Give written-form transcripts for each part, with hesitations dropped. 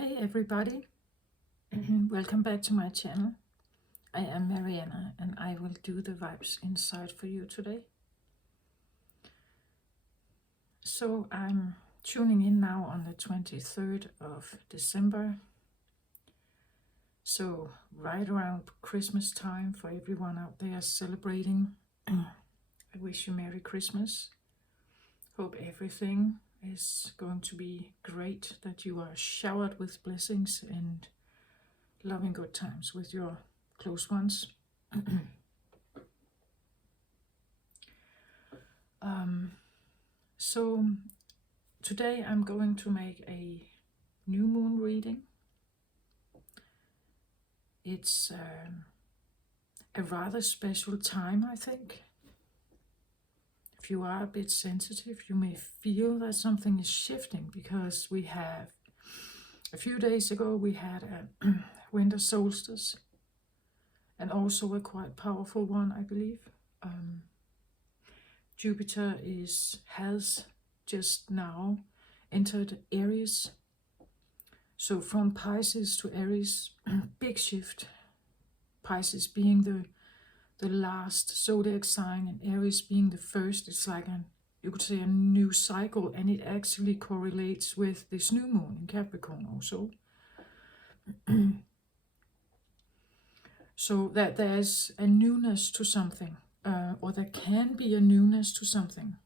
Hey everybody, welcome back to my channel. I am Mariana and I will do the vibes inside for you today. So I'm tuning in now on the 23rd of December. So right around Christmas time for everyone out there celebrating. I wish you Merry Christmas. Hope everything is going to be great, that you are showered with blessings and loving good times with your close ones. So today I'm going to make a new moon reading. It's a rather special time, I think. If you are a bit sensitive, you may feel that something is shifting, because we have, a few days ago, we had a winter solstice, and also a quite powerful one, I believe. Jupiter has just now entered Aries. So from Pisces to Aries, big shift. Pisces being the last zodiac sign and Aries being the first. It's like you could say a new cycle, and it actually correlates with this new moon in Capricorn also. So that there's a newness to something, or there can be a newness to something.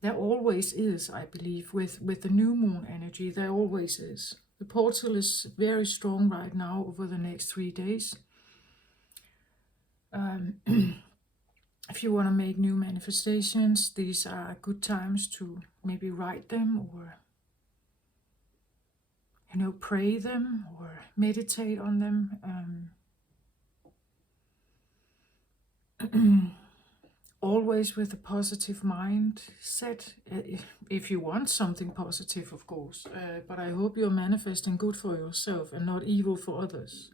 There always is, I believe, with the new moon energy, there always is. The portal is very strong right now over the next 3 days. If you want to make new manifestations, these are good times to maybe write them, or pray them or meditate on them. Always with a positive mindset, if you want something positive, of course. But I hope you're manifesting good for yourself and not evil for others.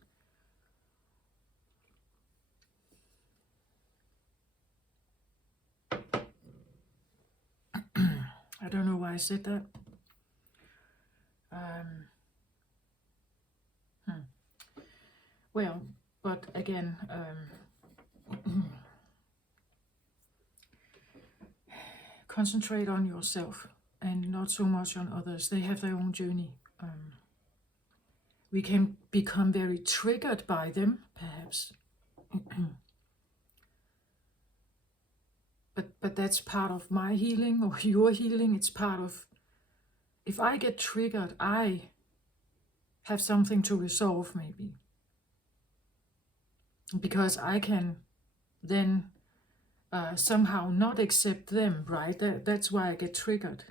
I don't know why I said that. Well, but again, concentrate on yourself and not so much on others. They have their own journey. We can become very triggered by them, perhaps. But that's part of my healing or your healing. It's part of, if I get triggered, I have something to resolve maybe. Because I can then somehow not accept them, right? That's why I get triggered.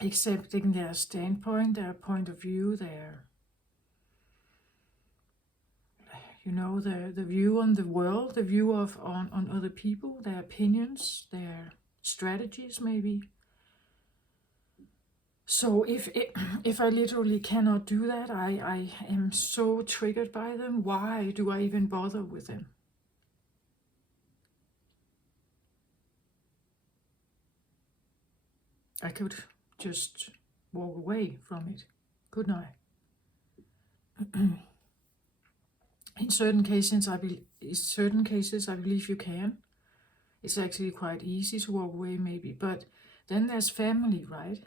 Accepting their standpoint, their point of view, their, the view on the world, the view on other people, their opinions, their strategies maybe. So if I literally cannot do that, I am so triggered by them, why do I even bother with them? I could just walk away from it, couldn't I? In certain cases, I believe you can. It's actually quite easy to walk away, maybe. But then there's family, right?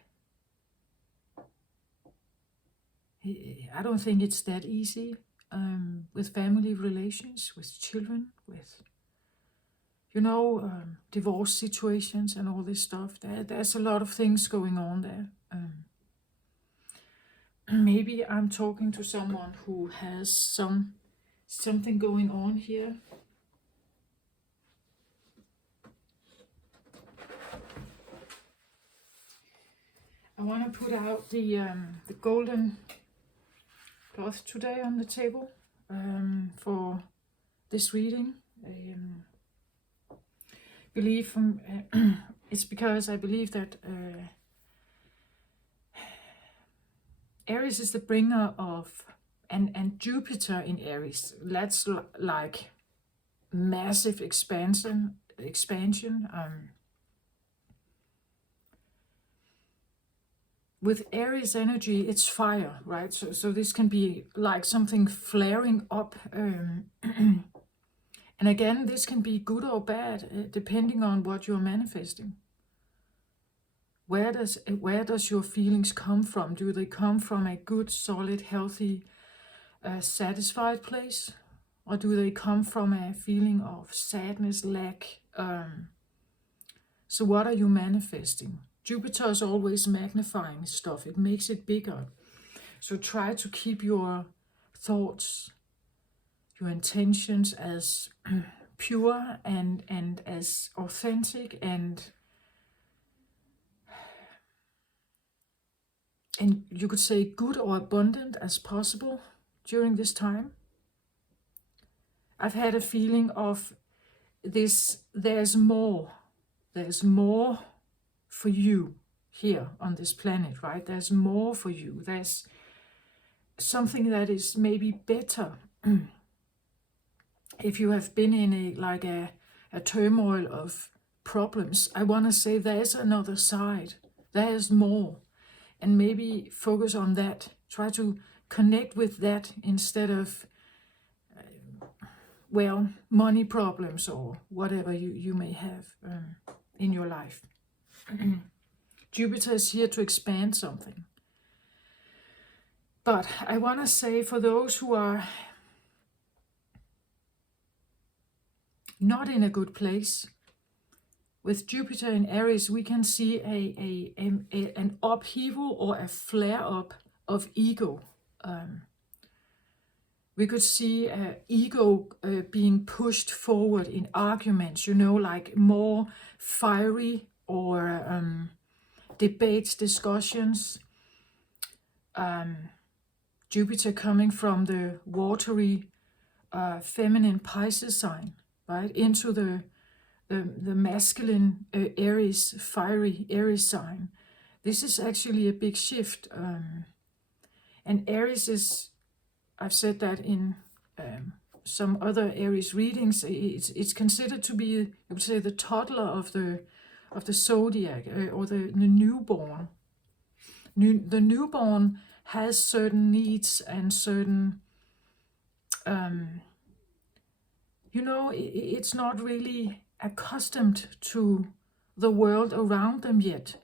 I don't think it's that easy with family relations, with children, with, divorce situations and all this stuff. There's a lot of things going on there. Maybe I'm talking to someone who has something going on here. I want to put out the golden cloth today on the table for this reading. It's because I believe that Aries is the bringer of, and Jupiter in Aries, that's like massive expansion, expansion. With Aries energy, it's fire, right? So this can be like something flaring up. And again, this can be good or bad, depending on what you're manifesting. Where does your feelings come from? Do they come from a good, solid, healthy, satisfied place? Or do they come from a feeling of sadness, lack? So what are you manifesting? Jupiter is always magnifying stuff. It makes it bigger. So try to keep your thoughts, your intentions as pure and as authentic and you could say good or abundant as possible during this time. I've had a feeling of this, there's more for you here on this planet, right? There's more for you. There's something that is maybe better. If you have been in a turmoil of problems, I want to say there's another side. There's more. And maybe focus on that. Try to connect with that instead of, money problems or whatever you may have in your life. Jupiter is here to expand something. But I want to say, for those who are not in a good place, with Jupiter in Aries, we can see an upheaval or a flare-up of ego. We could see ego being pushed forward in arguments, like more fiery or debates, discussions. Jupiter coming from the watery, feminine Pisces sign, right, into the masculine Aries, fiery Aries sign. This is actually a big shift. And Aries is, I've said that in some other Aries readings, it's considered to be, I would say, the toddler of the zodiac, or the newborn. The newborn has certain needs and certain, it's not really accustomed to the world around them yet.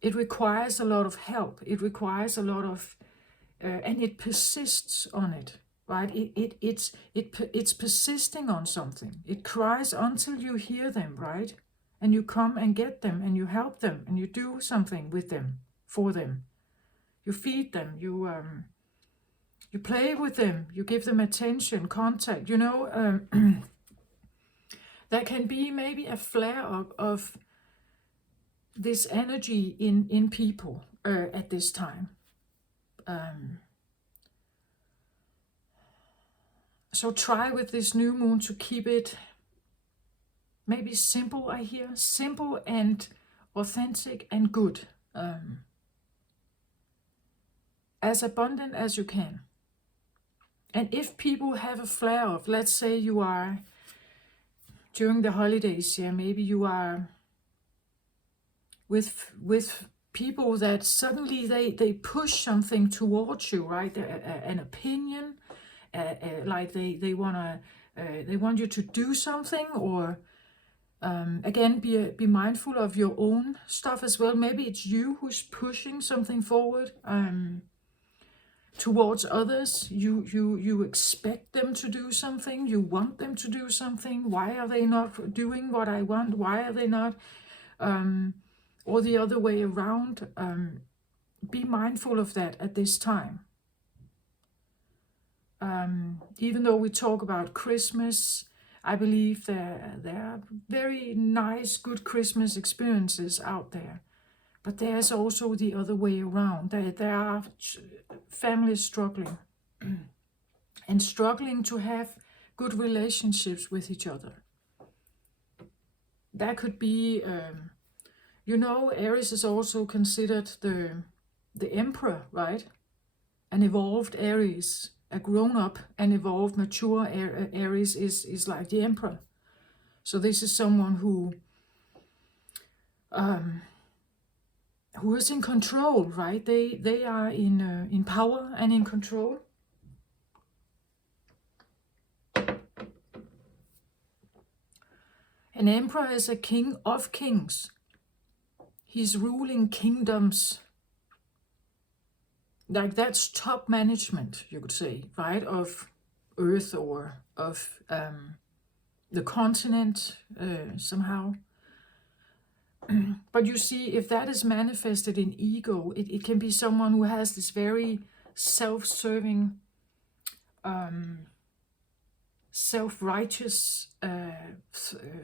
It requires a lot of help. It requires a lot of, and it persists on it, right? It's persisting on something. It cries until you hear them, right? And you come and get them, and you help them, and you do something with them, for them. You feed them. You play with them. You give them attention, contact. There can be maybe a flare-up of this energy in people at this time. So try with this new moon to keep it maybe simple, I hear. Simple and authentic and good. As abundant as you can. And if people have a flare-up, let's say you are during the holidays, maybe you are with people that suddenly they push something towards you, right? An opinion, like they want you to do something, or again, be mindful of your own stuff as well. Maybe it's you who's pushing something forward towards others. You expect them to do something. You want them to do something. Why are they not doing what I want? Why are they not? Or the other way around. Be mindful of that at this time. Even though we talk about Christmas, I believe there are very nice, good Christmas experiences out there. But there's also the other way around. There are families struggling and struggling to have good relationships with each other. That could be, Aries is also considered the emperor, right? An evolved Aries, a grown-up and evolved, mature Aries is like the emperor. So this is someone who is in control, right? They are in power and in control. An emperor is a king of kings. He's ruling kingdoms. Like that's top management, you could say, right? Of Earth or of the continent somehow. But you see, if that is manifested in ego, it can be someone who has this very self-serving, self-righteous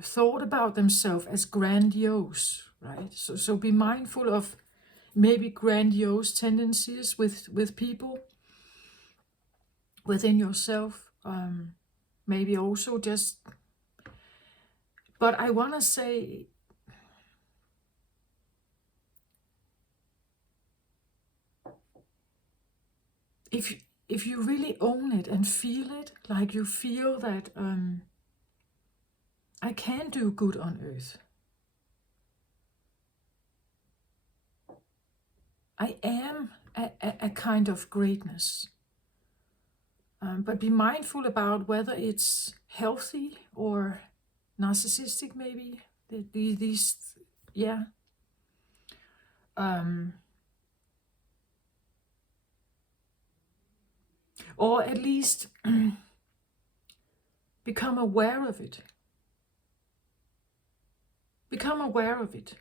thought about themselves as grandiose, right? So be mindful of maybe grandiose tendencies with people within yourself. Maybe also just, but I want to say, if you really own it and feel it, like you feel that I can do good on earth. I am a kind of greatness. But be mindful about whether it's healthy or narcissistic, maybe. These, yeah. Or at least become aware of it. Become aware of it.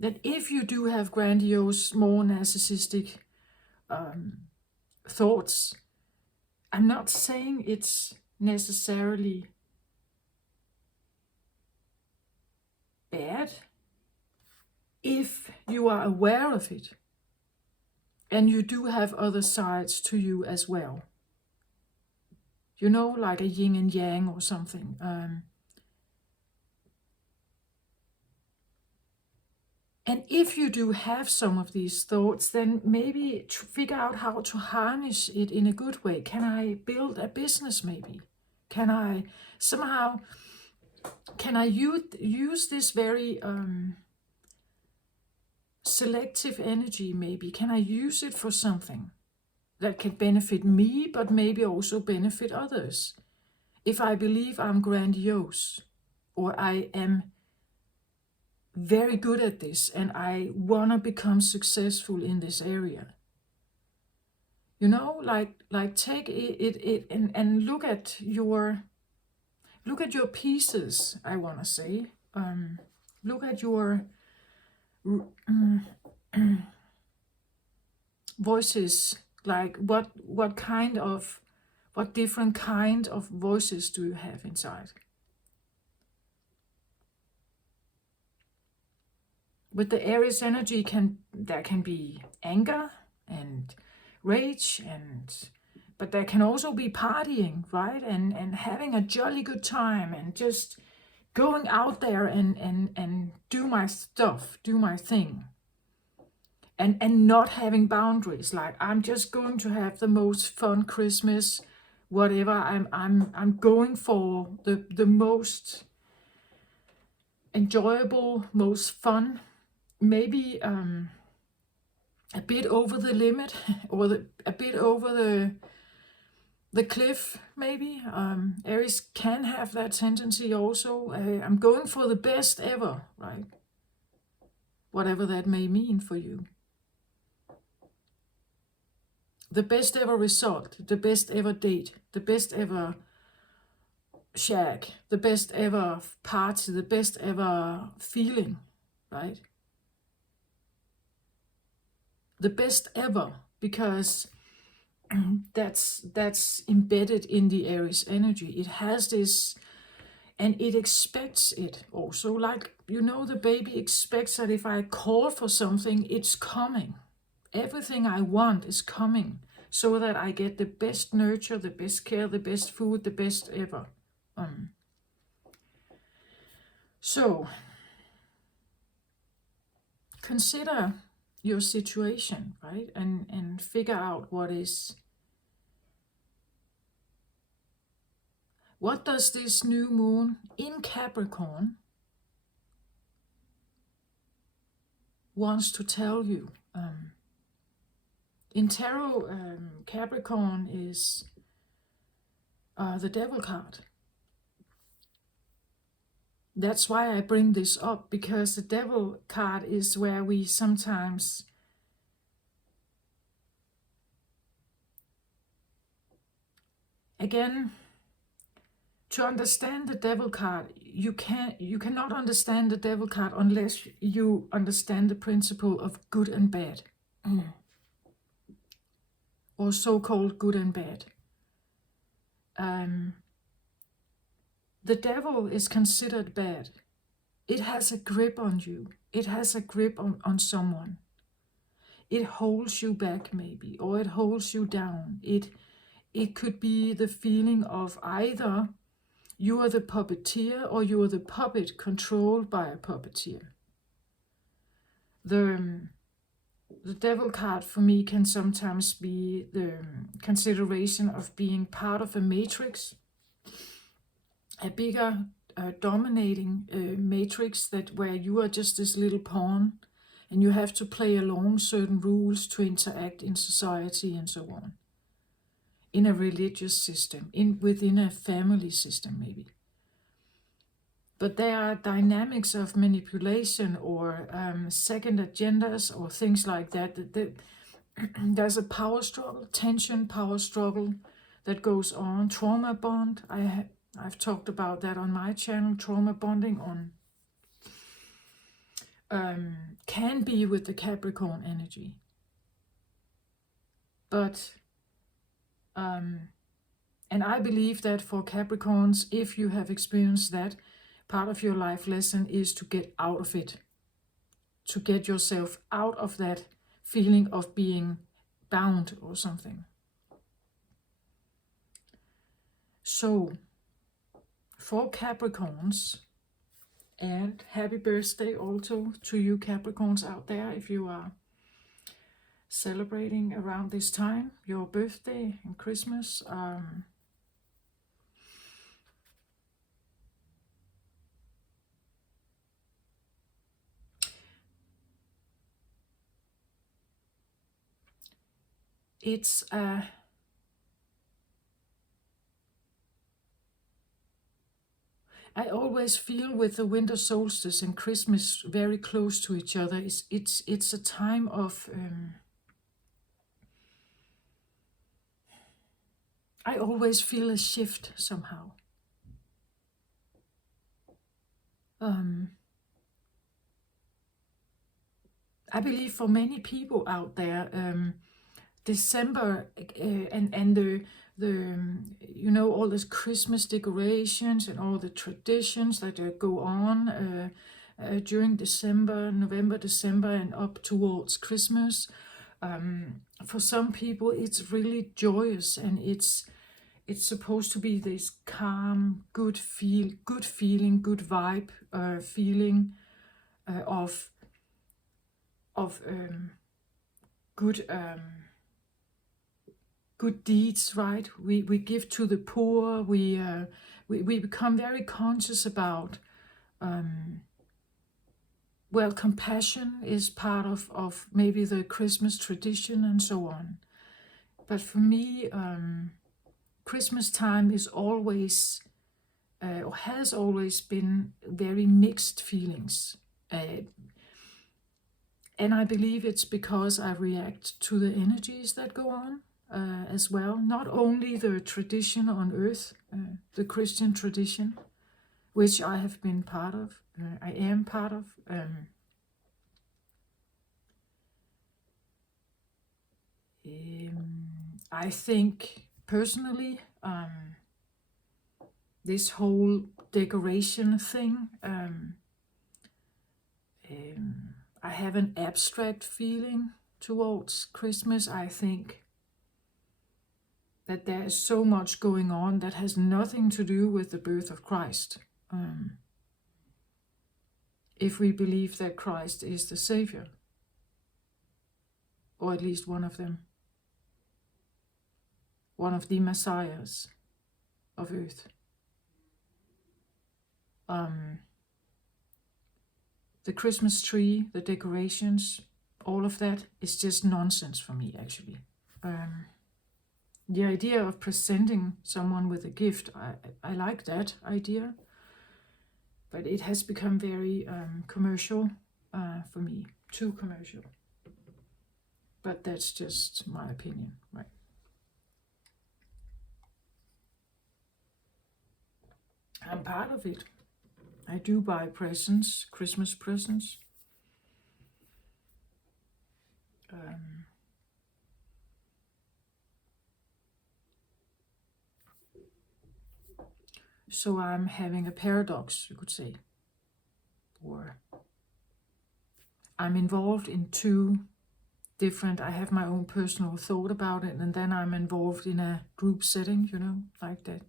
That if you do have grandiose, more narcissistic thoughts, I'm not saying it's necessarily bad if you are aware of it and you do have other sides to you as well. You know, like a yin and yang or something. And if you do have some of these thoughts, then maybe figure out how to harness it in a good way. Can I build a business maybe? Can I somehow, can I use this very selective energy maybe? Can I use it for something that can benefit me, but maybe also benefit others? If I believe I'm grandiose, or I am very good at this and I want to become successful in this area, you know, like take it and look at your pieces, I want to say. Look at your voices, like what different kind of voices do you have inside? With the Aries energy, there can be anger and rage, but there can also be partying, right? And having a jolly good time and just going out there and do my stuff, do my thing. And not having boundaries, like I'm just going to have the most fun Christmas, whatever. I'm going for the most enjoyable, most fun. Maybe a bit over the limit, or a bit over the cliff, maybe. Aries can have that tendency also. I'm going for the best ever, right? Whatever that may mean for you. The best ever result, the best ever date, the best ever shag, the best ever party, the best ever feeling, right? The best ever, because that's embedded in the Aries energy. It has this, and it expects it also. Like, you know, the baby expects that if I call for something, it's coming. Everything I want is coming, so that I get the best nurture, the best care, the best food, the best ever. So consider your situation, right? And figure out what is What does this new moon in Capricorn wants to tell you? In tarot, Capricorn is the Devil card. That's why I bring this up, because the Devil card is where we sometimes again, to understand the Devil card, you cannot understand the Devil card unless you understand the principle of good and bad, or so-called good and bad. The Devil is considered bad. It has a grip on you. It has a grip on someone. It holds you back maybe, or it holds you down. It could be the feeling of either you are the puppeteer or you are the puppet controlled by a puppeteer. The Devil card for me can sometimes be the consideration of being part of a matrix, a bigger dominating matrix where you are just this little pawn and you have to play along certain rules to interact in society and so on. In a religious system, within a family system maybe. But there are dynamics of manipulation or second agendas or things like that. There's a power struggle, tension, power struggle that goes on. Trauma bond, I've talked about that on my channel. Trauma bonding can be with the Capricorn energy. But and I believe that for Capricorns, if you have experienced that, part of your life lesson is to get out of it. To get yourself out of that feeling of being bound or something. So, for Capricorns, and happy birthday also to you Capricorns out there if you are celebrating around this time, your birthday and Christmas. It's I always feel with the winter solstice and Christmas very close to each other. It's a time of I always feel a shift somehow. I believe for many people out there, December and the all these Christmas decorations and all the traditions that go on during December, November, December, and up towards Christmas. For some people, it's really joyous, and it's supposed to be this calm, good feeling, good vibe, feeling of good deeds, right? We give to the poor. We become very conscious about. Compassion is part of maybe the Christmas tradition and so on. But for me, Christmas time is always, or has always been, very mixed feelings. And I believe it's because I react to the energies that go on as well. Not only the tradition on earth, the Christian tradition, which I have been part of, I am part of. I think personally, this whole decoration thing, I have an abstract feeling towards Christmas. I think that there is so much going on that has nothing to do with the birth of Christ. If we believe that Christ is the Savior, or at least one of them, one of the Messiahs of earth. The Christmas tree, the decorations, all of that is just nonsense for me, actually. The idea of presenting someone with a gift, I like that idea, but it has become very commercial for me, too commercial. But that's just my opinion, right? I'm part of it. I do buy presents, Christmas presents. So I'm having a paradox, you could say. Or I'm involved in two different, I have my own personal thought about it, and then I'm involved in a group setting, you know, like that.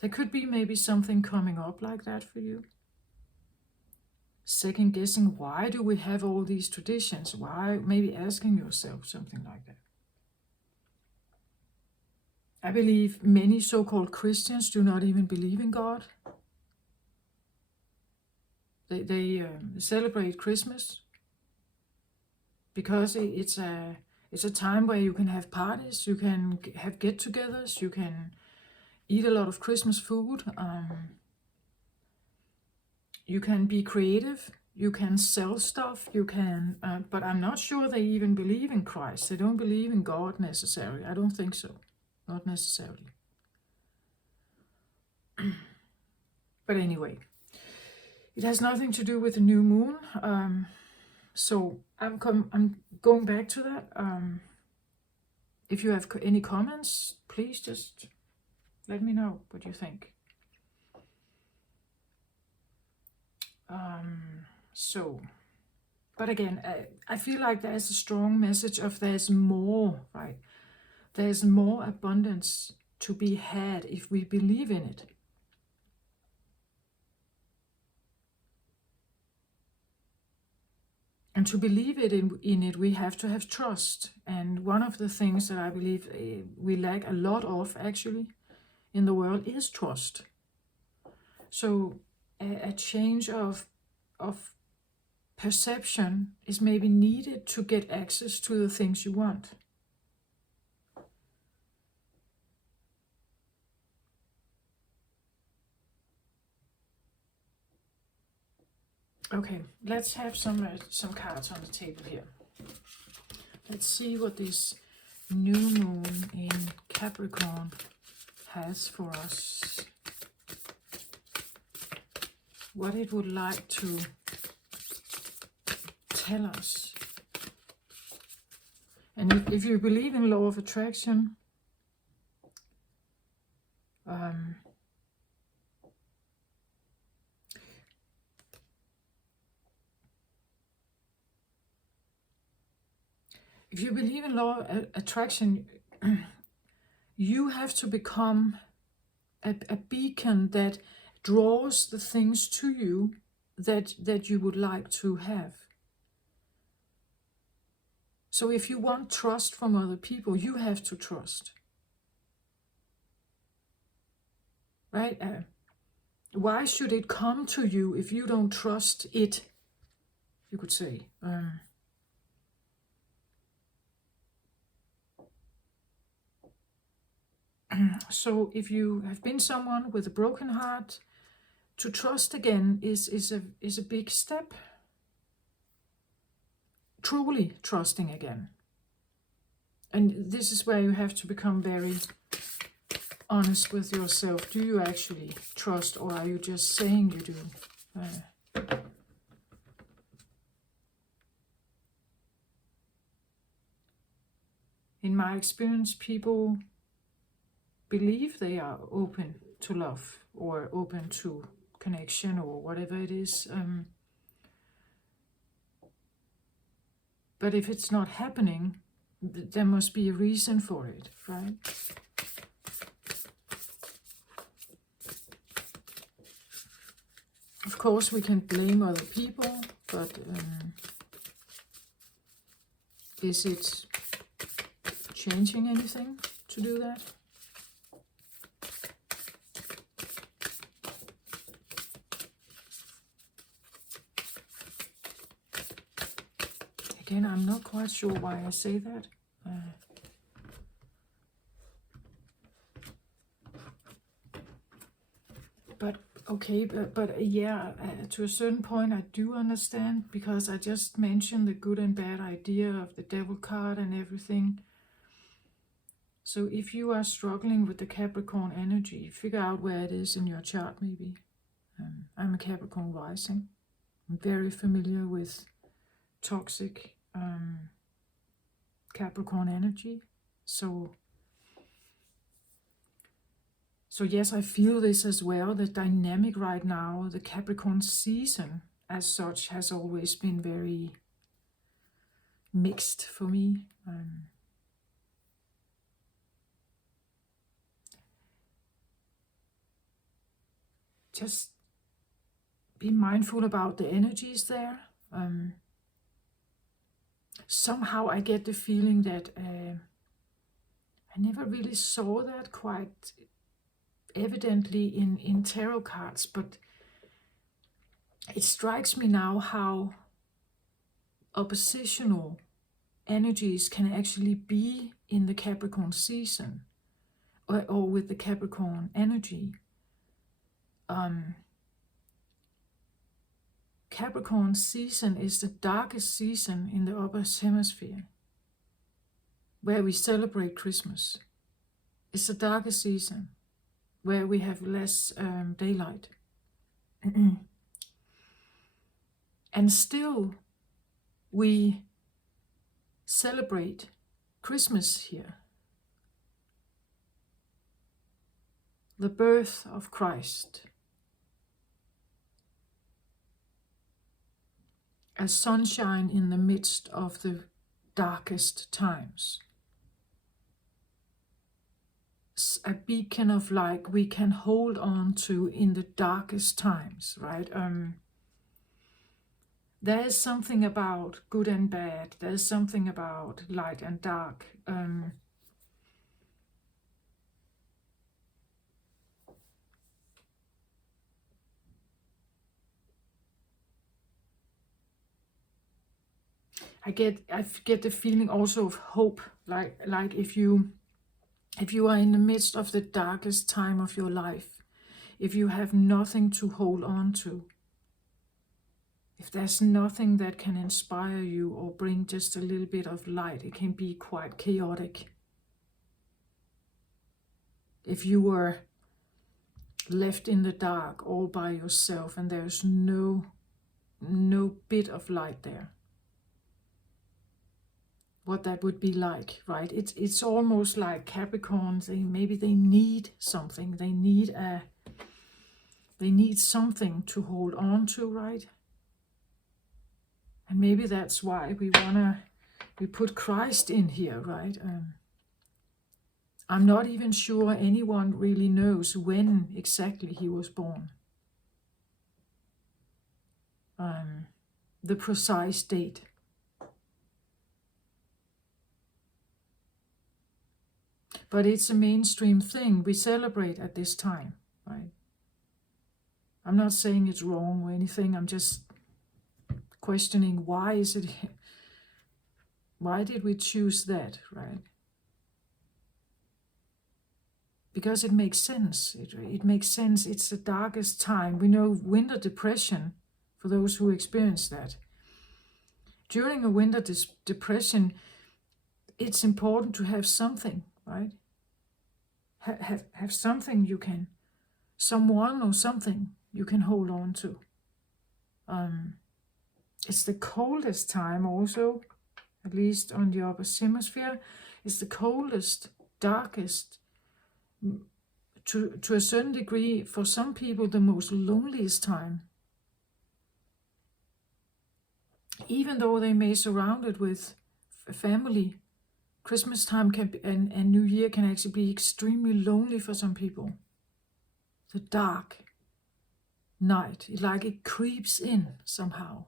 There could be maybe something coming up like that for you. Second guessing, why do we have all these traditions? Why? Maybe asking yourself something like that. I believe many so-called Christians do not even believe in God. They celebrate Christmas because it's a time where you can have parties, you can have get-togethers, you can eat a lot of Christmas food, you can be creative, you can sell stuff, you can, but I'm not sure they even believe in Christ. They don't believe in God necessarily. I don't think so. Not necessarily. But anyway, it has nothing to do with the new moon. So I'm going back to that. If you have any comments, please just let me know what you think. But again, I feel like there's a strong message of there's more, right? There's more abundance to be had if we believe in it. And to believe in it, we have to have trust. And one of the things that I believe we lack a lot of, actually, in the world is trust. So a change of perception is maybe needed to get access to the things you want. Okay, let's have some cards on the table here. Let's see what this new moon in Capricorn has for us. What it would like to tell us. And if you believe in law of attraction, if you believe in law of attraction, you have to become a beacon that draws the things to you that you would like to have. So if you want trust from other people, you have to trust. Right? Why should it come to you if you don't trust it, you could say. So if you have been someone with a broken heart, to trust again is a big step. Truly trusting again. And this is where you have to become very honest with yourself. Do you actually trust, or are you just saying you do? In my experience, people believe they are open to love or open to connection or whatever it is. But if it's not happening, there must be a reason for it, right? Of course, we can blame other people, but is it changing anything to do that? Again, I'm not quite sure why I say that. But okay, but yeah, to a certain point I do understand, because I just mentioned the good and bad idea of the devil card and everything. So if you are struggling with the Capricorn energy, figure out where it is in your chart maybe. I'm a Capricorn rising. I'm very familiar with toxic Capricorn energy. So yes, I feel this as well. The dynamic right now, the Capricorn season as such, has always been very mixed for me. Just be mindful about the energies there. Somehow I get the feeling that I never really saw that quite evidently in tarot cards, but it strikes me now how oppositional energies can actually be in the Capricorn season, or with the Capricorn energy. Capricorn season is the darkest season in the upper hemisphere, where we celebrate Christmas. It's the darkest season, where we have less daylight. And still we celebrate Christmas here. The birth of Christ. A sunshine in the midst of the darkest times. A beacon of light we can hold on to in the darkest times, right? There is something about good and bad. There's something about light and dark. I get the feeling also of hope, like if you are in the midst of the darkest time of your life, if you have nothing to hold on to, if there's nothing that can inspire you or bring just a little bit of light, it can be quite chaotic. If you were left in the dark all by yourself and there's no bit of light there, what that would be like, right? It's almost like Capricorns, maybe they need something. They need something to hold on to, right? And maybe that's why we put Christ in here, right? I'm not even sure anyone really knows when exactly he was born. The precise date. But it's a mainstream thing we celebrate at this time, right? I'm not saying it's wrong or anything. I'm just questioning why did we choose that, right? Because it makes sense. It makes sense. It's the darkest time. We know winter depression, for those who experience that. During a winter depression, it's important to have something, right? Have something someone or something you can hold on to. It's the coldest time also, at least on the upper hemisphere. It's the coldest, darkest, to a certain degree, for some people, the most loneliest time. Even though they may surround it with family, Christmas time can be, and New Year can actually be extremely lonely for some people. The dark night, it creeps in somehow.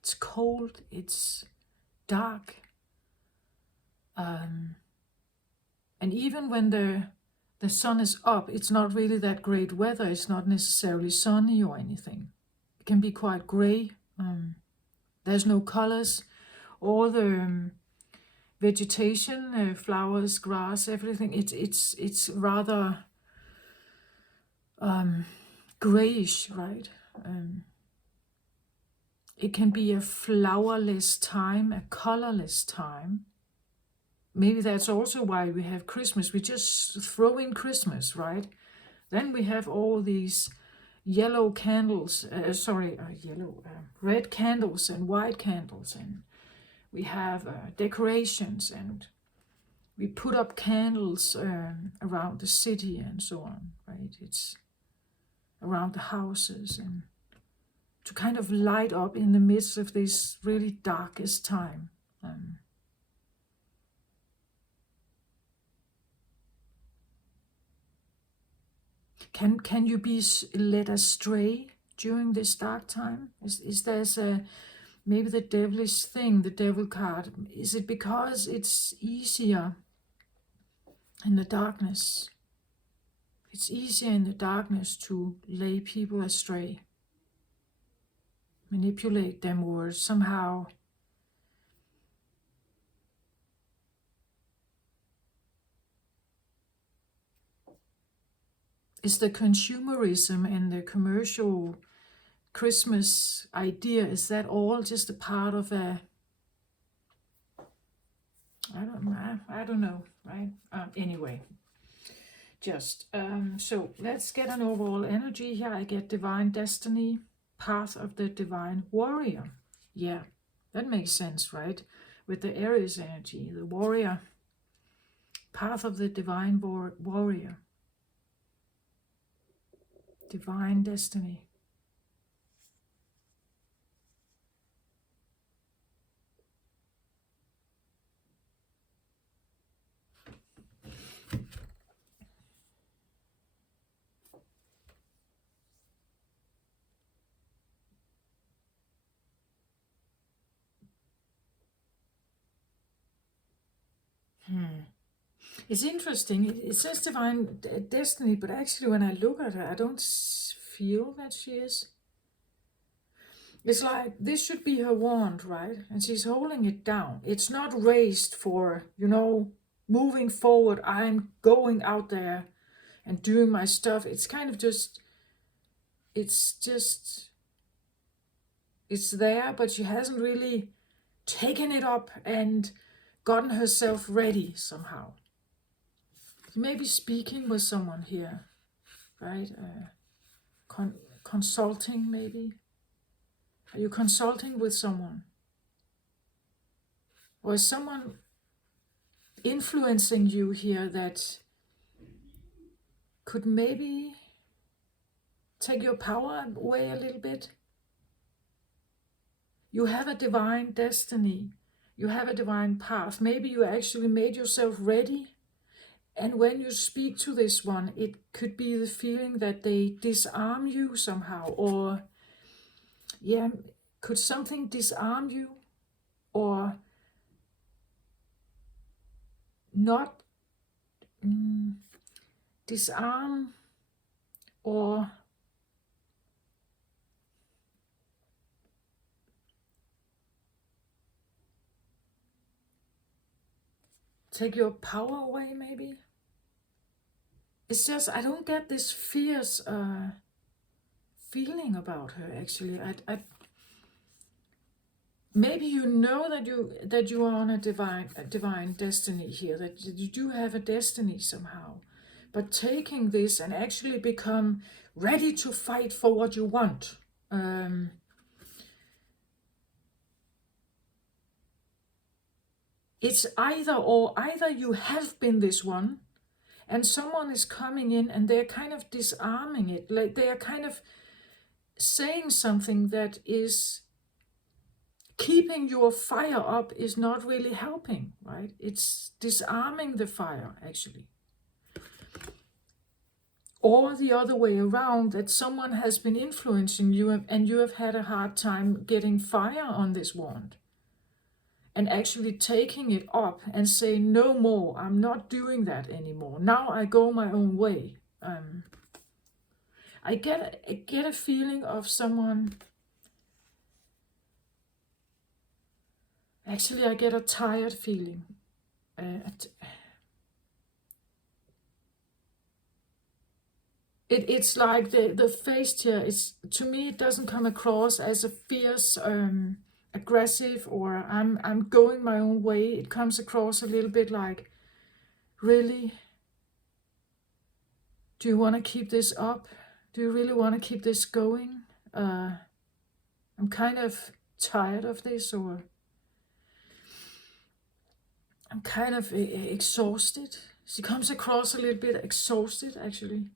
It's cold, it's dark. And even when the sun is up, it's not really that great weather. It's not necessarily sunny or anything. It can be quite gray. There's no colors. all the vegetation, flowers, grass, everything. It's rather grayish, right? It can be a flowerless time, a colorless time. Maybe that's also why we have Christmas. We just throw in Christmas, right? Then we have all these yellow candles, red candles and white candles, and we have decorations, and we put up candles around the city and so on, right? It's around the houses, and to kind of light up in the midst of this really darkest time. Can you be led astray during this dark time? Is there maybe the devilish thing, the devil card? Is it because it's easier in the darkness? It's easier in the darkness to lay people astray, manipulate them, or somehow is the consumerism and the commercial Christmas idea, is that all just a part of a, I don't know, right? Anyway, just so let's get an overall energy here. I get divine destiny, path of the divine warrior. Yeah, that makes sense, right? With the Aries energy, the warrior, path of the divine warrior, divine destiny. It's interesting. It says divine destiny, but actually when I look at her, I don't feel that she is. It's like this should be her wand, right? And she's holding it down. It's not raised for, moving forward. I'm going out there and doing my stuff. It's kind of just, it's there, but she hasn't really taken it up and gotten herself ready somehow. Maybe speaking with someone here, right? Consulting, maybe. Are you consulting with someone? Or is someone influencing you here that could maybe take your power away a little bit? You have a divine destiny. You have a divine path. Maybe you actually made yourself ready. And when you speak to this one, it could be the feeling that they disarm you somehow. Or, yeah, could something disarm you? Or not disarm, or take your power away, maybe? It's just, I don't get this fierce feeling about her, actually. Maybe you know that you are on a divine destiny here, that you do have a destiny somehow. But taking this and actually become ready to fight for what you want. It's either or. Either you have been this one, and someone is coming in and they're kind of disarming it. Like they are kind of saying something that is keeping your fire up, is not really helping, right? It's disarming the fire, actually. Or the other way around, that someone has been influencing you and you have had a hard time getting fire on this wand. And actually taking it up and say, no more, I'm not doing that anymore. Now I go my own way. I get a feeling of someone Actually, I get a tired feeling. It's like the face here is, to me, it doesn't come across as a fierce, aggressive, or I'm going my own way. It comes across a little bit like, really, do you want to keep this up? Do you really want to keep this going? I'm kind of tired of this, or I'm kind of exhausted. She comes across a little bit exhausted, actually.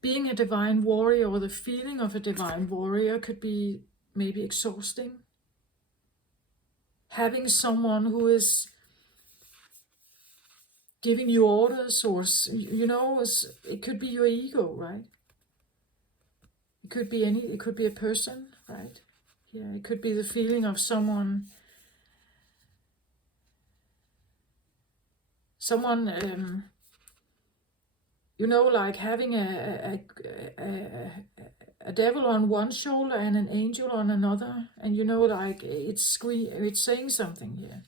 Being a divine warrior, or the feeling of a divine warrior, could be maybe exhausting. Having someone who is giving you orders, or, it could be your ego, right? It could be it could be a person, right? Yeah, it could be the feeling of someone, like having a devil on one shoulder and an angel on another, and like it's saying something here.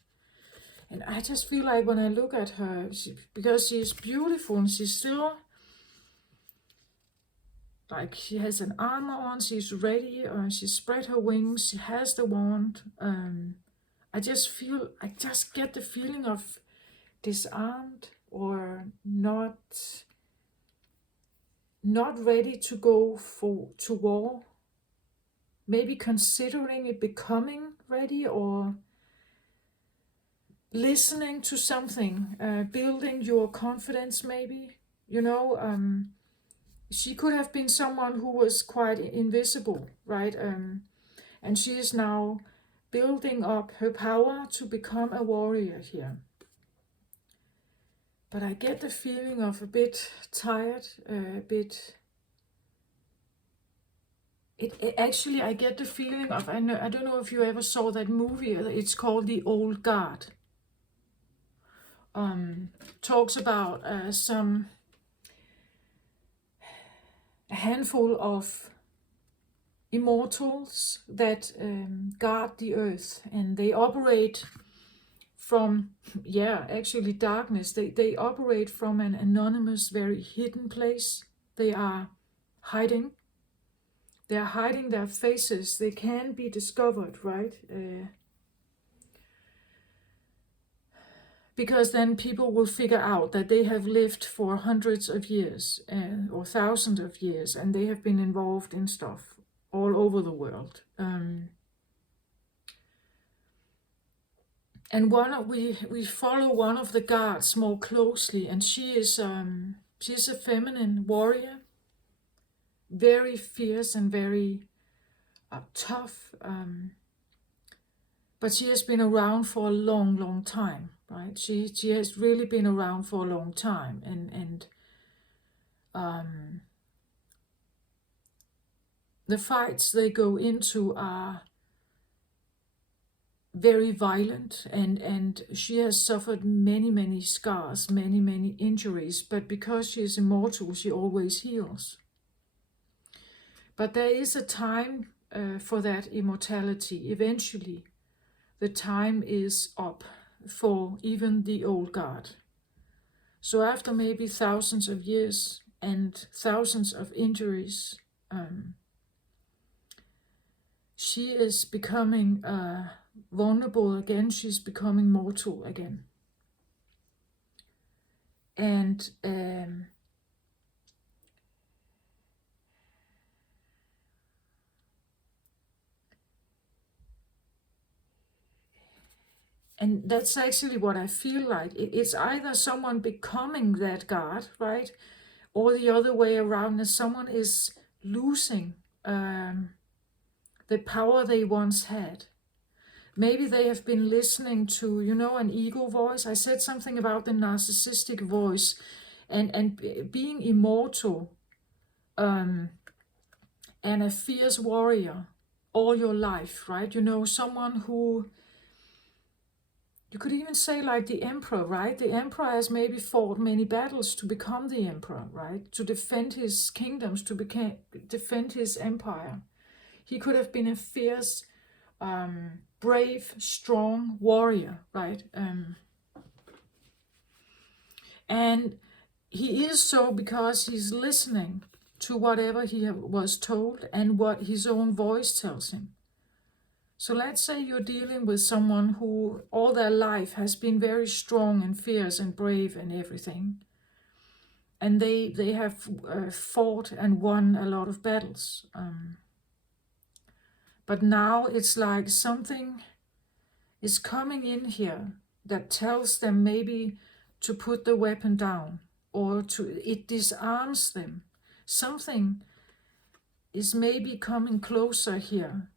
And I just feel like when I look at her, because she's beautiful and she's still, like, she has an armor on, she's ready, she spread her wings, she has the wand. I just get the feeling of disarmed, or not ready to go to war. Maybe considering it, becoming ready, or listening to something, building your confidence, maybe. She could have been someone who was quite invisible, right? And she is now building up her power to become a warrior here. But I get the feeling of a bit tired, a bit. Actually, I get the feeling of, I don't know if you ever saw that movie. It's called The Old Guard. Talks about a handful of immortals that guard the earth, and they operate from, actually darkness. They operate from an anonymous, very hidden place. They are hiding. They are hiding their faces. They can be discovered, right? Because then people will figure out that they have lived for hundreds of years, or thousands of years, and they have been involved in stuff all over the world. And we follow one of the guards more closely, and she's a feminine warrior, very fierce and very tough. But she has been around for a long, long time, right? She has really been around for a long time, and the fights they go into are very violent, and she has suffered many, many scars, many, many injuries, but because she is immortal, she always heals. But there is a time for that immortality. Eventually, the time is up for even the old guard. So after maybe thousands of years and thousands of injuries, she is becoming vulnerable again. She's becoming mortal again. And that's actually what I feel like. It's either someone becoming that guard, right? Or the other way around, that someone is losing the power they once had. Maybe they have been listening to, an ego voice. I said something about the narcissistic voice, and being immortal, and a fierce warrior all your life, right? Someone who, you could even say like the emperor, right? The emperor has maybe fought many battles to become the emperor, right? To defend his kingdoms, to defend his empire. He could have been a fierce brave, strong warrior, right? And he is so because he's listening to whatever he was told and what his own voice tells him. So let's say you're dealing with someone who all their life has been very strong and fierce and brave and everything. And they have fought and won a lot of battles. But now it's like something is coming in here that tells them maybe to put the weapon down, or it disarms them. Something is maybe coming closer here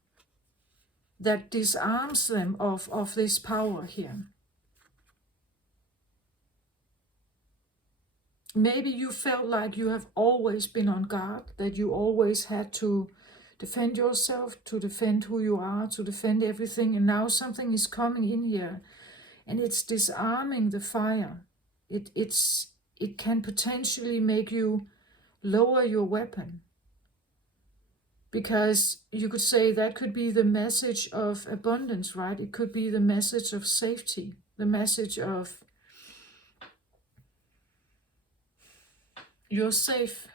that disarms them of this power here. Maybe you felt like you have always been on guard, that you always had to defend yourself, to defend who you are, to defend everything, and now something is coming in here and it's disarming the fire. It can potentially make you lower your weapon, because you could say that could be the message of abundance, right? It could be the message of safety, the message of you're safe,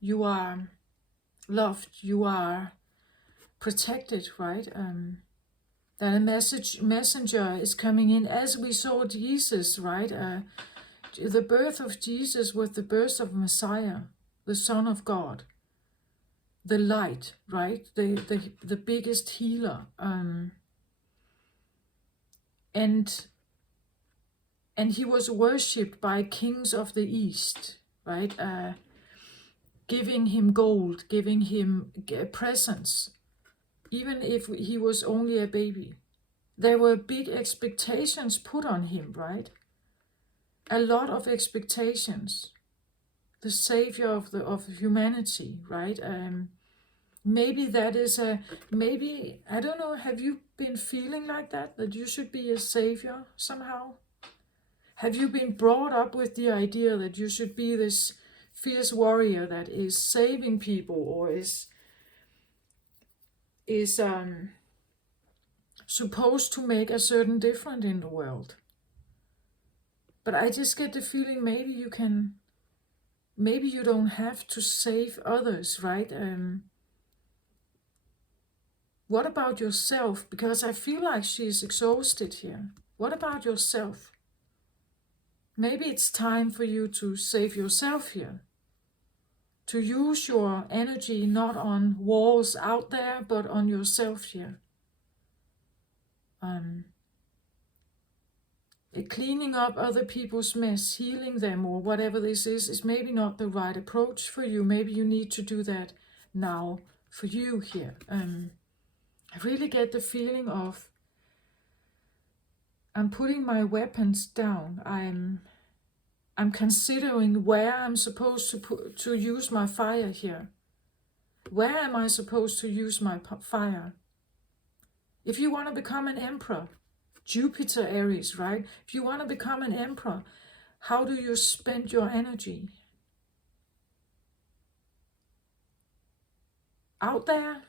you are loved, you are protected, right? That a messenger is coming in, as we saw Jesus, right? The birth of Jesus was the birth of Messiah, the Son of God, the light, right? The biggest healer, and he was worshipped by kings of the East, right? Giving him gold, giving him presents, even if he was only a baby. There were big expectations put on him, right? A lot of expectations. The savior of humanity, right? Maybe that is maybe, I don't know, have you been feeling like that you should be a savior somehow? Have you been brought up with the idea that you should be this fierce warrior that is saving people, or is supposed to make a certain difference in the world? But I just get the feeling maybe you don't have to save others, right? What about yourself? Because I feel like she's exhausted here. What about yourself? Maybe it's time for you to save yourself here. To use your energy not on wars out there, but on yourself here. Cleaning up other people's mess, healing them, or whatever this is maybe not the right approach for you. Maybe you need to do that now for you here. I really get the feeling of I'm putting my weapons down. I'm considering where I'm supposed to use my fire here. Where am I supposed to use my fire? If you want to become an emperor, Jupiter, Aries, right? If you want to become an emperor, how do you spend your energy? Out there,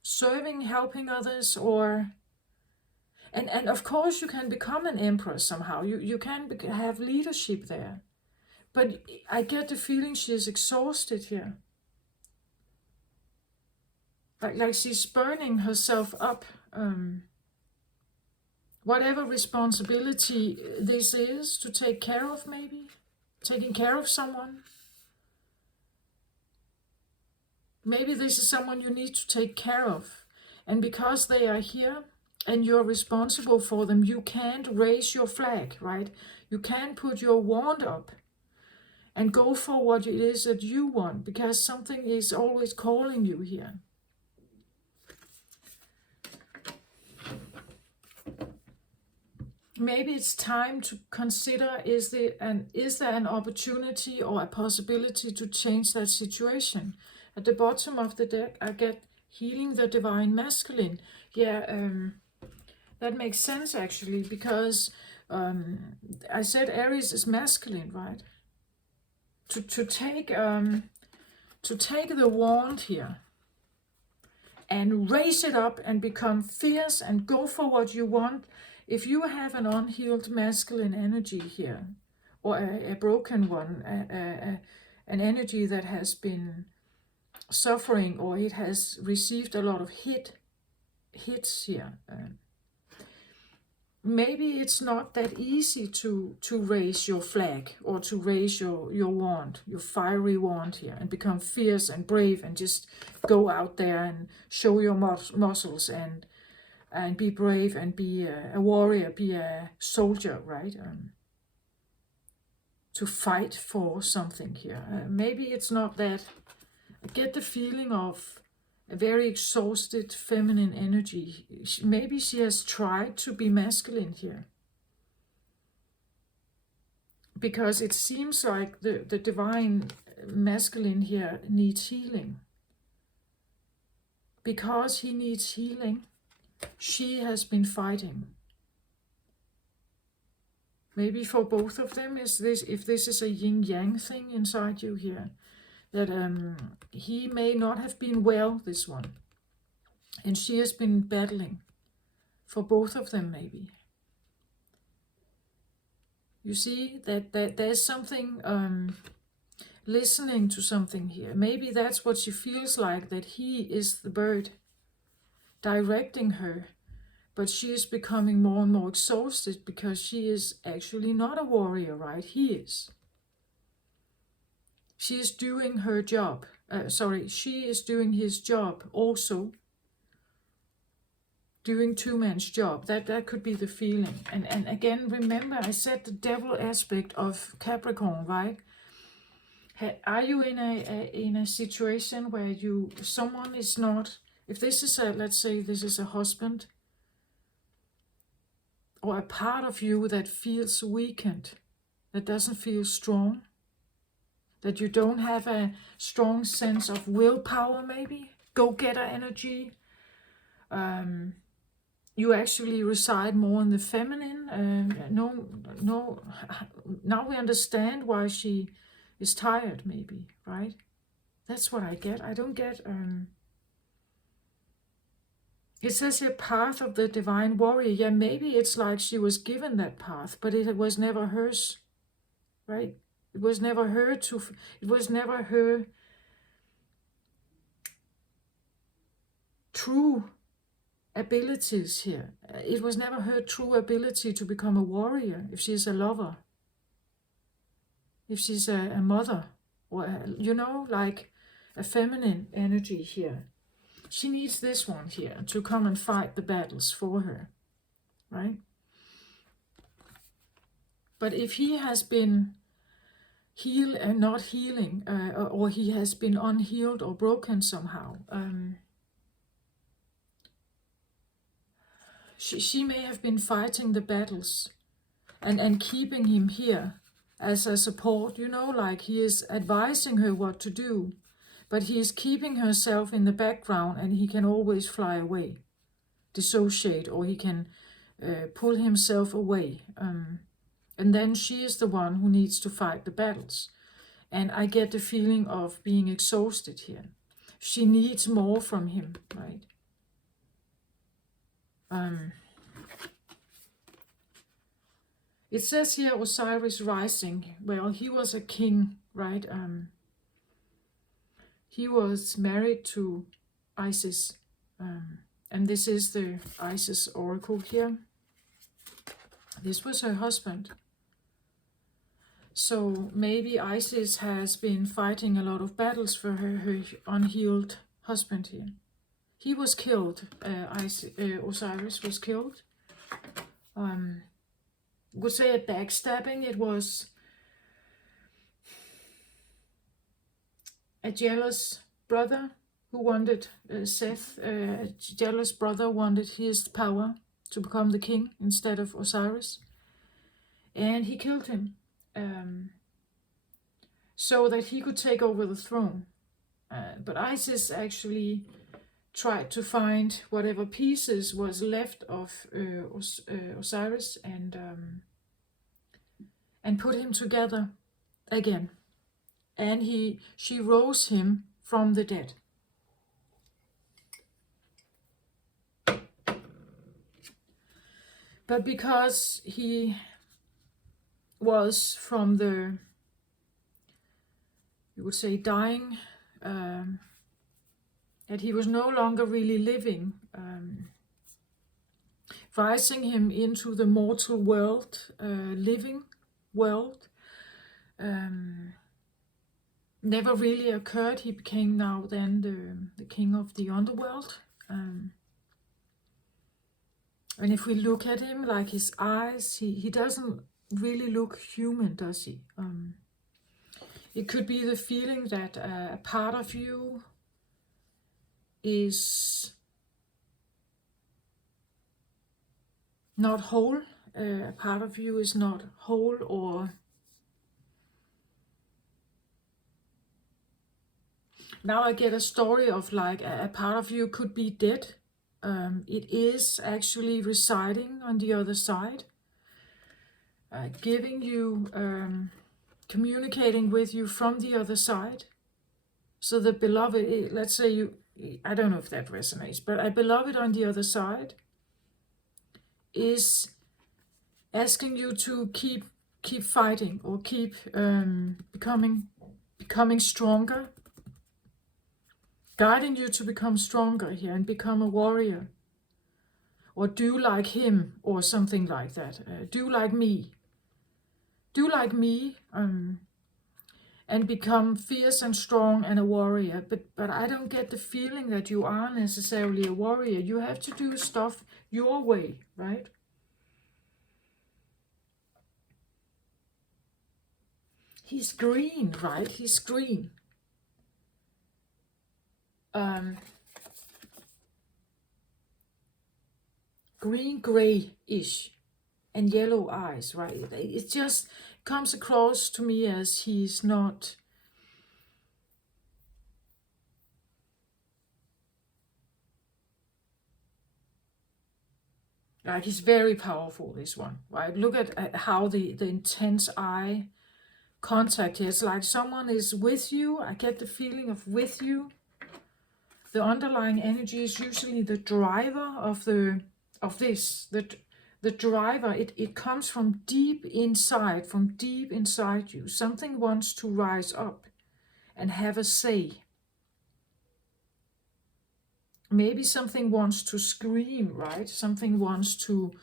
serving, helping others, or... And of course you can become an emperor somehow. You can have leadership there. But I get the feeling she is exhausted here. Like she's burning herself up. Whatever responsibility this is to take care of, maybe. Taking care of someone. Maybe this is someone you need to take care of. And because they are here and you're responsible for them, you can't raise your flag, right? You can't put your wand up and go for what it is that you want, because something is always calling you here. Maybe it's time to consider, is there an opportunity or a possibility to change that situation? At the bottom of the deck, I get healing the divine masculine. Yeah, that makes sense actually, because I said Aries is masculine, right? To take the wand here and raise it up and become fierce and go for what you want. If you have an unhealed masculine energy here, or a broken one, an energy that has been suffering, or it has received a lot of hits here, maybe it's not that easy to raise your flag, or to raise your wand, your fiery wand here, and become fierce and brave and just go out there and show your muscles and be brave and be a warrior, be a soldier, right? To fight for something here. Maybe it's not that. I get the feeling of a very exhausted feminine energy. Maybe she has tried to be masculine here, because it seems like the divine masculine here needs healing. Because he needs healing, she has been fighting. Maybe for both of them, if this is a yin-yang thing inside you here, that he may not have been well, this one, and she has been battling. For both of them, maybe. You see that there's something, listening to something here. Maybe that's what she feels like, that he is the bird directing her, but she is becoming more and more exhausted, because she is actually not a warrior, right? He is. She is doing her job. She is doing his job also. Doing two-man's job. That could be the feeling. And again, remember, I said the devil aspect of Capricorn, right? Are you in a situation where someone is not, if this is let's say this is a husband, or a part of you that feels weakened, that doesn't feel strong, that you don't have a strong sense of willpower, maybe go-getter energy, you actually reside more in the feminine. Now we understand why she is tired, maybe, right? That's what I get. I don't get, it says here, path of the divine warrior. Yeah, maybe it's like she was given that path, but it was never hers, right? It was never her true abilities here. It was never her true ability to become a warrior, if she's a lover, if she's a mother, or like a feminine energy here. She needs this one here to come and fight the battles for her, right? But if he has been not healing, or he has been unhealed or broken somehow, she may have been fighting the battles and keeping him here as a support, like he is advising her what to do, but he is keeping herself in the background, and he can always fly away, dissociate, or he can pull himself away. And then she is the one who needs to fight the battles. And I get the feeling of being exhausted here. She needs more from him, right? It says here Osiris rising. Well, he was a king, right? He was married to Isis. And this is the Isis oracle here. This was her husband. So maybe Isis has been fighting a lot of battles for her unhealed husband here. He was killed. Osiris was killed. Would say a backstabbing. It was a jealous brother who wanted Seth. A jealous brother wanted his power to become the king instead of Osiris, and he killed him so that he could take over the throne. But Isis actually tried to find whatever pieces was left of Osiris and put him together again. And she rose him from the dead. But because he was from the, you would say, dying, that he was no longer really living, rising him into the mortal world, living world, never really occurred. He became now then the king of the underworld. And if we look at him, like his eyes, he doesn't really look human, does he? It could be the feeling that a part of you is not whole, a part of you is not whole, or now I get a story of like a part of you could be dead. It is actually residing on the other side, giving you, communicating with you from the other side. So the beloved, let's say you, I don't know if that resonates, but a beloved on the other side is asking you to keep fighting, or keep becoming stronger, guiding you to become stronger here and become a warrior, or do like him, or something like that. Do like me, and become fierce and strong and a warrior. But I don't get the feeling that you are necessarily a warrior. You have to do stuff your way, right? He's green, right? He's green. Green, gray-ish, and yellow eyes, right? It just comes across to me as he's not, like, he's very powerful, this one, right? Look at how the intense eye contact here. It's like someone is with you. I get the feeling of with you. The underlying energy is usually the driver of this. The driver, it comes from deep inside you. Something wants to rise up and have a say. Maybe something wants to scream, right? Something wants to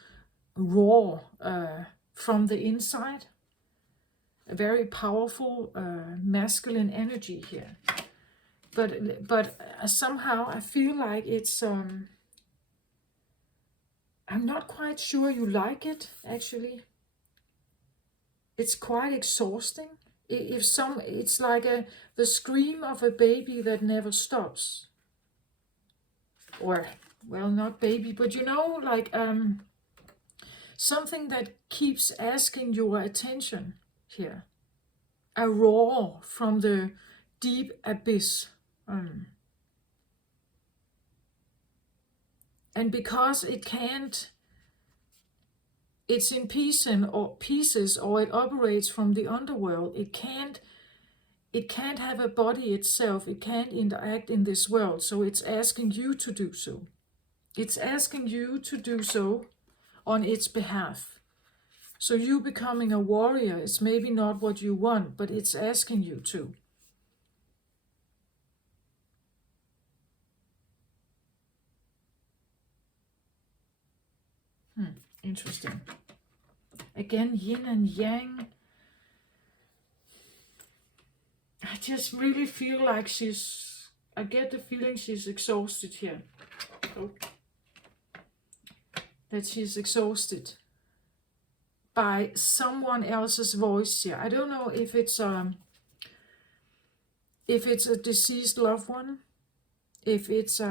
roar from the inside. A very powerful masculine energy here. But somehow I feel like it's, I'm not quite sure you like it, actually. It's quite exhausting. It's like the scream of a baby that never stops. Or, well, not baby, but you know, like something that keeps asking your attention here. A roar from the deep abyss. And because it can't, it's in pieces, or it operates from the underworld, it can't have a body itself. It can't interact in this world. So it's asking you to do so. It's asking you to do so on its behalf. So you becoming a warrior is maybe not what you want, but it's asking you to. Interesting. Again, yin and yang. I just really feel like I get the feeling she's exhausted here. Oh. That she's exhausted by someone else's voice here. I don't know if it's a deceased loved one, if it's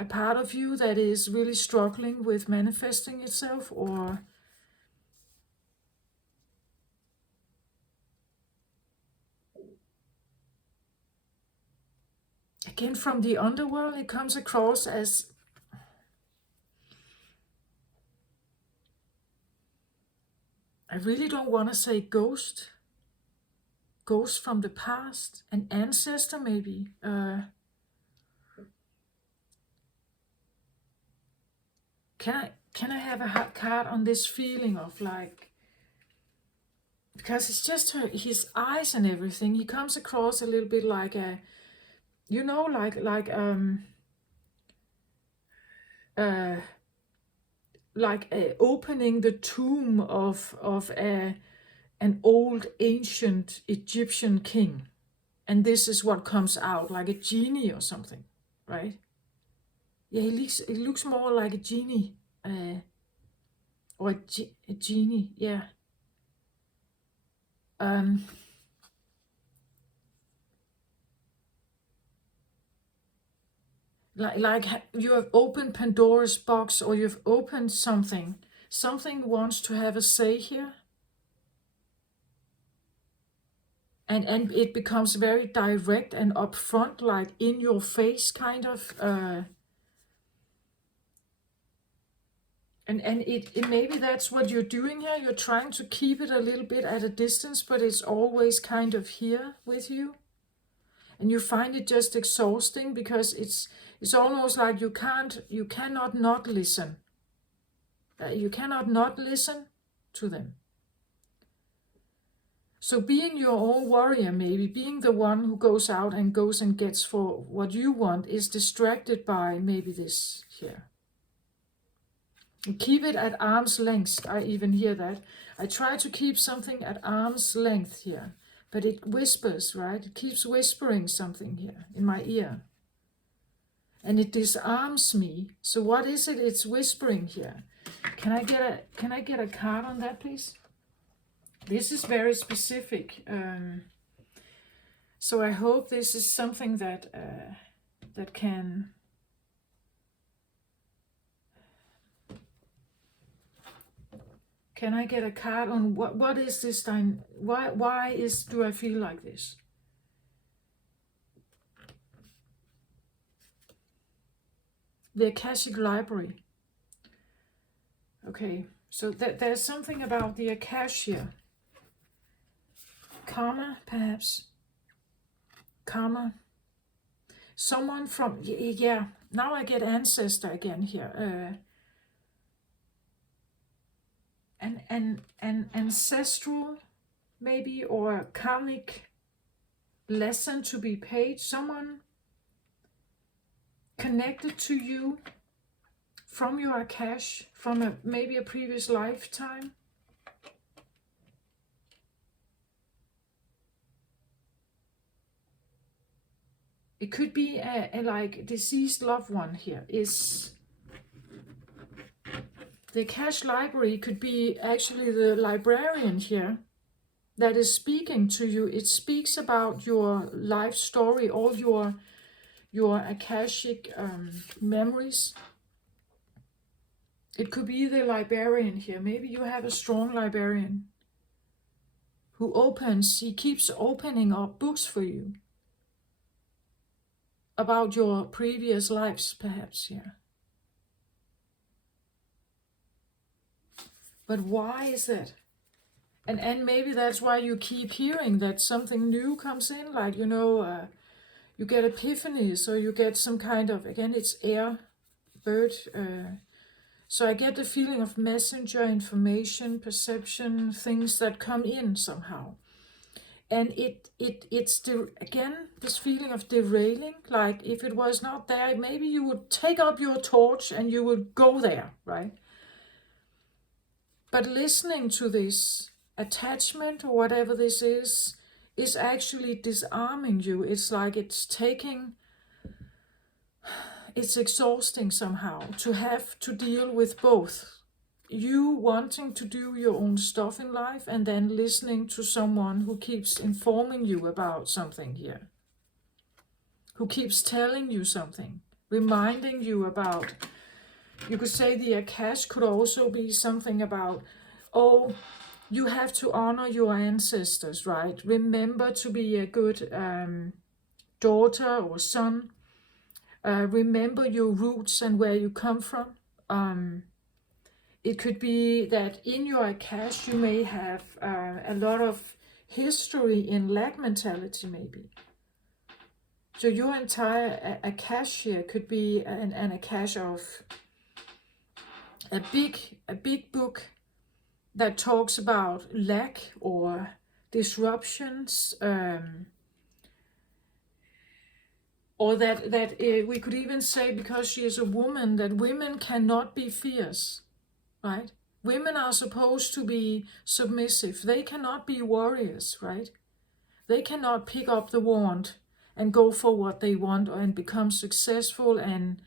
a part of you that is really struggling with manifesting itself, or again from the underworld. It comes across as, I really don't want to say ghost from the past, an ancestor maybe. Can can I have a card on this feeling of like, because it's just his eyes and everything. He comes across a little bit like a, you know, opening the tomb of an old ancient Egyptian king, and this is what comes out, like a genie or something, right? Yeah, he looks more like a genie, or a genie, yeah. Like you have opened Pandora's box, or you've opened something. Something wants to have a say here. And it becomes very direct and upfront, like in your face, kind of. And it maybe that's what you're doing here. You're trying to keep it a little bit at a distance, but it's always kind of here with you. And you find it just exhausting, because it's almost like you cannot not listen. You cannot not listen to them. So being your own warrior, maybe being the one who goes out and goes and gets for what you want, is distracted by maybe this here. And keep it at arm's length. I even hear that. I try to keep something at arm's length here, but it whispers, right? It keeps whispering something here in my ear. And it disarms me. So what is it it's whispering here? Can I get a card on that, please? This is very specific. So I hope this is something that that can I get a card on what is this time? Why do I feel like this? The Akashic Library. Okay, so there's something about the Akash here. Karma, perhaps. Karma. Someone from, yeah, now I get ancestor again here. An ancestral, maybe, or karmic lesson to be paid. Someone connected to you from your Akash, from maybe a previous lifetime. It could be a like deceased loved one here. Is the Akash Library could be actually the librarian here that is speaking to you. It speaks about your life story, all your Akashic memories. It could be the librarian here. Maybe you have a strong librarian who he keeps opening up books for you about your previous lives, perhaps, here. But why is that? And maybe that's why you keep hearing that something new comes in, like, you know, you get epiphanies, or you get some kind of, again, it's air, bird. So I get the feeling of messenger, information, perception, things that come in somehow. And it's again, this feeling of derailing, like if it was not there, maybe you would take up your torch and you would go there, right? But listening to this attachment, or whatever this is actually disarming you. It's like it's exhausting somehow to have to deal with both. You wanting to do your own stuff in life, and then listening to someone who keeps informing you about something here. Who keeps telling you something, reminding you about, you could say the Akash could also be something about, oh, you have to honor your ancestors, right? Remember to be a good daughter or son. Remember your roots and where you come from. It could be that in your Akash you may have a lot of history in lack mentality, maybe. So your entire Akash here could be an Akash of a big book that talks about lack or disruptions, or that we could even say, because she is a woman, that women cannot be fierce, right? Women are supposed to be submissive. They cannot be warriors, right? They cannot pick up the wand and go for what they want and become successful, and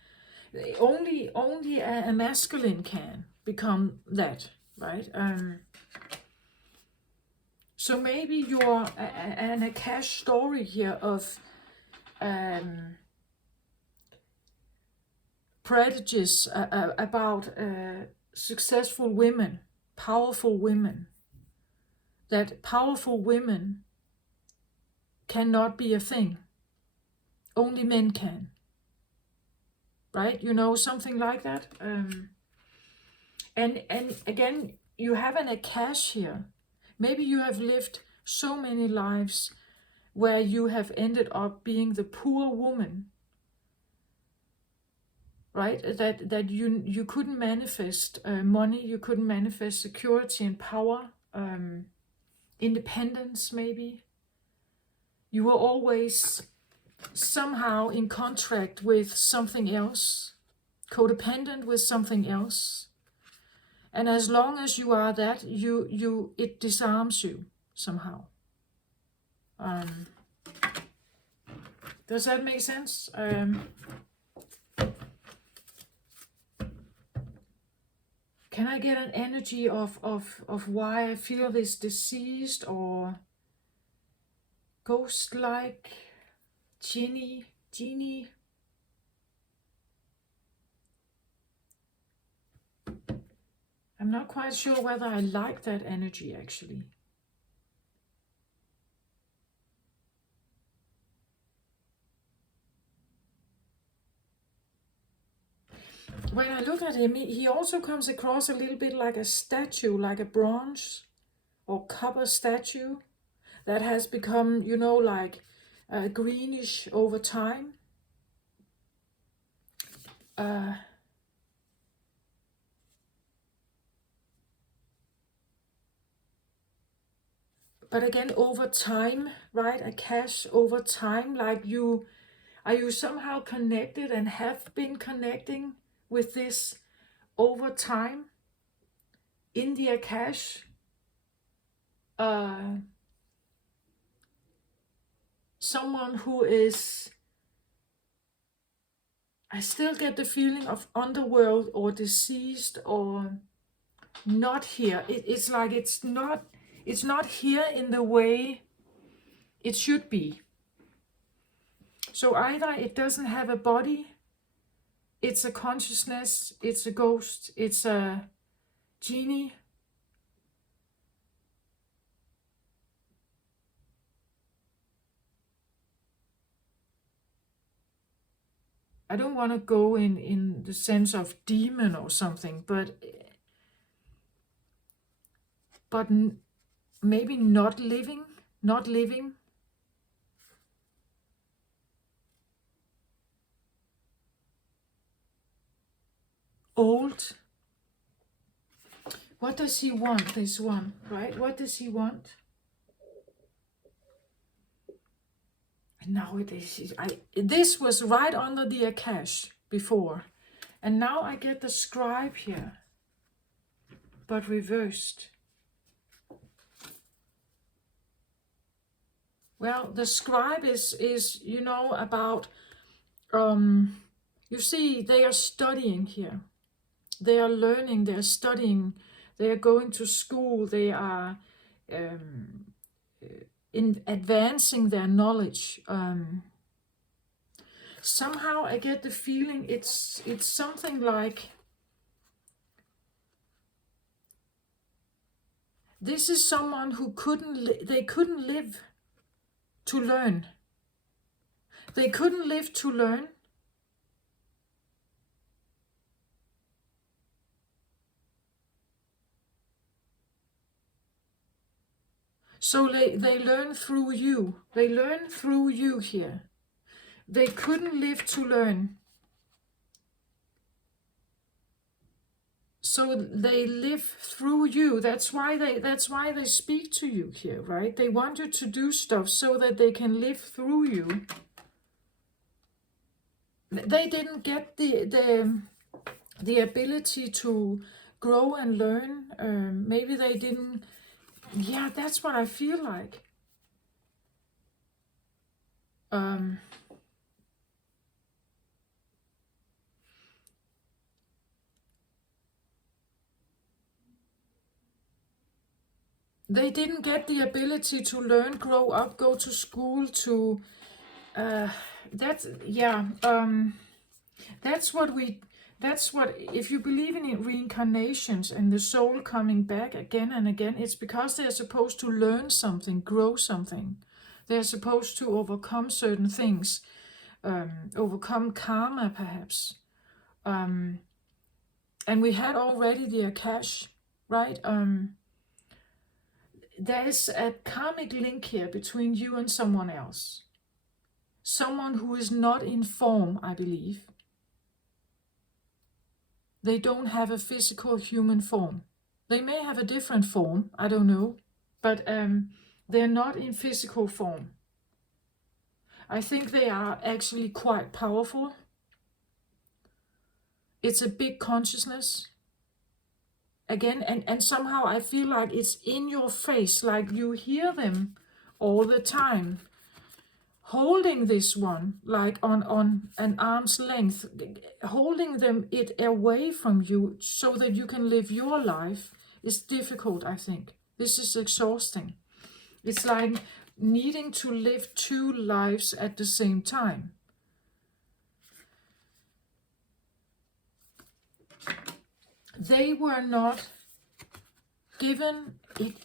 only a masculine can become that, right? So maybe you're an Akash story here of prejudice about successful women, powerful women, that powerful women cannot be a thing. Only men can. Right? You know, something like that. And again, you have an Akash here. Maybe you have lived so many lives where you have ended up being the poor woman, right? That you couldn't manifest money, you couldn't manifest security and power, independence maybe. You were always somehow in contract with something else, codependent with something else. And as long as you are that, it disarms you somehow. Does that make sense? Can I get an energy of why I feel this deceased or ghost-like, genie? I'm not quite sure whether I like that energy actually. When I look at him, he also comes across a little bit like a statue, like a bronze or copper statue that has become, you know, like greenish over time. But again, over time, right? Akash over time, like are you somehow connected and have been connecting with this over time in the Akash? Someone who is, I still get the feeling of underworld or deceased or not here. It's like it's not here in the way it should be. So either it doesn't have a body, it's a consciousness, it's a ghost, it's a genie. I don't want to go in the sense of demon or something, but maybe not living. Old. What does he want, this one, right? What does he want? And now it is, this was right under the Akash before. And now I get the scribe here, but reversed. Well, the scribe is you know, about, you see, they are studying here. They are learning, they are studying, they are going to school, they are in advancing their knowledge. Somehow I get the feeling it's something like, this is someone who they couldn't live to learn. They couldn't live to learn. So they learn through you. They learn through you here. They couldn't live to learn. So they live through you. That's why they speak to you here, right? They want you to do stuff so that they can live through you. They didn't get the ability to grow and learn. Maybe they didn't. Yeah, that's what I feel like. They didn't get the ability to learn, grow up, go to school, to that's yeah. That's what, if you believe in reincarnations and the soul coming back again and again, it's because they're supposed to learn something, grow something. They're supposed to overcome certain things, overcome karma perhaps. And we had already the Akash, right? There's a karmic link here between you and someone else. Someone who is not in form, I believe. They don't have a physical human form. They may have a different form, I don't know. But they're not in physical form. I think they are actually quite powerful. It's a big consciousness. Again, and somehow I feel like it's in your face, like you hear them all the time, holding this one, like on an arm's length, holding it away from you so that you can live your life is difficult, I think. This is exhausting. It's like needing to live two lives at the same time. They were not given it.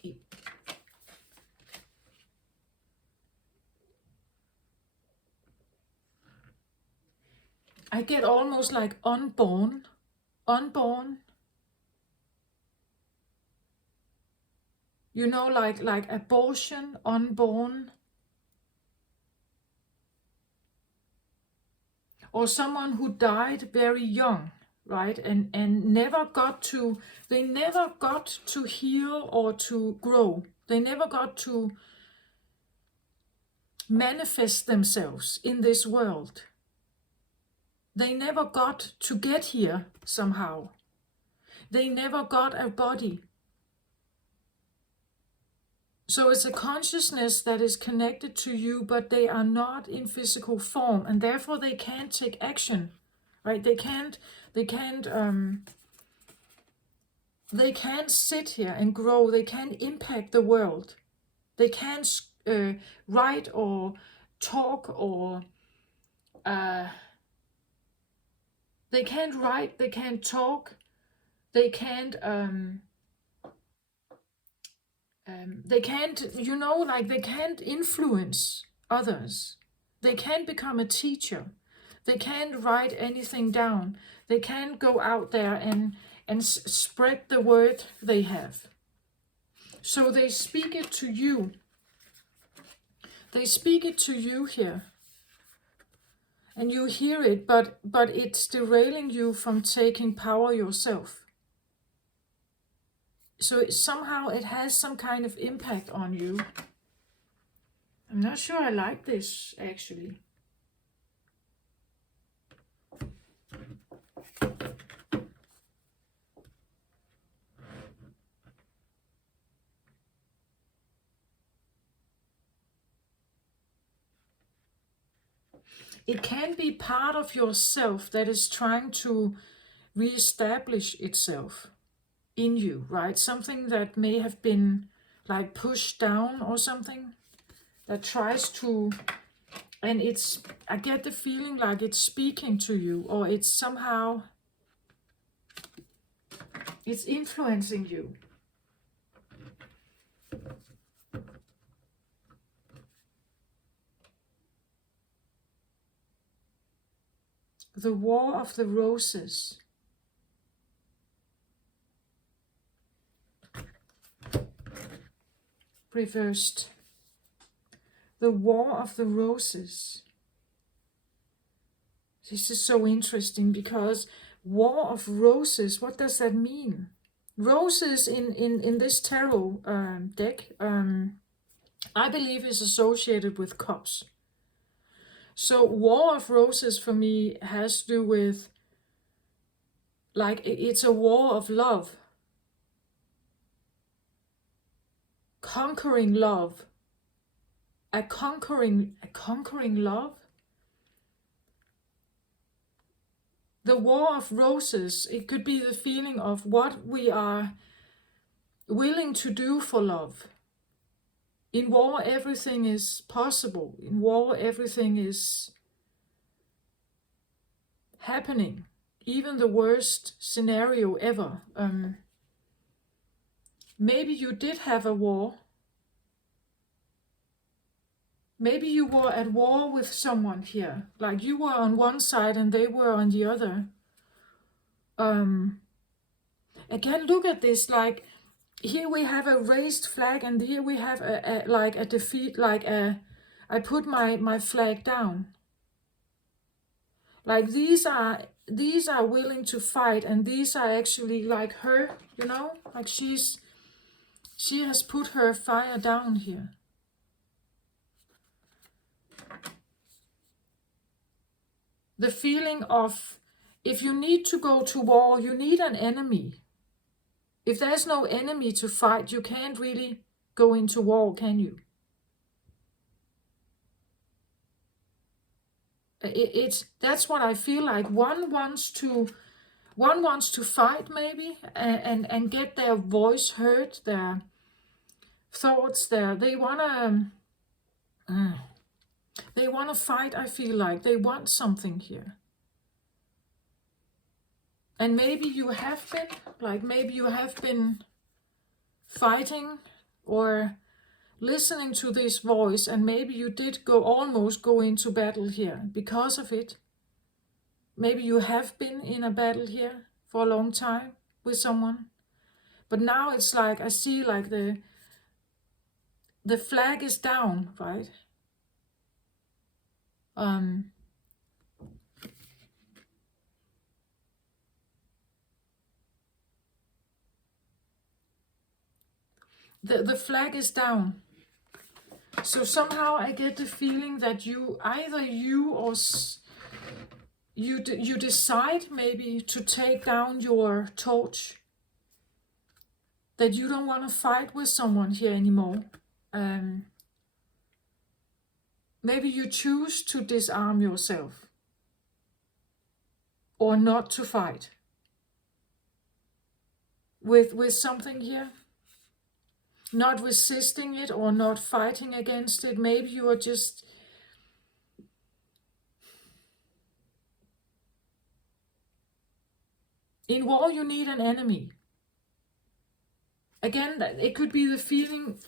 I get almost like unborn. You know, like abortion, unborn. Or someone who died very young, right? And never got to, they never got to heal or to grow. They never got to manifest themselves in this world. They never got to get here somehow. They never got a body. So it's a consciousness that is connected to you, but they are not in physical form, and therefore they can't take action, right? They can't sit here and grow. They can't impact the world. They can't write or talk or they can't write. They can't talk. They can't. They can't, like they can't influence others. They can't become a teacher. They can't write anything down. They can't go out there and spread the word they have. So they speak it to you. They speak it to you here. And you hear it, but it's derailing you from taking power yourself. So somehow it has some kind of impact on you. I'm not sure I like this, actually. It can be part of yourself that is trying to reestablish itself in you, right? Something that may have been like pushed down or something that tries to, and I get the feeling like it's speaking to you, or it's somehow, it's influencing you. The War of the Roses. Reversed. The War of the Roses. This is so interesting because War of Roses, what does that mean? Roses in this tarot deck, I believe is associated with cups. So War of Roses for me has to do with, like, it's a war of love. Conquering love. A conquering love. The War of Roses, it could be the feeling of what we are willing to do for love. In war, everything is possible. In war, everything is happening. Even the worst scenario ever. Maybe you did have a war. Maybe you were at war with someone here. Like you were on one side and they were on the other. Again, look at this. Like here we have a raised flag, and here we have like a defeat. Like I put my flag down. Like these are willing to fight, and these are actually like her. You know, like she has put her fire down here. The feeling of, if you need to go to war, you need an enemy. If there's no enemy to fight, you can't really go into war, can you? That's what I feel like. One wants to fight maybe and get their voice heard, their thoughts, they wanna fight. I feel like they want something here. And maybe you have been fighting or listening to this voice, and maybe you did almost go into battle here because of it. Maybe you have been in a battle here for a long time with someone, but now it's like I see like the flag is down, right? The flag is down. So somehow I get the feeling that you decide maybe to take down your torch. That you don't want to fight with someone here anymore. Maybe you choose to disarm yourself. Or not to fight. With something here. Not resisting it or not fighting against it. Maybe you are just... In war you need an enemy. Again, it could be the feeling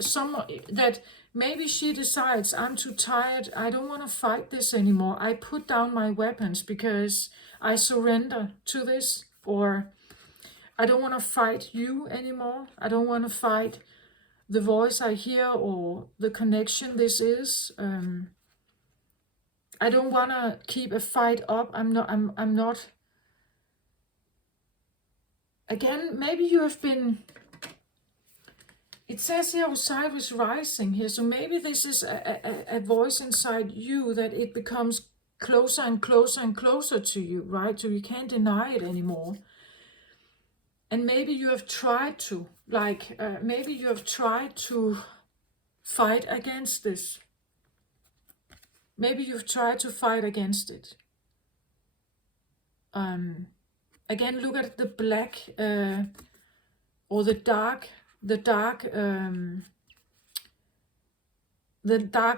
that maybe she decides, I'm too tired, I don't want to fight this anymore. I put down my weapons because I surrender to this. Or I don't want to fight you anymore. I don't want to fight the voice I hear or the connection this is. I don't want to keep a fight up. I'm not. Again, maybe you have been... It says here Osiris rising here, so maybe this is a voice inside you that it becomes closer and closer and closer to you, right? So you can't deny it anymore. And maybe you have tried to, maybe you have tried to fight against this. Maybe you've tried to fight against it. Again, look at the black or the dark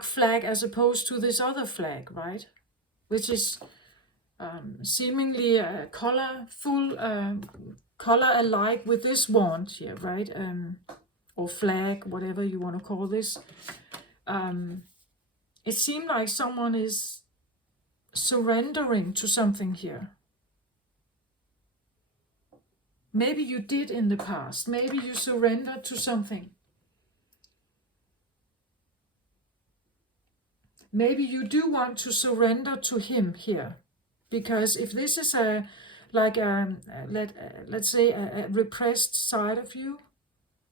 flag as opposed to this other flag, right? Which is seemingly colorful, color alike with this wand here, right? Or flag, whatever you want to call this. It seemed like someone is surrendering to something here. Maybe you did in the past. Maybe you surrendered to something. Maybe you do want to surrender to him here. Because if this is like let's say a repressed side of you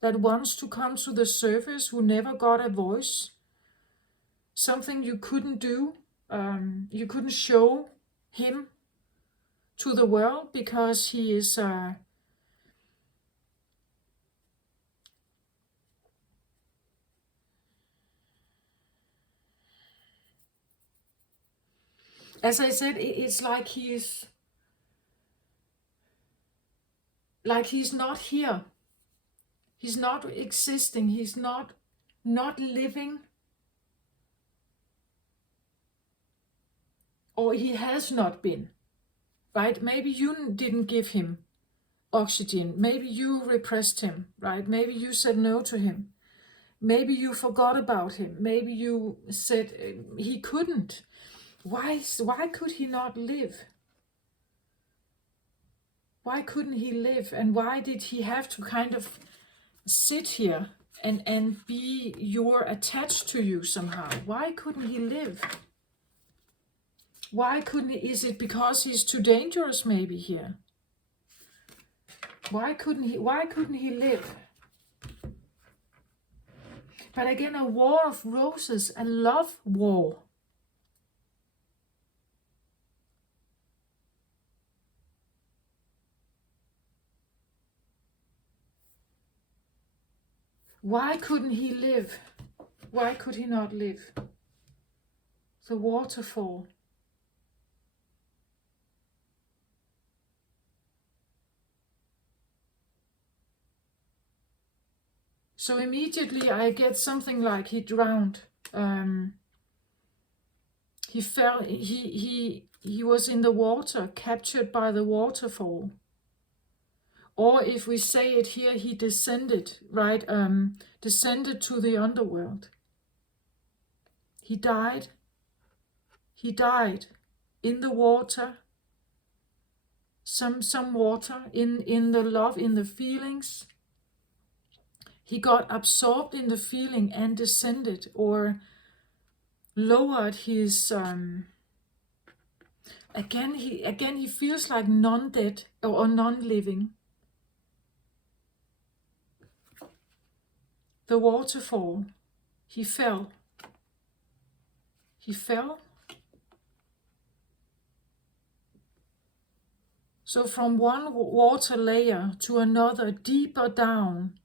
that wants to come to the surface, who never got a voice, something you couldn't do, you couldn't show him to the world because he is as I said, it's like he's not here. He's not existing. He's not living, or he has not been, right? Maybe you didn't give him oxygen. Maybe you repressed him, right? Maybe you said no to him. Maybe you forgot about him. Maybe you said he couldn't. Why could he not live? Why couldn't he live? And why did he have to kind of sit here and be attached to you somehow? Why couldn't he live? Why couldn't he? Is it because he's too dangerous maybe here? Why couldn't he live? But again, a war of roses, a love war. Why couldn't he live? Why could he not live? The waterfall. So immediately I get something like he drowned. He fell. He was in the water, captured by the waterfall. Or if we say it here, he descended, right? Descended to the underworld. He died. He died in the water. Some water in the love, in the feelings. He got absorbed in the feeling and descended, or lowered his. Again he feels like non-dead or non-living. The waterfall. He fell. He fell. So from one water layer to another, deeper down,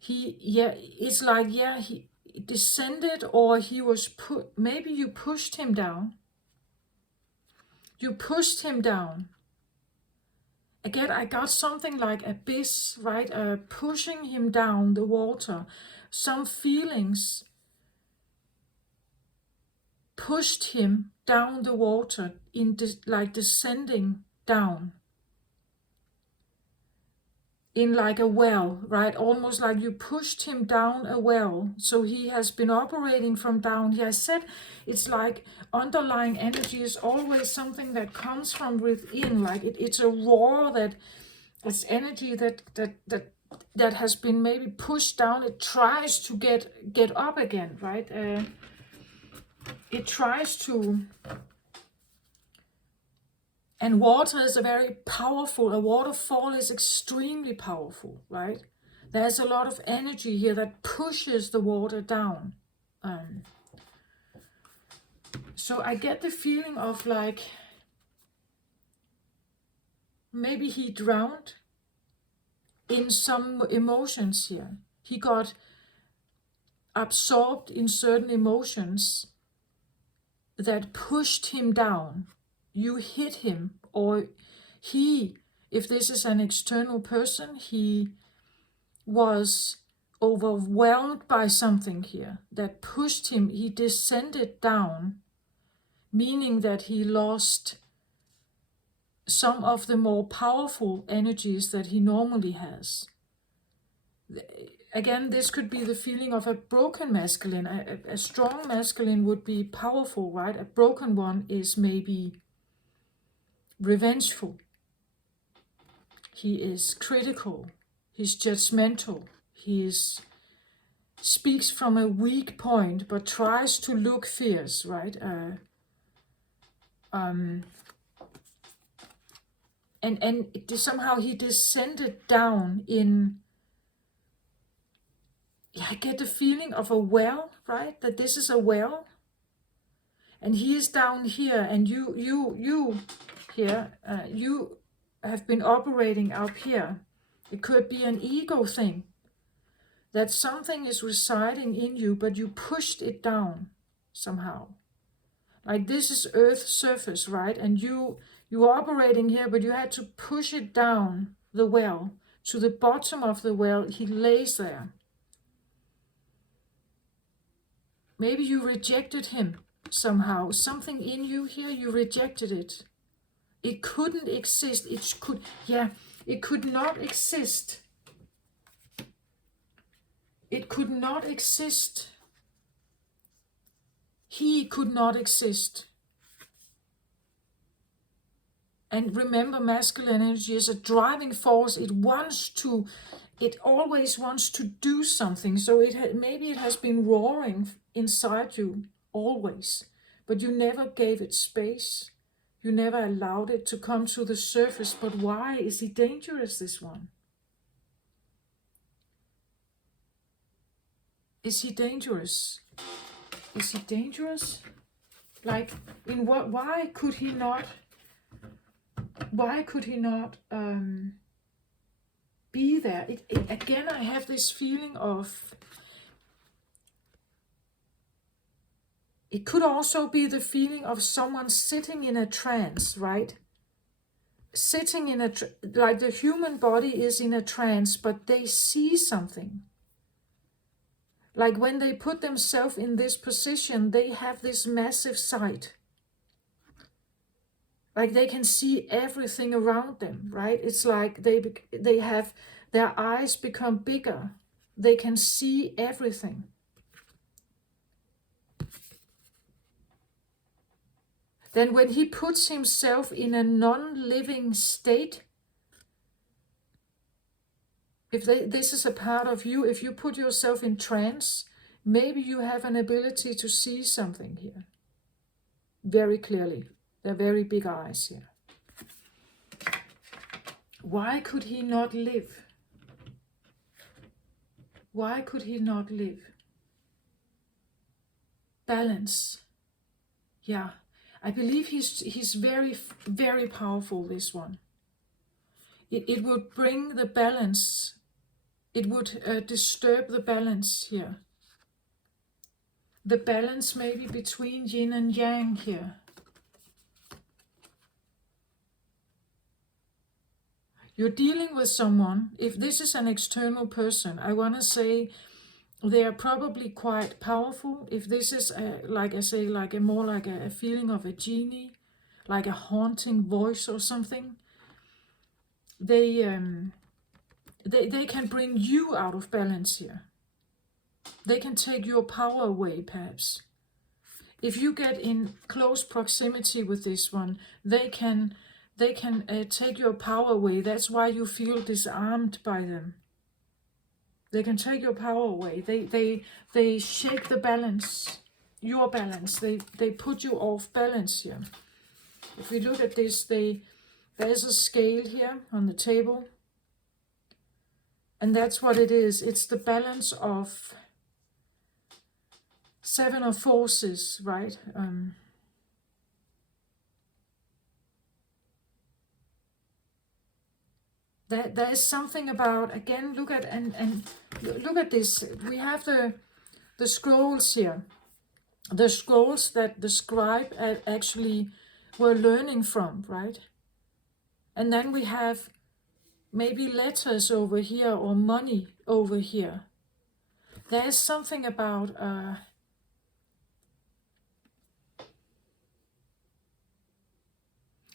it's like, he descended, or he was maybe you pushed him down. You pushed him down. Again, I got something like abyss, right? Pushing him down the water. Some feelings pushed him down the water, like descending down. In like a well, right? Almost like you pushed him down a well. So he has been operating from down here. I said it's like underlying energy is always something that comes from within. Like it's a roar, it's energy that has been maybe pushed down. It tries to get up again, right? It tries to. And water is a waterfall is extremely powerful, right? There's a lot of energy here that pushes the water down. So I get the feeling of like, maybe he drowned in some emotions here. He got absorbed in certain emotions that pushed him down. You hit him, or if this is an external person, he was overwhelmed by something here that pushed him. He descended down, meaning that he lost some of the more powerful energies that he normally has. Again, this could be the feeling of a broken masculine. A strong masculine would be powerful, right? A broken one is maybe revengeful. He is critical. He's judgmental. He speaks from a weak point, but tries to look fierce, right? somehow he descended down in, I get the feeling of a well, right? That this is a well, and he is down here, and you here, you have been operating up here. It could be an ego thing, that something is residing in you, but you pushed it down somehow. Like this is Earth's surface, right? And you are operating here, but you had to push it down the well, to the bottom of the well. He lays there. Maybe you rejected him somehow. Something in you here, you rejected it. It couldn't exist. It could not exist. It could not exist. He could not exist. And remember, masculine energy is a driving force. It always wants to do something. So maybe it has been roaring inside you always, but you never gave it space. You never allowed it to come to the surface. But why is he dangerous, this one? Is he dangerous? Is he dangerous? Like, in what? Why could he not be there? Again, I have this feeling of, it could also be the feeling of someone sitting in a trance, right? Sitting in like the human body is in a trance, but they see something. Like when they put themselves in this position, they have this massive sight. Like they can see everything around them, right? It's like they have, their eyes become bigger. They can see everything. Then when he puts himself in a non-living state, if this is a part of you, if you put yourself in trance, maybe you have an ability to see something here very clearly. They're very big eyes here. Why could he not live? Why could he not live? Balance. Yeah, I believe he's very, very powerful, this one. It would bring the balance. It would disturb the balance here. The balance maybe between yin and yang here. You're dealing with someone, if this is an external person, I want to say they are probably quite powerful. If this is, like I say, like more like a feeling of a genie, like a haunting voice or something, they can bring you out of balance here. They can take your power away, perhaps. If you get in close proximity with this one, they can take your power away. That's why you feel disarmed by them. They can take your power away. They shake the balance, your balance. They put you off balance here. If we look at this, there's a scale here on the table. And that's what it is. It's the balance of 7 of forces, right? There is something about, again, look at look at this. We have the scrolls here. The scrolls that the scribe actually were learning from, right? And then we have maybe letters over here or money over here. There is something about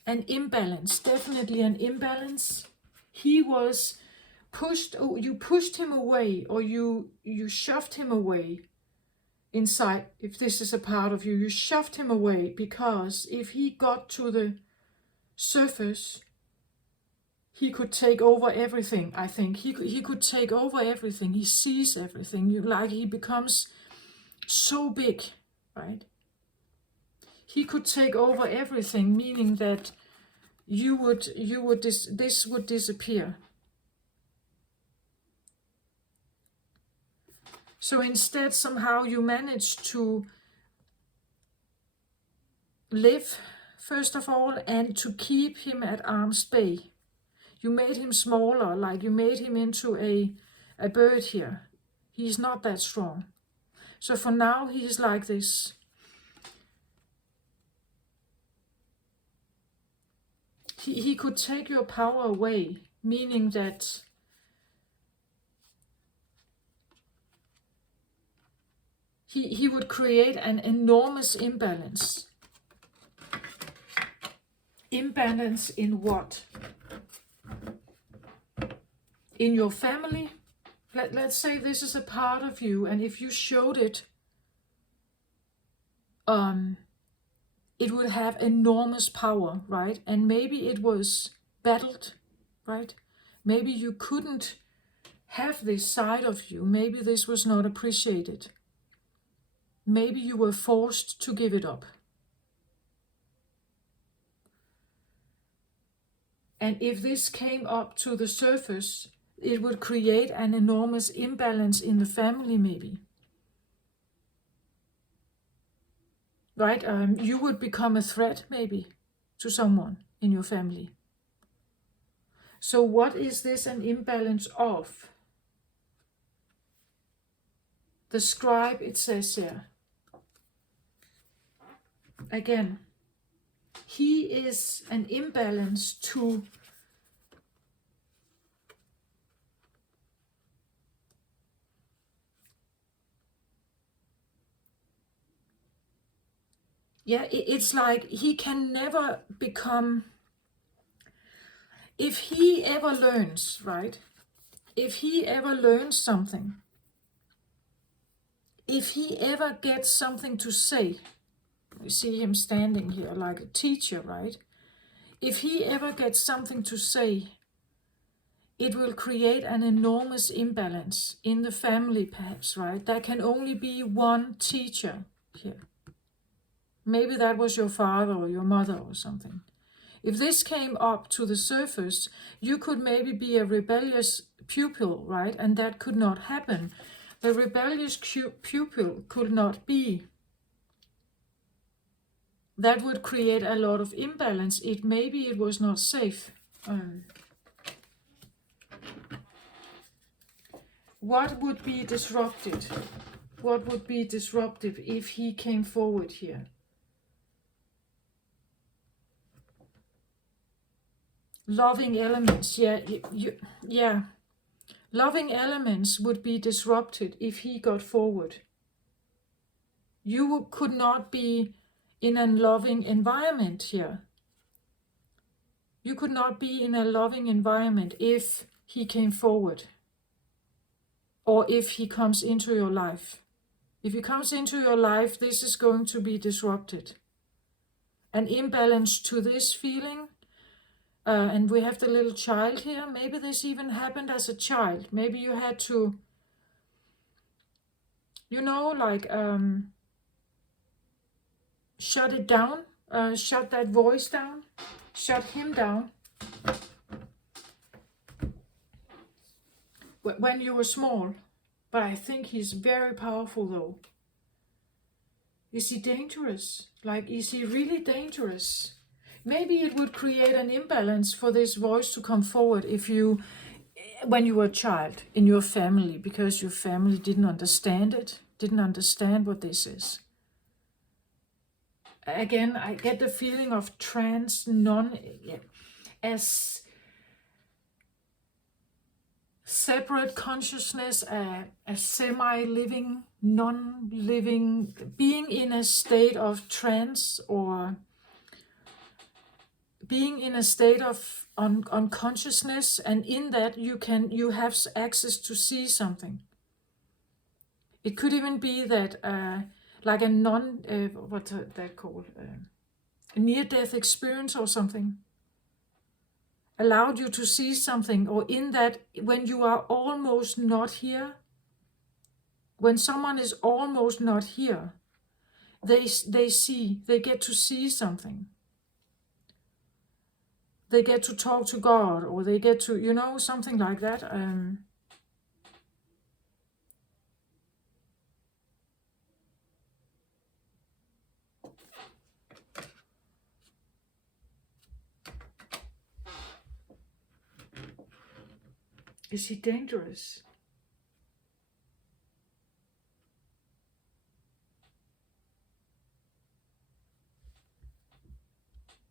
an imbalance, definitely an imbalance. He was pushed, you pushed him away, or you shoved him away inside. If this is a part of you, you shoved him away, because if he got to the surface, he could take over everything. I think he could take over everything. He sees everything. He becomes so big, right? He could take over everything, meaning that this would disappear. So instead, somehow you managed to live, first of all, and to keep him at arm's bay. You made him smaller, like you made him into a bird here. He's not that strong. So for now, he's like this. He could take your power away, meaning that he would create an enormous imbalance. Imbalance in what? In your family? Let's say this is a part of you, and if you showed it, it would have enormous power, right? And maybe it was battled, right? Maybe you couldn't have this side of you. Maybe this was not appreciated. Maybe you were forced to give it up. And if this came up to the surface, it would create an enormous imbalance in the family, maybe. Right? You would become a threat, maybe, to someone in your family. So what is this an imbalance of? The scribe, it says here. Again, he is an imbalance to it's like he can never become, if he ever learns, right? If he ever learns something, if he ever gets something to say, you see him standing here like a teacher, right? If he ever gets something to say, it will create an enormous imbalance in the family, perhaps, right? There can only be one teacher here. Maybe that was your father or your mother or something. If this came up to the surface, you could maybe be a rebellious pupil, right? And that could not happen. The rebellious pupil could not be. That would create a lot of imbalance. Maybe it was not safe. What would be disrupted? What would be disruptive if he came forward here? Loving elements, yeah. Loving elements would be disrupted if he got forward. You could not be in a loving environment here. You could not be in a loving environment if he came forward. Or if he comes into your life. If he comes into your life, this is going to be disrupted. An imbalance to this feeling. And we have the little child here. Maybe this even happened as a child. Maybe you had to, shut it down. Shut that voice down. Shut him down. When you were small. But I think he's very powerful though. Is he dangerous? Like, is he really dangerous? Maybe it would create an imbalance for this voice to come forward when you were a child in your family, because your family didn't understand it, didn't understand what this is. Again, I get the feeling of as separate consciousness, a semi-living, non-living, being in a state of trance or being in a state of unconsciousness, and in that you have access to see something. It could even be that like a what's that called? A near-death experience or something allowed you to see something, or in that when you are almost not here, when someone is almost not here, they get to see something. they get to talk to God, or they get to, you know, something like that. Is he dangerous?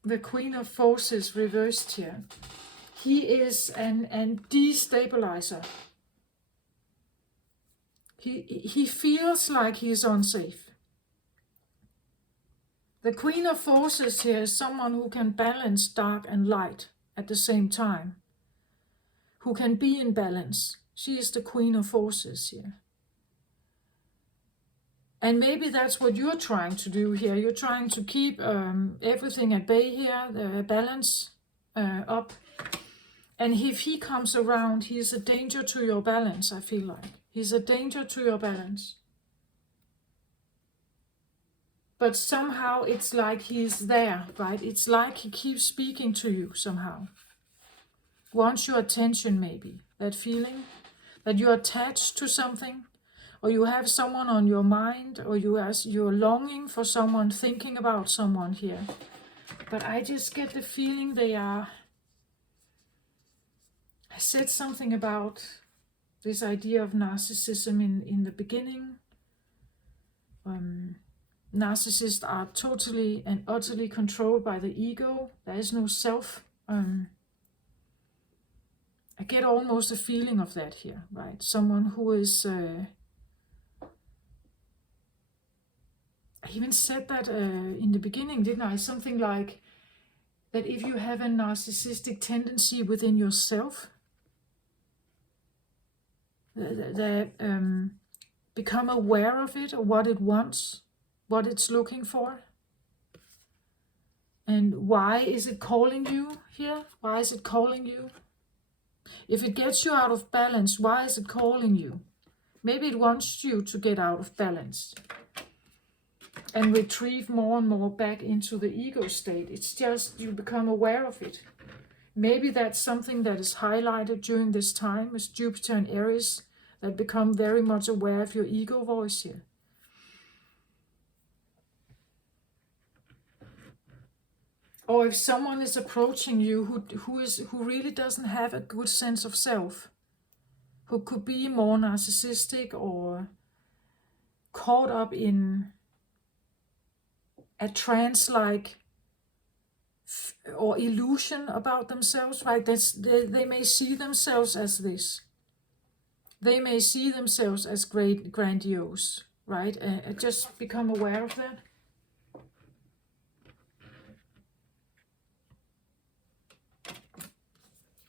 The Queen of Forces reversed here. He is an destabilizer. He feels like he is unsafe. The Queen of Forces here is someone who can balance dark and light at the same time, who can be in balance. She is the Queen of Forces here. And maybe that's what you're trying to do here. You're trying to keep everything at bay here, the balance up. And if he comes around, he is a danger to your balance, I feel like. He's a danger to your balance. But somehow it's like he's there, right? It's like he keeps speaking to you somehow. Wants your attention, maybe. That feeling that you're attached to something, or you have someone on your mind, or you're longing for someone, thinking about someone here. But I just get the feeling I said something about this idea of narcissism in the beginning. Narcissists are totally and utterly controlled by the ego. There is no self. I get almost a feeling of that here, right? Someone who is... I even said that in the beginning, didn't I? Something like that if you have a narcissistic tendency within yourself, that become aware of it, or what it wants, what it's looking for. And why is it calling you here? Why is it calling you? If it gets you out of balance, why is it calling you? Maybe it wants you to get out of balance and retrieve more and more back into the ego state. It's just you become aware of it. Maybe that's something that is highlighted during this time as Jupiter and Aries, that become very much aware of your ego voice here. Or if someone is approaching you who really doesn't have a good sense of self, who could be more narcissistic or caught up in a trance-like or illusion about themselves, right? They may see themselves as this. They may see themselves as great, grandiose, right? Just become aware of that.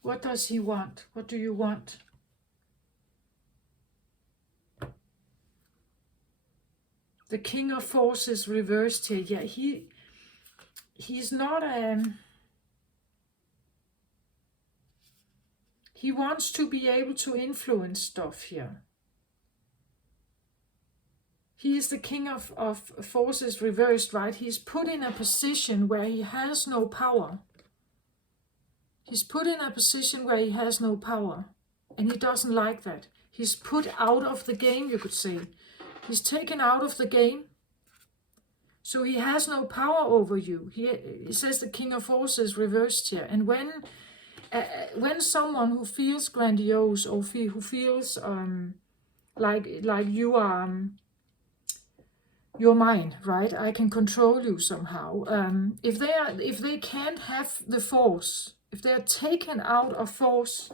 What does he want? What do you want? The King of Forces reversed here. Yeah, he's not he wants to be able to influence stuff here. He is the King of Forces reversed, right? He's put in a position where he has no power. He's put in a position where he has no power. And he doesn't like that. He's put out of the game, you could say. He's taken out of the game. So he has no power over you. He says the King of Forces reversed here. And when someone who feels grandiose or who feels like you are you're mine, right? I can control you somehow. If they can't have the force, if they're taken out of force,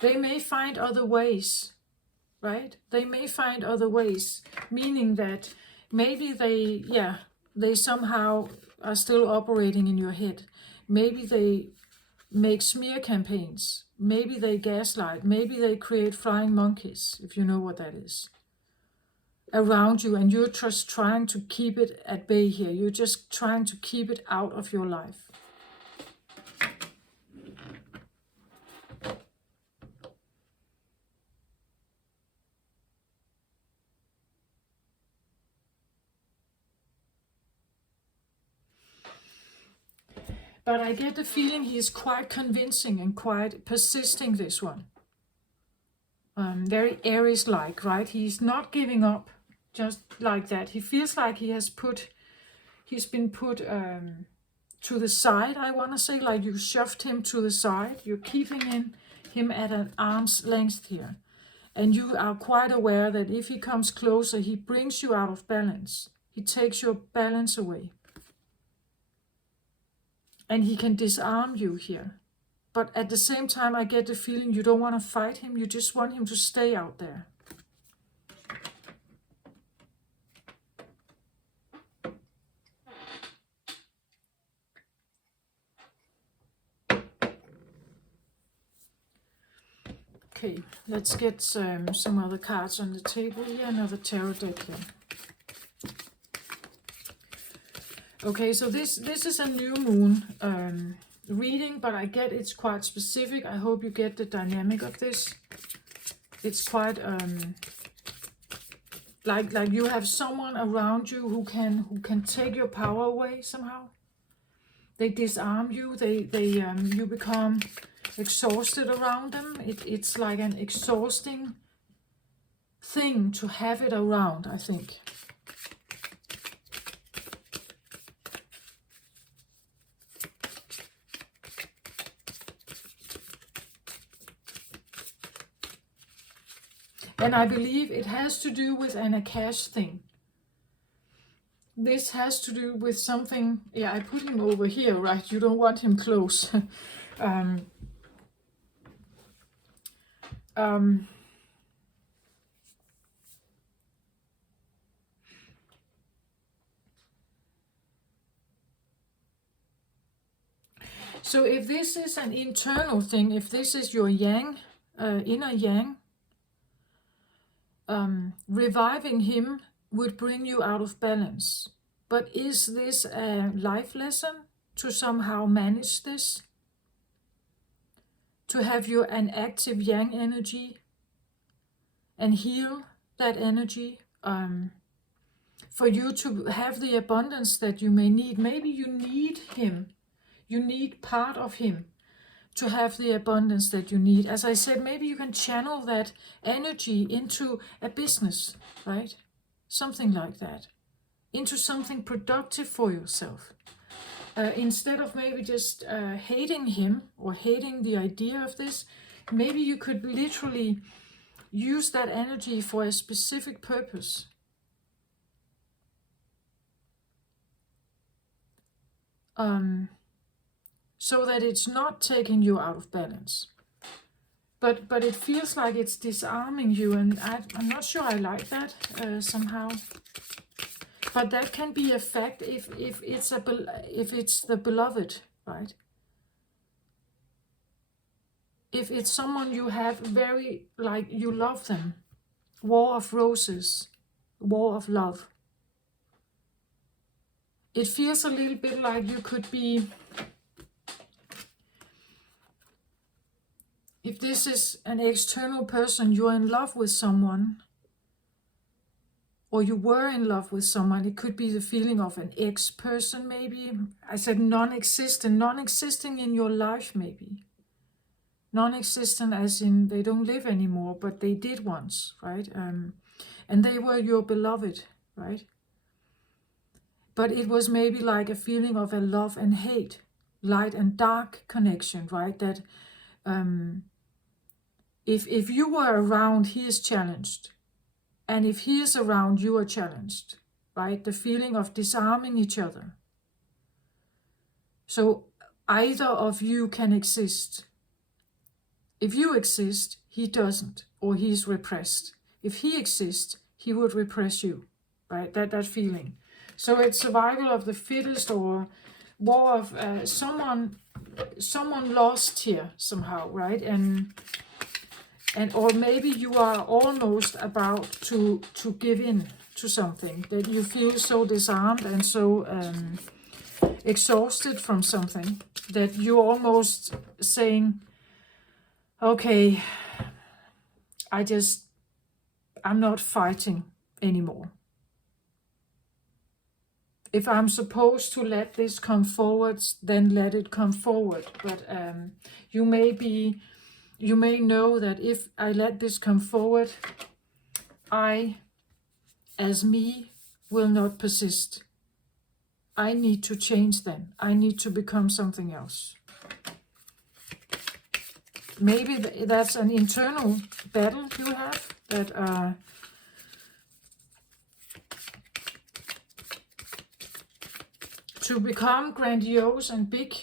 they may find other ways, right? They may find other ways, meaning that maybe they somehow are still operating in your head. Maybe they make smear campaigns. Maybe they gaslight. Maybe they create flying monkeys, if you know what that is, around you, and you're just trying to keep it at bay here. You're just trying to keep it out of your life. But I get the feeling he's quite convincing and quite persisting, this one. Very Aries-like, right? He's not giving up just like that. He feels like he's been put to the side, I want to say, like you shoved him to the side. You're keeping him at an arm's length here. And you are quite aware that if he comes closer, he brings you out of balance. He takes your balance away. And he can disarm you here. But at the same time, I get the feeling you don't want to fight him. You just want him to stay out there. Okay, let's get some other cards on the table here. Another tarot deck here. Okay, so this is a new moon reading, but I get it's quite specific. I hope you get the dynamic of this. It's quite like you have someone around you who can take your power away somehow. They disarm you. You become exhausted around them. It's like an exhausting thing to have it around, I think. And I believe it has to do with an Akash thing. This has to do with something. Yeah, I put him over here, right? You don't want him close. So if this is an internal thing, if this is your yang, inner yang, reviving him would bring you out of balance. But is this a life lesson to somehow manage this? To have an active yang energy and heal that energy, for you to have the abundance that you may need. Maybe you need him. You need part of him to have the abundance that you need. As I said, maybe you can channel that energy into a business, right? Something like that. Into something productive for yourself. Instead of maybe just hating him or hating the idea of this, maybe you could literally use that energy for a specific purpose. So that it's not taking you out of balance. But it feels like it's disarming you, and I'm not sure I like that somehow. But that can be a fact if it's the beloved, right? If it's someone you have very, like, you love them. War of roses, war of love. It feels a little bit like you could be, if this is an external person, you're in love with someone, or you were in love with someone. It could be the feeling of an ex-person, maybe. I said non-existing in your life, maybe. Non-existent as in they don't live anymore, but they did once, right? And they were your beloved, right? But it was maybe like a feeling of a love and hate, light and dark connection, right? That if you were around, he is challenged. And if he is around, you are challenged, right? The feeling of disarming each other. So either of you can exist. If you exist, he doesn't, or he's repressed. If he exists, he would repress you, right? That feeling. So it's survival of the fittest, or war of someone lost here somehow, right? And or maybe you are almost about to give in to something, that you feel so disarmed and so exhausted from something that you're almost saying, okay, I'm not fighting anymore. if I'm supposed to let this come forward, then let it come forward. But you may know that if I let this come forward, I, as me, will not persist. I need to change then. I need to become something else. Maybe that's an internal battle you have, that to become grandiose and big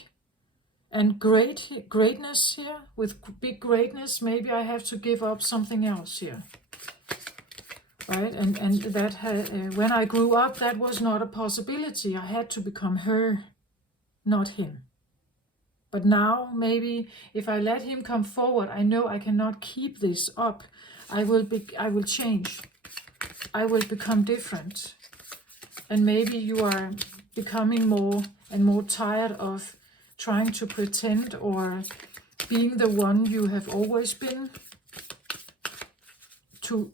and greatness here, with big greatness, maybe I have to give up something else here. Right? And that when I grew up, that was not a possibility. I had to become her, not him. But now, maybe if I let him come forward, I know I cannot keep this up. I will change. I will become different. And maybe you are becoming more and more tired of trying to pretend or being the one you have always been to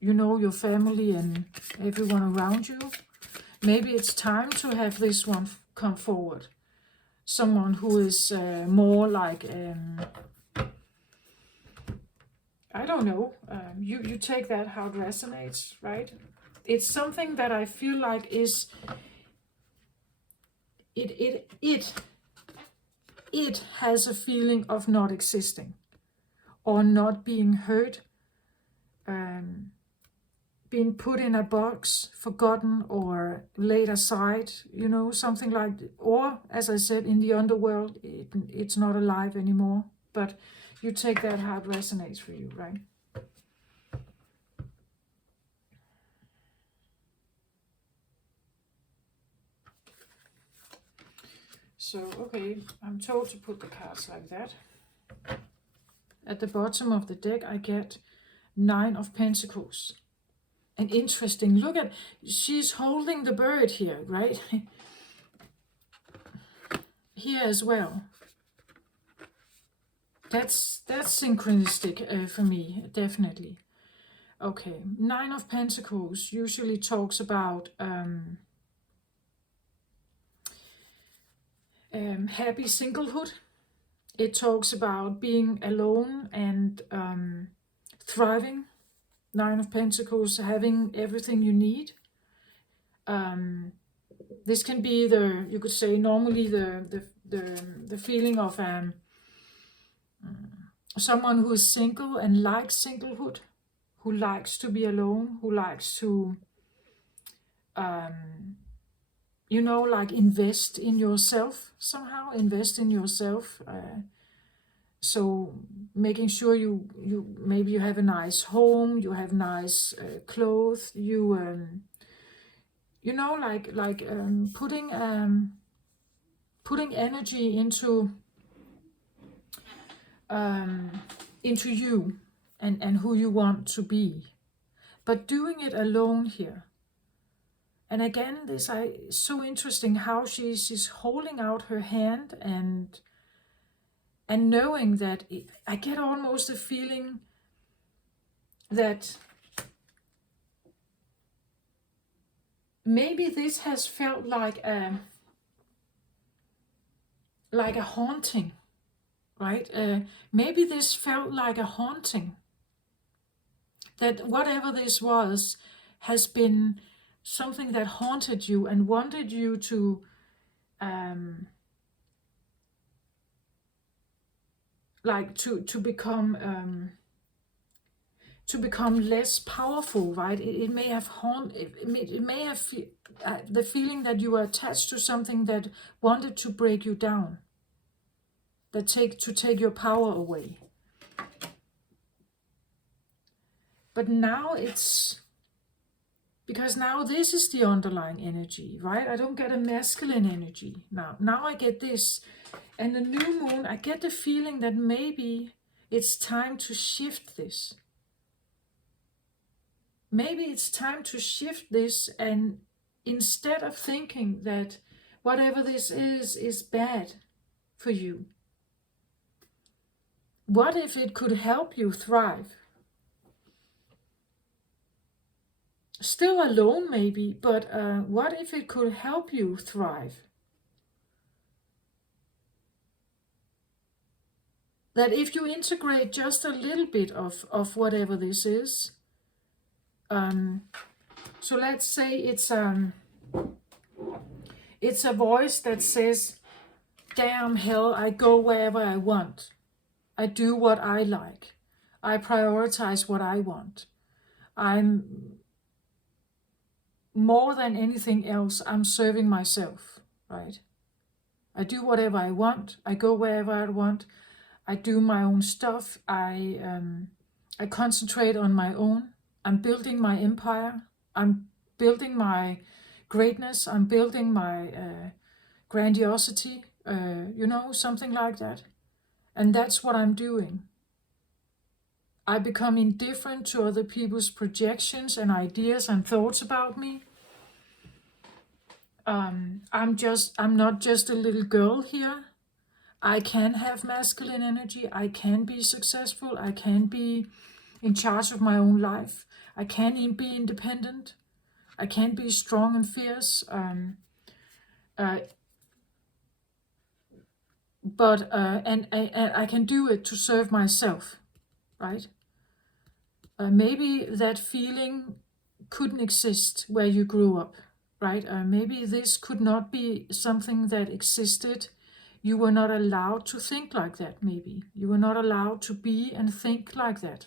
your family and everyone around you. Maybe it's time to have this one come forward. Someone who is more like, I don't know, you take that how it resonates, right? It's something that I feel like is, it has a feeling of not existing or not being heard, being put in a box, forgotten or laid aside, something like, or as I said, in the underworld, it's not alive anymore. But you take that how it resonates for you, right? So, okay, I'm told to put the cards like that. At the bottom of the deck, I get 9 of Pentacles. And interesting, look at, she's holding the bird here, right? Here as well. That's synchronistic for me, definitely. Okay, 9 of Pentacles usually talks about happy singlehood. It talks about being alone and thriving. 9 of Pentacles, having everything you need. This can be you could say, normally the feeling of someone who is single and likes singlehood, who likes to be alone, who likes to like invest in yourself somehow, invest in yourself. So making sure you maybe you have a nice home, you have nice clothes, putting energy into you and who you want to be, but doing it alone here. And again, this so interesting how she's holding out her hand and knowing that I get almost a feeling that maybe this has felt like a haunting, right? Maybe this felt like a haunting. That whatever this was has been something that haunted you and wanted you to to become less powerful, right? It may have it may have the feeling that you were attached to something that wanted to break you down, that take your power away. But now it's because now this is the underlying energy, right? I don't get a masculine energy now. Now I get this. And the new moon, I get the feeling that maybe it's time to shift this. Maybe it's time to shift this, and instead of thinking that whatever this is bad for you, what if it could help you thrive? Still alone maybe, but what if it could help you thrive? That if you integrate just a little bit of whatever this is, so let's say it's a voice that says, damn hell, I go wherever I want. I do what I like. I prioritize what I want. I'm more than anything else, I'm serving myself, right? I do whatever I want. I go wherever I want. I do my own stuff. I concentrate on my own. I'm building my empire. I'm building my greatness. I'm building my grandiosity, something like that. And that's what I'm doing. I become indifferent to other people's projections and ideas and thoughts about me. I'm not just a little girl here. I can have masculine energy. I can be successful. I can be in charge of my own life. I can be independent. I can be strong and fierce. But I can do it to serve myself, right? Maybe that feeling couldn't exist where you grew up, right? Maybe this could not be something that existed. You were not allowed to think like that, maybe. You were not allowed to be and think like that.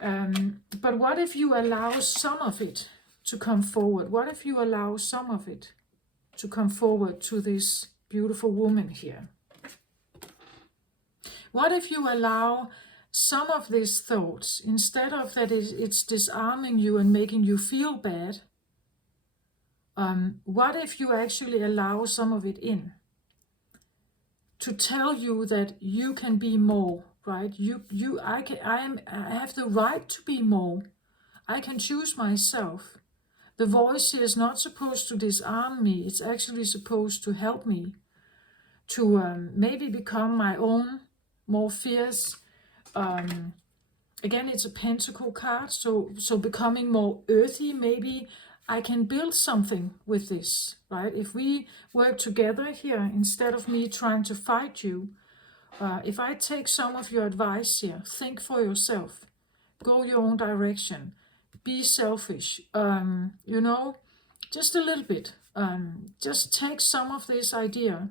But what if you allow some of it to come forward? What if you allow some of it to come forward to this beautiful woman here? What if you allow some of these thoughts, instead of that it's disarming you and making you feel bad, what if you actually allow some of it in to tell you that you can be more, right? I have the right to be more. I can choose myself. The voice here is not supposed to disarm me. It's actually supposed to help me to maybe become my own more fierce. Again, it's a pentacle card, so becoming more earthy. Maybe I can build something with this, right? If we work together here, instead of me trying to fight you, if I take some of your advice here, think for yourself, go your own direction, be selfish, just a little bit. Just take some of this idea.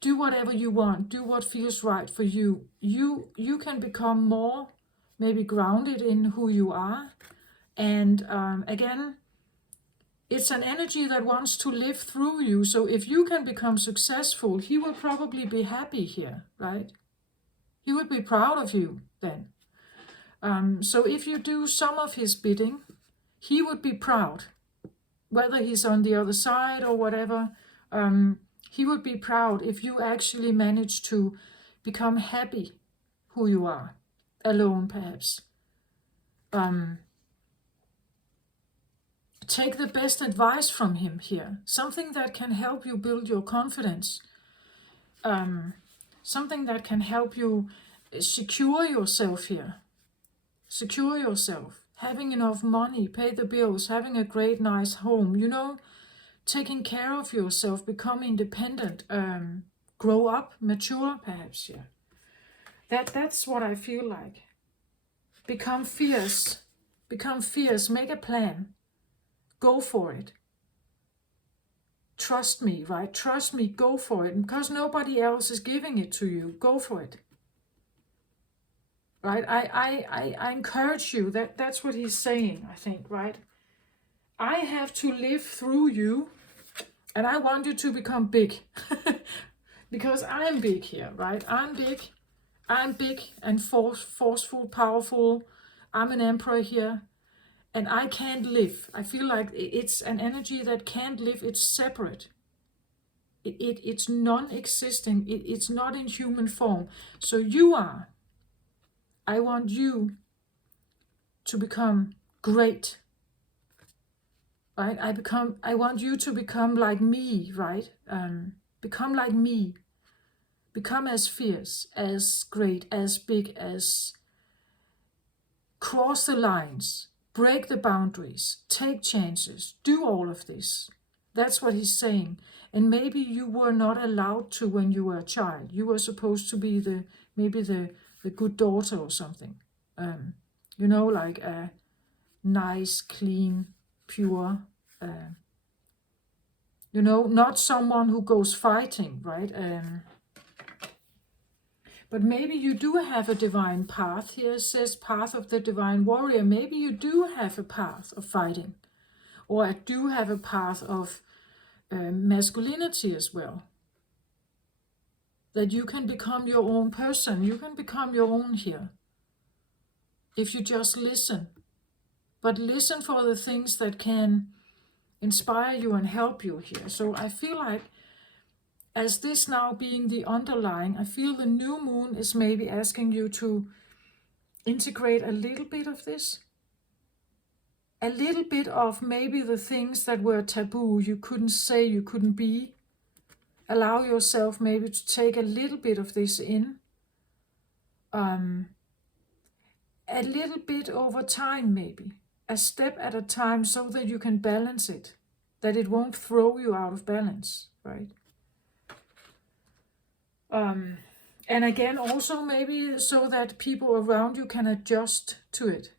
Do whatever you want. Do what feels right for you. You can become more maybe grounded in who you are. And again, it's an energy that wants to live through you. So if you can become successful, he will probably be happy here, right? He would be proud of you then. So if you do some of his bidding, he would be proud. Whether he's on the other side or whatever, he would be proud if you actually manage to become happy who you are, alone perhaps. Take the best advice from him here, something that can help you build your confidence, something that can help you secure yourself here, secure yourself, having enough money, pay the bills, having a great nice home, taking care of yourself, become independent, grow up, mature perhaps, yeah. That's what I feel like. Become fierce, make a plan, go for it. Trust me, right? Trust me, go for it. Because nobody else is giving it to you, go for it. Right? I encourage you, that's what he's saying, I think, right? I have to live through you, and I want you to become big. Because I'm big here, right? I'm big and forceful, powerful. I'm an emperor here. And I can't live. I feel like it's an energy that can't live. It's separate. It's non-existing. It's not in human form. So you are. I want you to become great. Right? I want you to become like me, right? Become like me. Become as fierce, as great, as big, as cross the lines, break the boundaries, take chances, do all of this. That's what he's saying. And maybe you were not allowed to when you were a child. You were supposed to be maybe the good daughter or something. Like a nice, clean, pure, not someone who goes fighting, right? But maybe you do have a divine path. Here it says path of the divine warrior. Maybe you do have a path of fighting, or I do have a path of masculinity as well. That you can become your own person. You can become your own here. If you just listen. But listen for the things that can inspire you and help you here. So I feel like, as this now being the underlying, I feel the new moon is maybe asking you to integrate a little bit of this. A little bit of maybe the things that were taboo, you couldn't say, you couldn't be. Allow yourself maybe to take a little bit of this in. A little bit over time maybe. A step at a time, so that you can balance it. That it won't throw you out of balance, right? And again, also maybe so that people around you can adjust to it.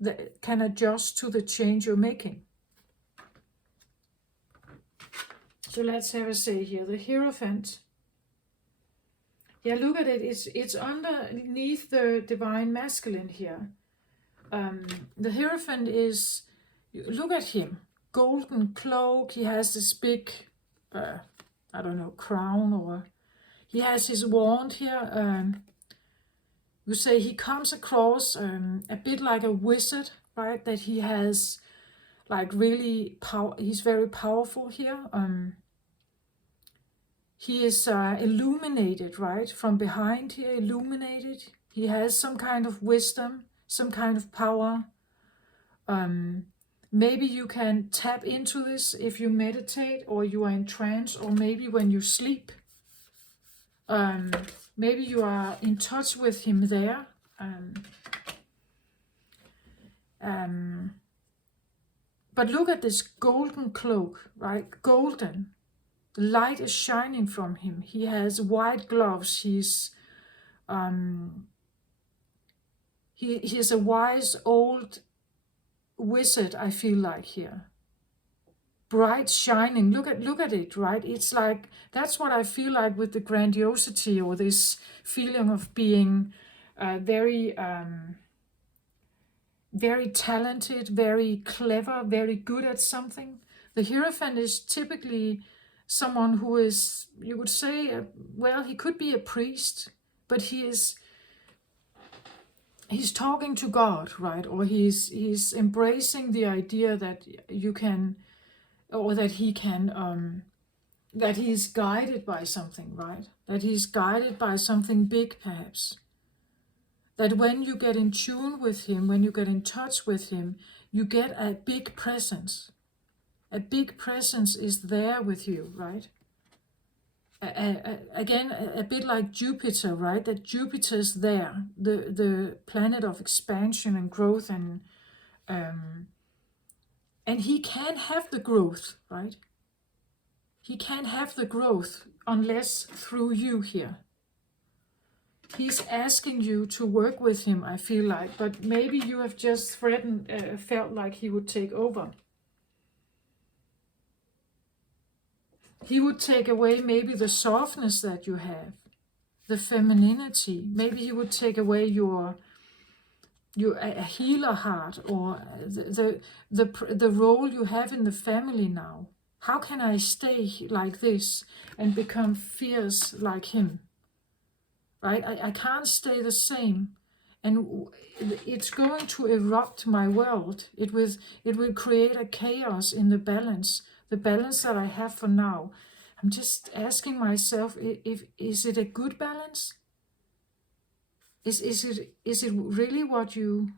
That can adjust to the change you're making. So let's have a say here. The Hierophant. Yeah, look at it. It's underneath the divine masculine here. The Hierophant is, look at him. Golden cloak. He has this big, crown, or he has his wand here. You say he comes across a bit like a wizard, right? That he has like really he's very powerful here. He is illuminated, right? From behind here, illuminated. He has some kind of wisdom, some kind of power. Maybe you can tap into this if you meditate, or you are in trance, or maybe when you sleep. Maybe you are in touch with him there. But look at this golden cloak, right? Golden. The light is shining from him. He has white gloves. He's a wise old wizard, I feel like here. Bright, shining. Look at it, right? It's like, that's what I feel like with the grandiosity, or this feeling of being very talented, very clever, very good at something. The Hierophant is typically someone who is, you would say, he could be a priest, but he's talking to God, right? Or he's embracing the idea that you can, or that he can, that he's guided by something, right? That he's guided by something big, perhaps. That when you get in tune with him, when you get in touch with him, you get a big presence. A big presence is there with you, right? Again, a bit like Jupiter, right? That Jupiter's there, the planet of expansion and growth, and he can't have the growth, right? He can't have the growth unless through you here. He's asking you to work with him, I feel like, but maybe you have just felt like he would take over. He would take away maybe the softness that you have, the femininity. Maybe he would take away your a healer heart, or the role you have in the family now. How can I stay like this and become fierce like him? Right? I can't stay the same, and it's going to erupt my world. It will create a chaos in the balance that I have for now. I'm just asking myself, is it a good balance? Is it really what you?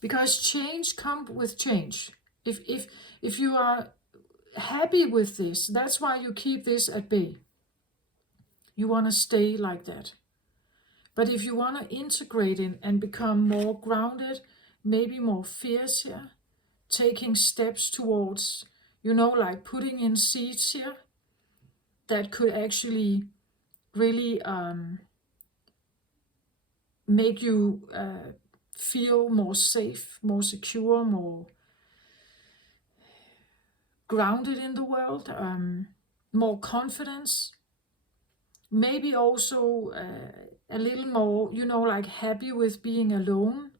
Because change comes with change. If you are happy with this. That's why you keep this at bay. You want to stay like that. But if you want to integrate it and become more grounded, maybe more fierce here, taking steps towards, like putting in seeds here, that could actually really make you feel more safe, more secure, more grounded in the world, more confidence, maybe also a little more, like happy with being alone,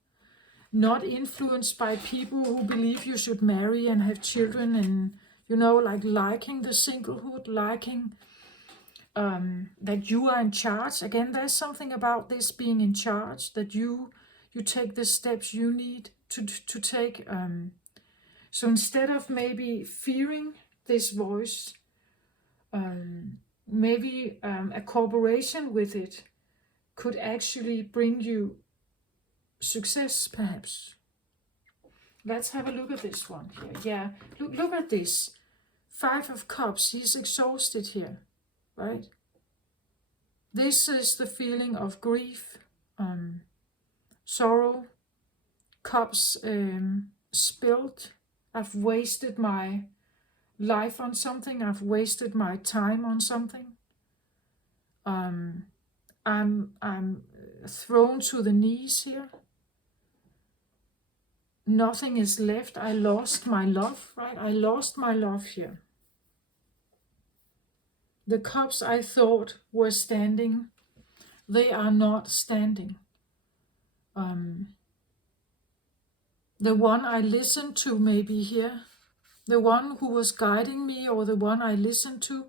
not influenced by people who believe you should marry and have children, and like liking the singlehood, liking that you are in charge. Again, there's something about this being in charge, that you take the steps you need to take. So instead of maybe fearing this voice, maybe a cooperation with it could actually bring you success, perhaps. Let's have a look at this one here. Yeah, look at this. 5 of Cups. He's exhausted here, right? This is the feeling of grief, sorrow, cups spilled. I've wasted my life on something. I've wasted my time on something. I'm thrown to the knees here. Nothing is left. I lost my love, right? I lost my love here. The cups I thought were standing, they are not standing. The one I listened to maybe here, the one who was guiding me, or the one I listened to,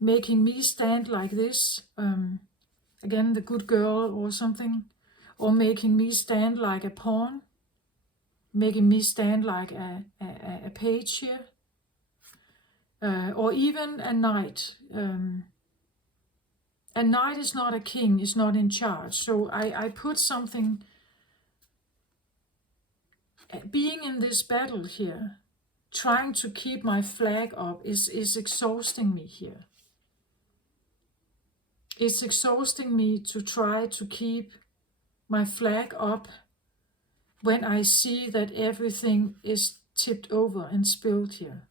making me stand like this, again, the good girl or something, or making me stand like a pawn, making me stand like a page here, or even a knight. A knight is not a king, is not in charge. So I put something, being in this battle here, trying to keep my flag up is exhausting me here. It's exhausting me to try to keep my flag up when I see that everything is tipped over and spilled here.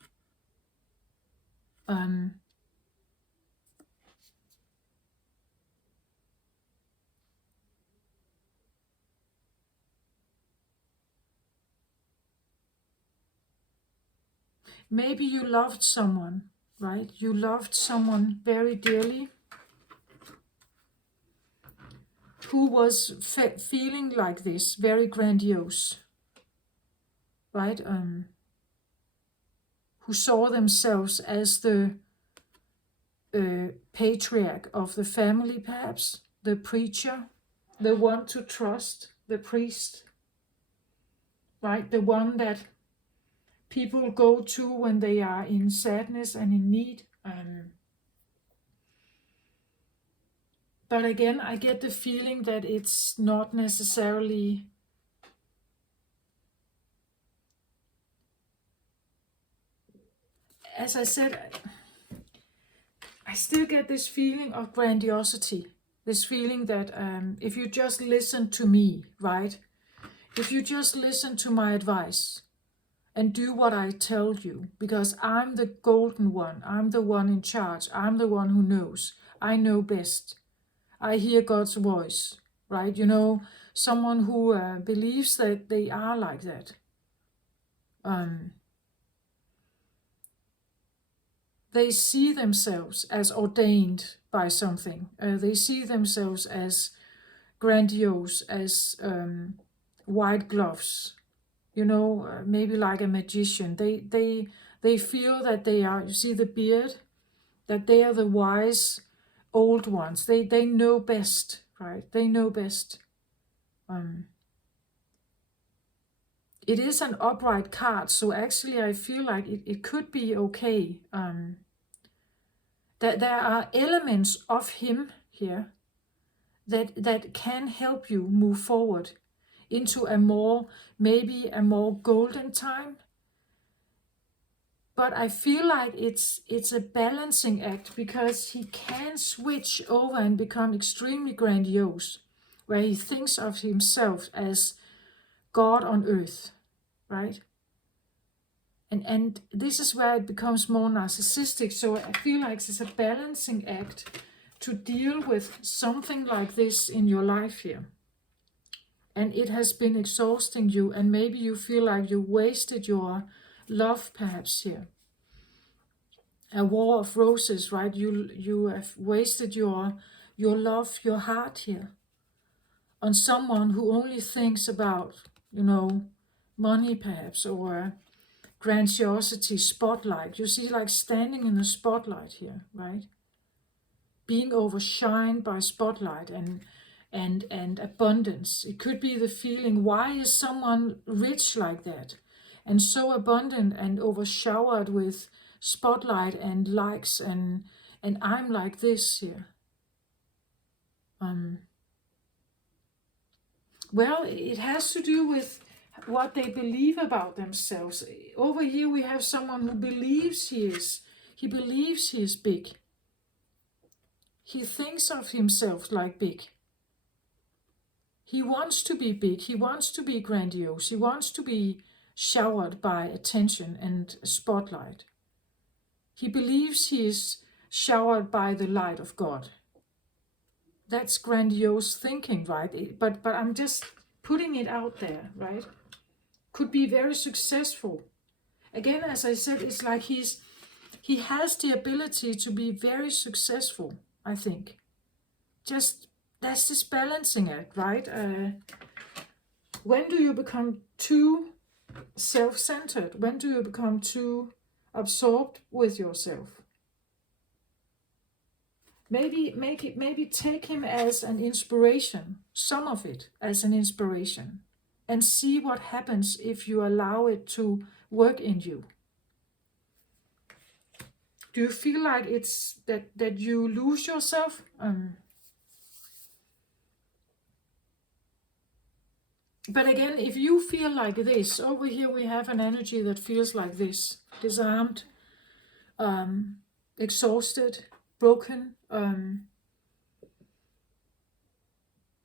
Maybe you loved someone, right? You loved someone very dearly, who was feeling like this, very grandiose, right? Who saw themselves as the patriarch of the family, perhaps, the preacher, the one to trust, the priest, right? The one that people go to when they are in sadness and in need. But again, I get the feeling that it's not necessarily as I said, I still get this feeling of grandiosity, this feeling that if you just listen to me, right? If you just listen to my advice and do what I tell you, because I'm the golden one, I'm the one in charge, I'm the one who knows, I know best, I hear God's voice, right? Someone who believes that they are like that. They see themselves as ordained by something. They see themselves as grandiose, as white gloves, maybe like a magician. They feel that they are, you see the beard, that they are the wise old ones. They know best, right? They know best. It is an upright card, so actually I feel like it could be okay. That there are elements of him here that can help you move forward into maybe a more golden time. But I feel like it's a balancing act, because he can switch over and become extremely grandiose, where he thinks of himself as God on earth, right? And this is where it becomes more narcissistic. So I feel like it's a balancing act to deal with something like this in your life here. And it has been exhausting you, and maybe you feel like you wasted your love perhaps here. A war of roses, right? You have wasted your love, your heart here on someone who only thinks about, money perhaps, or grandiosity, spotlight. You see, like standing in the spotlight here, right? Being overshined by spotlight and abundance. It could be the feeling, why is someone rich like that and so abundant and overshowered with spotlight and likes, and I'm like this here? Well, it has to do with what they believe about themselves. Over here we have someone who believes he believes he is big. He thinks of himself like big. He wants to be big, he wants to be grandiose, he wants to be showered by attention and spotlight. He believes he is showered by the light of God. That's grandiose thinking, right? But I'm just putting it out there, right? Could be very successful. Again, as I said, it's like he has the ability to be very successful, I think. Just, that's this balancing act, right? When do you become too self-centered? When do you become too absorbed with yourself? Maybe take him as an inspiration, some of it as an inspiration, and see what happens if you allow it to work in you. Do you feel like it's that you lose yourself? But again, if you feel like this, over here we have an energy that feels like this: disarmed, exhausted, broken.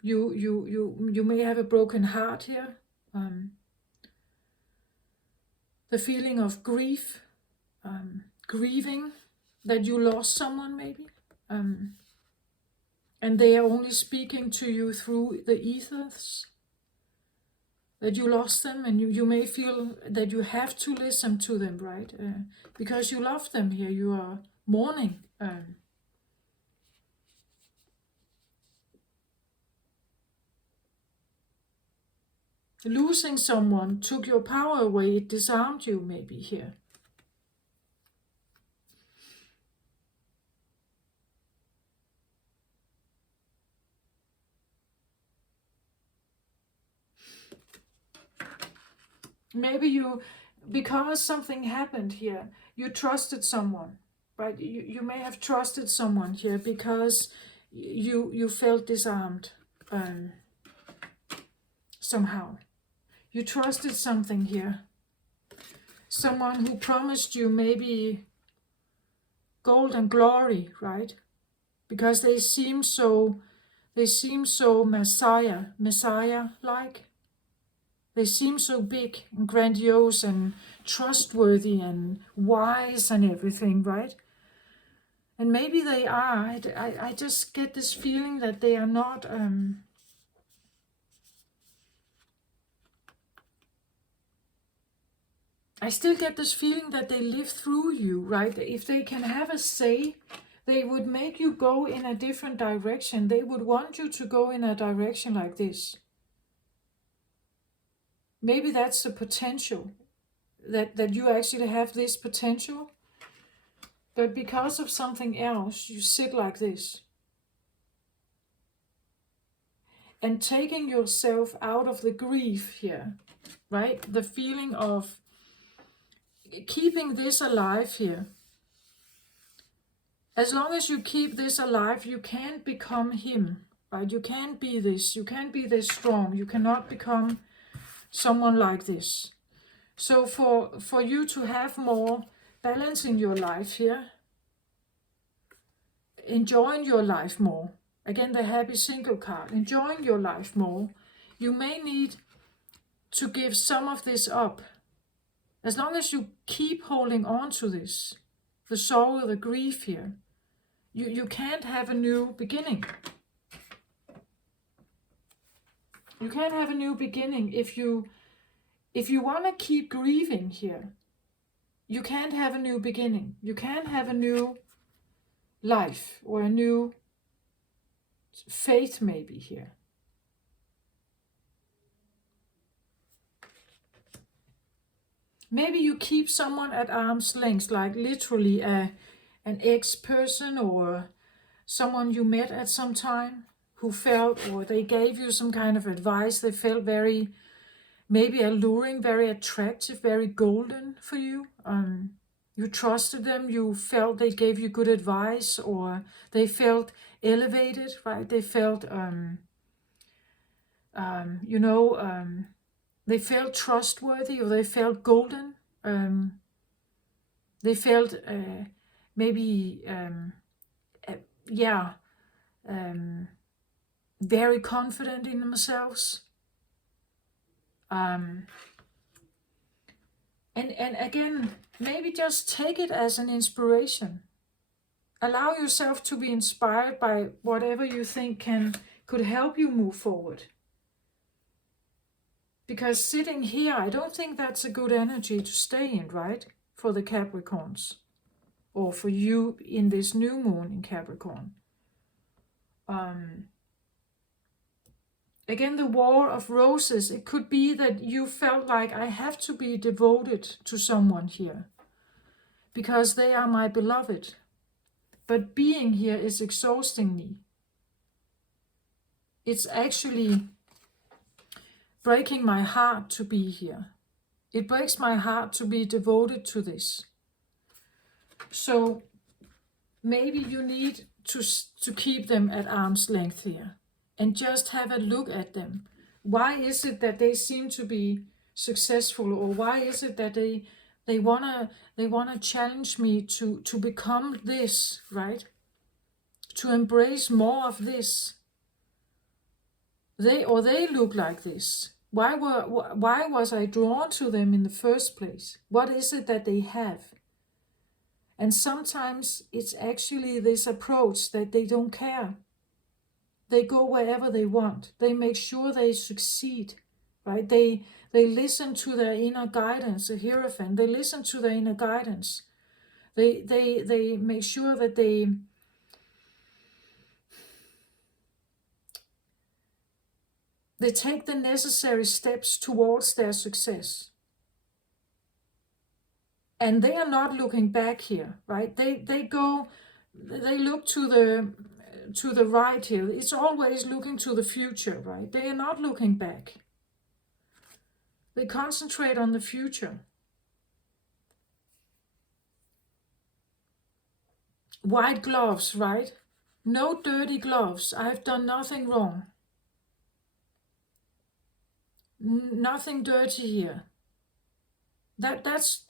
You may have a broken heart here. The feeling of grief, grieving that you lost someone maybe. And they are only speaking to you through the ethers. That you lost them, and you may feel that you have to listen to them, right? Because you love them here, you are mourning. Losing someone took your power away, it disarmed you maybe here. Maybe because something happened here, you trusted someone, right? You may have trusted someone here because you felt disarmed somehow. You trusted something here. Someone who promised you maybe gold and glory, right? Because they seem so Messiah-like. They seem so big and grandiose and trustworthy and wise and everything, right? And maybe they are. I just get this feeling that they are not. I still get this feeling that they live through you, right? If they can have a say, they would make you go in a different direction. They would want you to go in a direction like this. Maybe that's the potential, that you actually have this potential, but because of something else, you sit like this. And taking yourself out of the grief here, right? The feeling of keeping this alive here. As long as you keep this alive, you can't become him, right? You can't be this. You can't be this strong. You cannot become someone like this. So for you to have more balancing your life here, enjoying your life more. Again, the happy single card, enjoying your life more. You may need to give some of this up. As long as you keep holding on to this, the sorrow, the grief here, you can't have a new beginning. You can't have a new beginning if you want to keep grieving here. You can't have a new beginning. You can't have a new life or a new faith maybe here. Maybe you keep someone at arm's length, like literally an ex-person or someone you met at some time who felt, or they gave you some kind of advice. They felt very, maybe alluring, very attractive, very golden for you. You trusted them, you felt they gave you good advice, or they felt elevated, right? They felt, they felt trustworthy, or they felt golden. They felt very confident in themselves. And again, maybe just take it as an inspiration. Allow yourself to be inspired by whatever you think could help you move forward. Because sitting here, I don't think that's a good energy to stay in, right? For the Capricorns. Or for you in this new moon in Capricorn. Again, the War of Roses. It could be that you felt like, I have to be devoted to someone here. Because they are my beloved. But being here is exhausting me. It's actually breaking my heart to be here. It breaks my heart to be devoted to this. So maybe you need to keep them at arm's length here and just have a look at them. Why is it that they seem to be successful, or why is it that they wanna challenge me to become this, right? To embrace more of this. They look like this. Why was I drawn to them in the first place? What is it that they have? And sometimes it's actually this approach that they don't care. They go wherever they want. They make sure they succeed, right? They listen to their inner guidance, the Hierophant. They listen to their inner guidance. They make sure that they take the necessary steps towards their success. And they are not looking back here, right? They look to the right here. It's always looking to the future, right? They are not looking back. They concentrate on the future. White gloves, right? No dirty gloves. I've done nothing wrong. Nothing dirty here. That's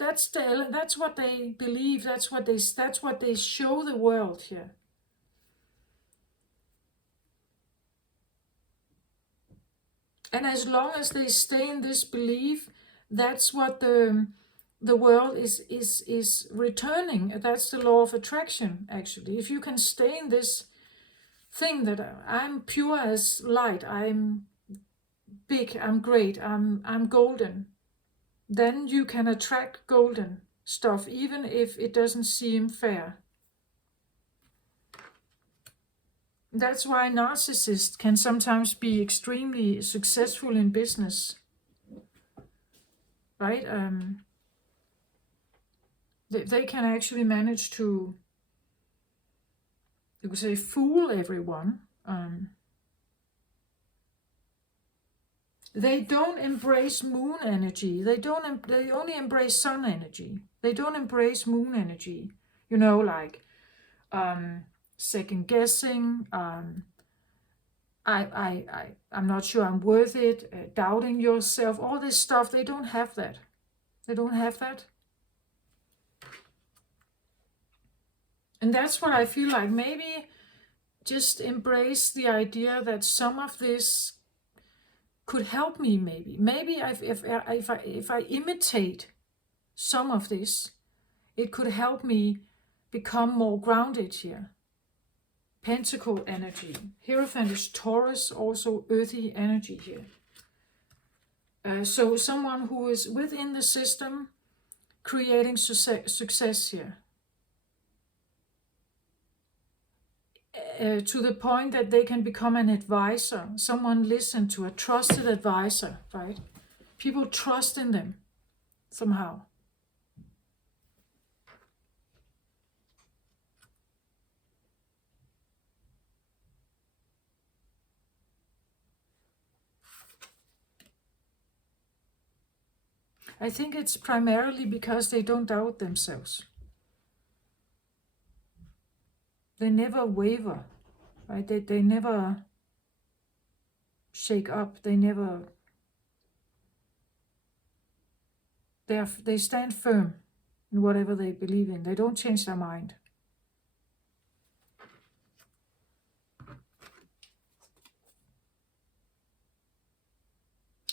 what they believe. That's what they show the world here. And as long as they stay in this belief, that's what the world is returning. That's the law of attraction, actually. If you can stay in this thing that I'm pure as light, I'm big, I'm great, I'm golden, then you can attract golden stuff, even if it doesn't seem fair. That's why narcissists can sometimes be extremely successful in business, right? They can actually manage to, you could say, fool everyone. They don't embrace moon energy. They only embrace sun energy. They don't embrace moon energy. You know, like second guessing. I'm not sure I'm worth it. Doubting yourself. All this stuff. They don't have that. They don't have that. And that's what I feel like. Maybe just embrace the idea that some of this could help me. Maybe if I imitate some of this, it could help me become more grounded here. Pentacle energy. Hierophant is Taurus, also earthy energy here. So someone who is within the system, creating success here. To the point that they can become an advisor, someone listen to, a trusted advisor, right? People trust in them somehow. I think it's primarily because they don't doubt themselves. They never waver, right? They never shake up. They stand firm in whatever they believe in. They don't change their mind.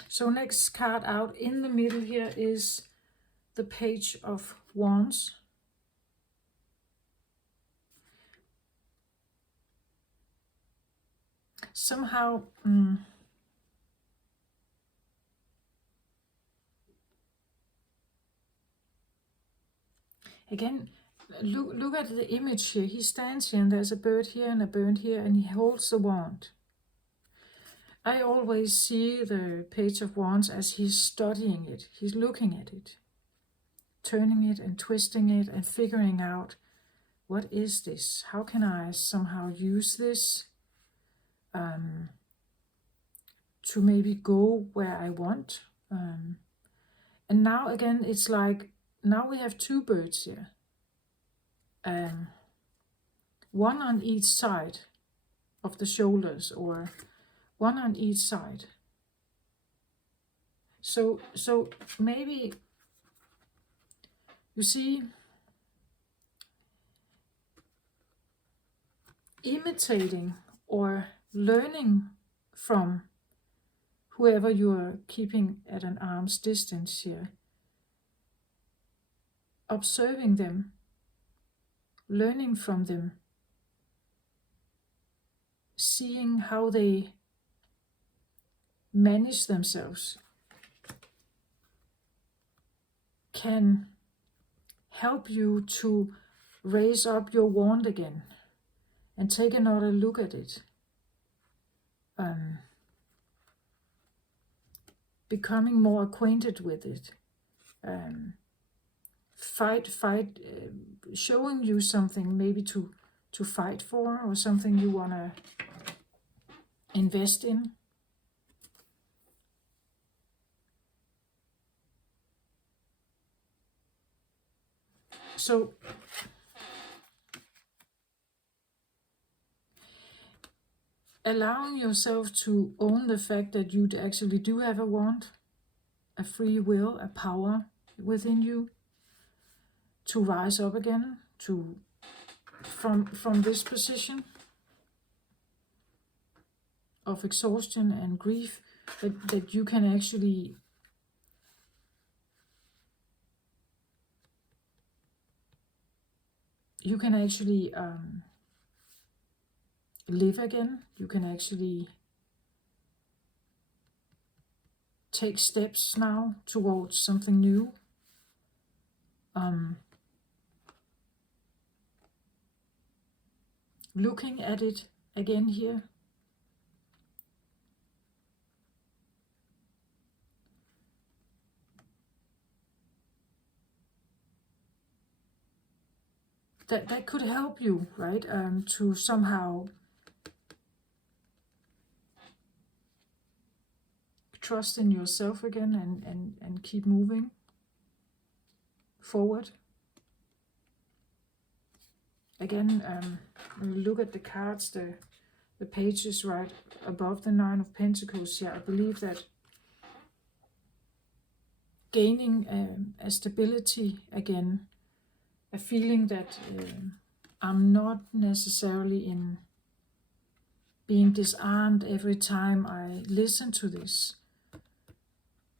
So next card out in the middle here is the Page of Wands. Somehow, again, look at the image here. He stands here and there's a bird here and a bird here and he holds the wand. I always see the Page of Wands as he's studying it. He's looking at it, turning it and twisting it and figuring out, what is this? How can I somehow use this to maybe go where I want? And now again, it's like, now we have two birds here. One on each side of the shoulders, or one on each side. So maybe, you see, imitating or learning from whoever you are keeping at an arm's distance here, observing them, learning from them, seeing how they manage themselves, can help you to raise up your wand again and take another look at it. Becoming more acquainted with it. Showing you something maybe to fight for, or something you want to invest in. So allowing yourself to own the fact that you actually do have a wand, a free will, a power within you to rise up again, from this position of exhaustion and grief, that you can actually live again. You can actually take steps now towards something new. Looking at it again here. That could help you, right? To somehow trust in yourself again and keep moving forward. Again, when you look at the cards, the pages right above the Nine of Pentacles here, I believe that gaining a stability again, a feeling that I'm not necessarily in being disarmed every time I listen to this.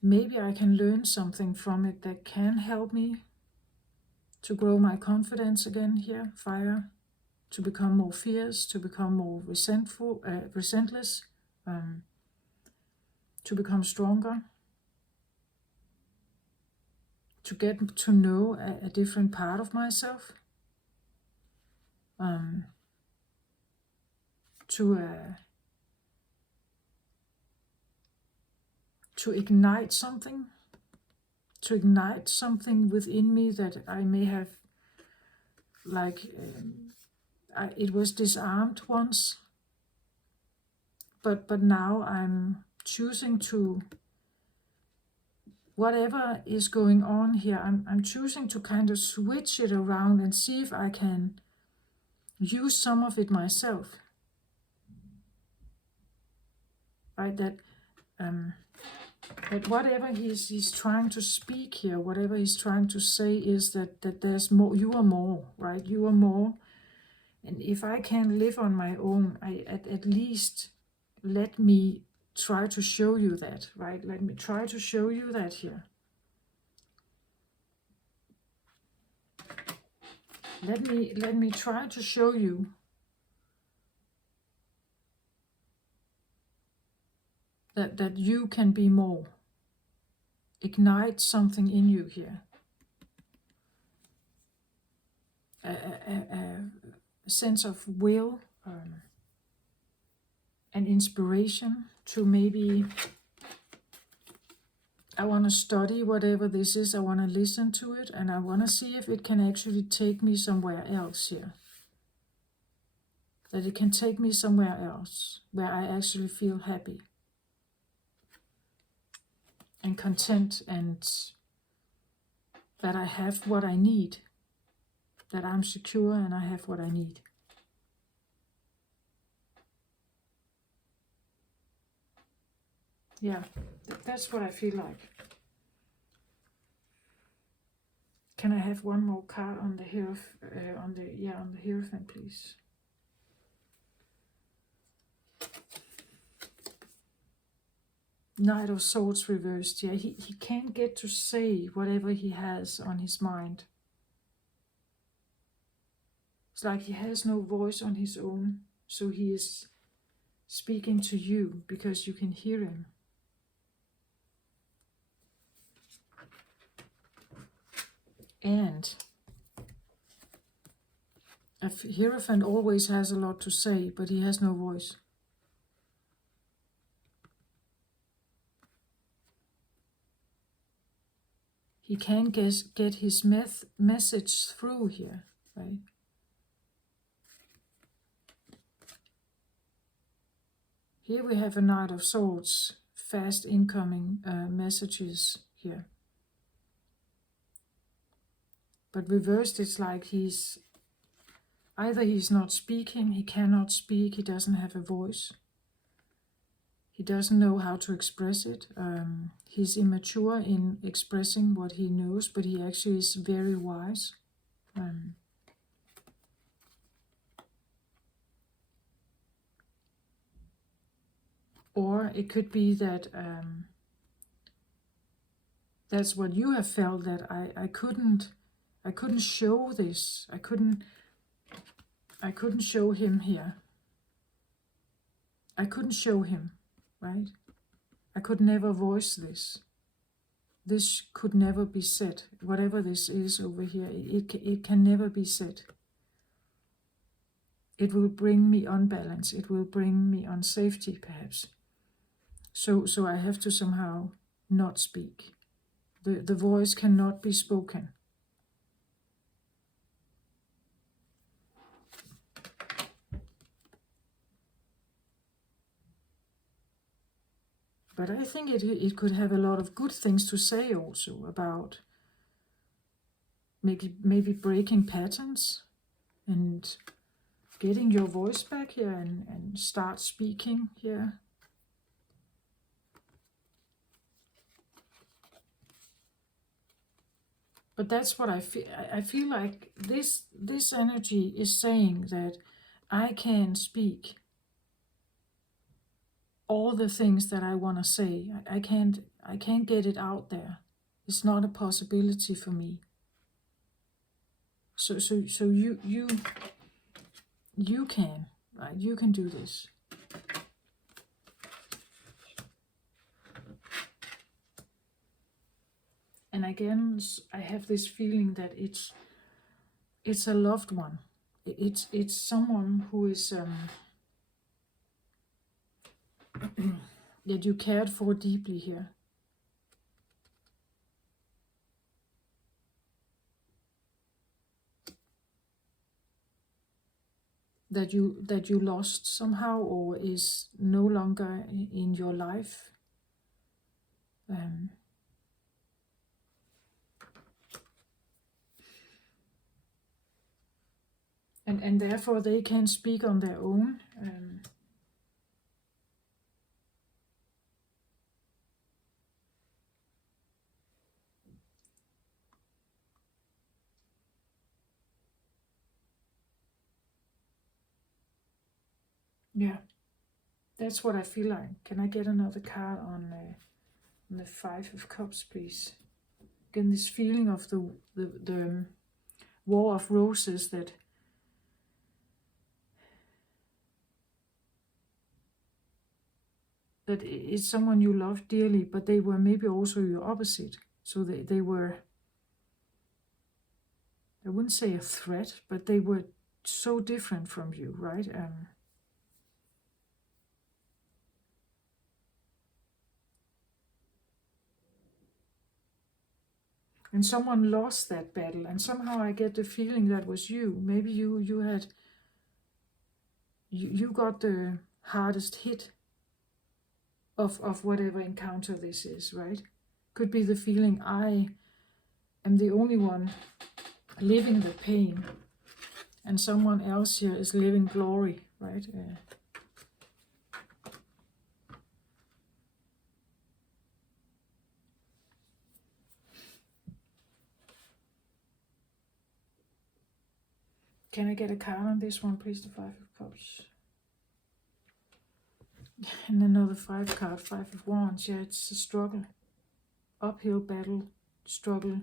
Maybe I can learn something from it that can help me to grow my confidence again here, fire, to become more fierce, to become more resentless, to become stronger, to get to know a different part of myself, to ignite something, within me that I may have, like, it was disarmed once, but now I'm choosing to, whatever is going on here, I'm choosing to kind of switch it around and see if I can use some of it myself. Right, that whatever he's trying to speak here, whatever he's trying to say is that there's more, you are more, right? You are more. And if I can't live on my own, at least let me try to show you that, right? Let me try to show you that here. Let me try to show you that you can be more. Ignite something in you here. A sense of will and inspiration to maybe, I want to study whatever this is, I want to listen to it, and I want to see if it can actually take me somewhere else here. That it can take me somewhere else, where I actually feel happy and content, and that I have what I need, that I'm secure and I have what I need. Yeah, that's what I feel like. Can I have one more card on the Hierophant, please? Knight of Swords reversed. Yeah, he can't get to say whatever he has on his mind. It's like he has no voice on his own, so he is speaking to you because you can hear him. And a Hierophant always has a lot to say, but he has no voice. He can't get his message through here, right? Here we have a Knight of Swords, fast incoming messages here. But reversed, it's like either he's not speaking, he cannot speak, he doesn't have a voice. He doesn't know how to express it. He's immature in expressing what he knows, but he actually is very wise. Or it could be that that's what you have felt, that I couldn't show this. I couldn't show him here. I couldn't show him, right? I could never voice this. This could never be said. Whatever this is over here, it can never be said. It will bring me unbalance. It will bring me unsafety, perhaps. So I have to somehow not speak. The voice cannot be spoken. But I think it could have a lot of good things to say also about maybe breaking patterns and getting your voice back here and start speaking here. But that's what I feel. I feel like this energy is saying that I can speak all the things that I want to say. I can't get it out there. It's not a possibility for me. So you can, right? You can do this. And again, I have this feeling that it's a loved one. It's someone who is that you cared for deeply here. That you lost somehow, or is no longer in your life. And therefore they can speak on their own. Yeah, that's what I feel like. Can I get another card on the Five of Cups, please? Again, this feeling of the War of Roses, that it's someone you love dearly, but they were maybe also your opposite. So they were, I wouldn't say a threat, but they were so different from you, right? And someone lost that battle, and somehow I get the feeling that was you. Maybe you got the hardest hit of whatever encounter this is, right? Could be the feeling I am the only one living the pain, and someone else here is living glory, right? Can I get a card on this one, please? The Five of Cups. And another 5 card, 5 of Wands. Yeah, it's a struggle. Uphill battle, struggle.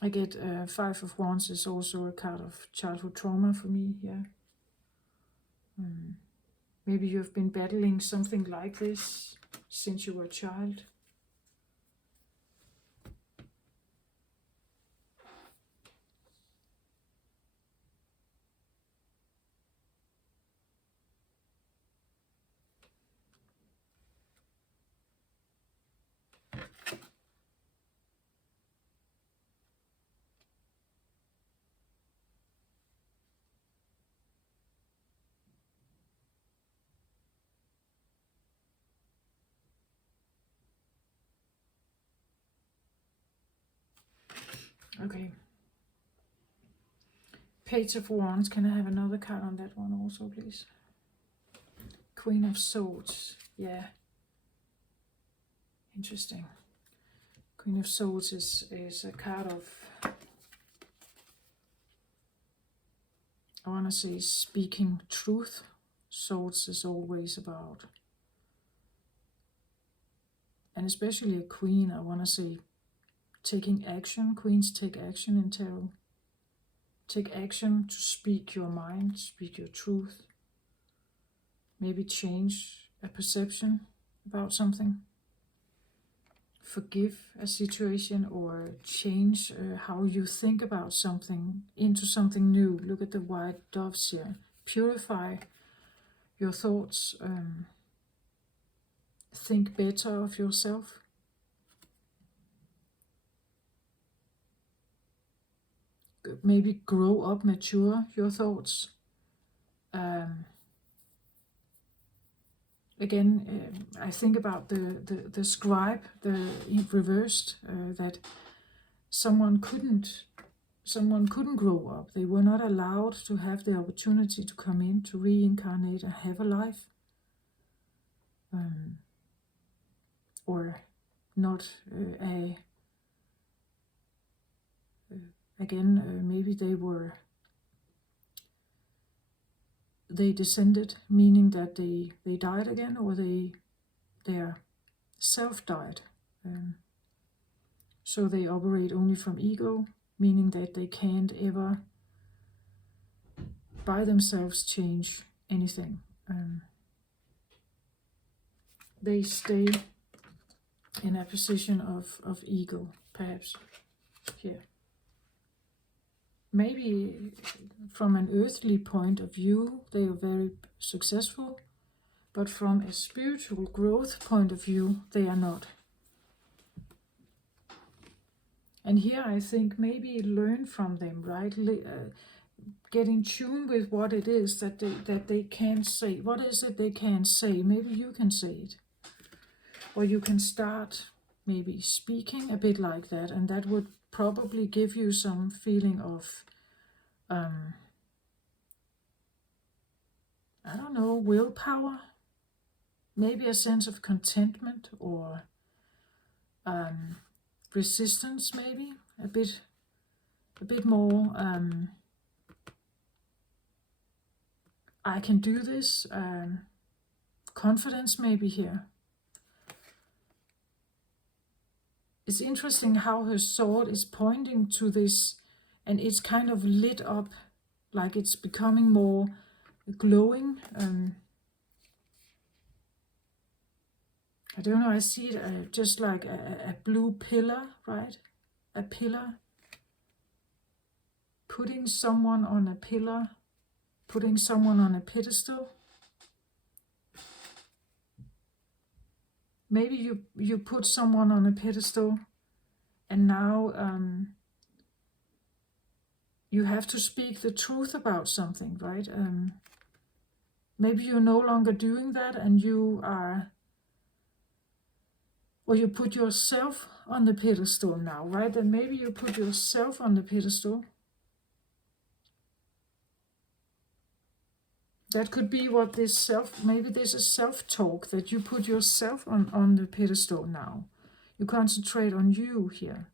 I get 5 of Wands is also a card of childhood trauma for me, yeah. Maybe you've been battling something like this since you were a child. Okay. Page of Wands. Can I have another card on that one also, please? Queen of Swords. Yeah. Interesting. Queen of Swords is a card of, I want to say, speaking truth. Swords is always about, and especially a queen, I want to say, taking action. Queens take action in tarot. Take action to speak your mind, speak your truth. Maybe change a perception about something. Forgive a situation, or change how you think about something into something new. Look at the white doves here. Purify your thoughts. Think better of yourself. Maybe grow up, mature your thoughts. Again, I think about the scribe, the reversed, that someone couldn't grow up. They were not allowed to have the opportunity to come in, to reincarnate and have a life. Or not again, maybe they descended, meaning that they died again, or their self died. So they operate only from ego, meaning that they can't ever by themselves change anything. They stay in a position of ego, perhaps, here. Maybe from an earthly point of view, they are very successful, but from a spiritual growth point of view, they are not. And here I think maybe learn from them, right? Get in tune with what it is that they can say. What is it they can say? Maybe you can say it. Or you can start maybe speaking a bit like that, and that would probably give you some feeling of, I don't know, willpower, maybe a sense of contentment, or resistance, maybe a bit more. I can do this. Confidence, maybe here. It's interesting how her sword is pointing to this, and it's kind of lit up, like it's becoming more glowing. I don't know, I see it just like a blue pillar, right? A pillar. Putting someone on a pillar, putting someone on a pedestal. Maybe you put someone on a pedestal, and now you have to speak the truth about something, right? Maybe you're no longer doing that, and you put yourself on the pedestal now, right? And maybe you put yourself on the pedestal. That could be what maybe this is self-talk, that you put yourself on the pedestal now. You concentrate on you here.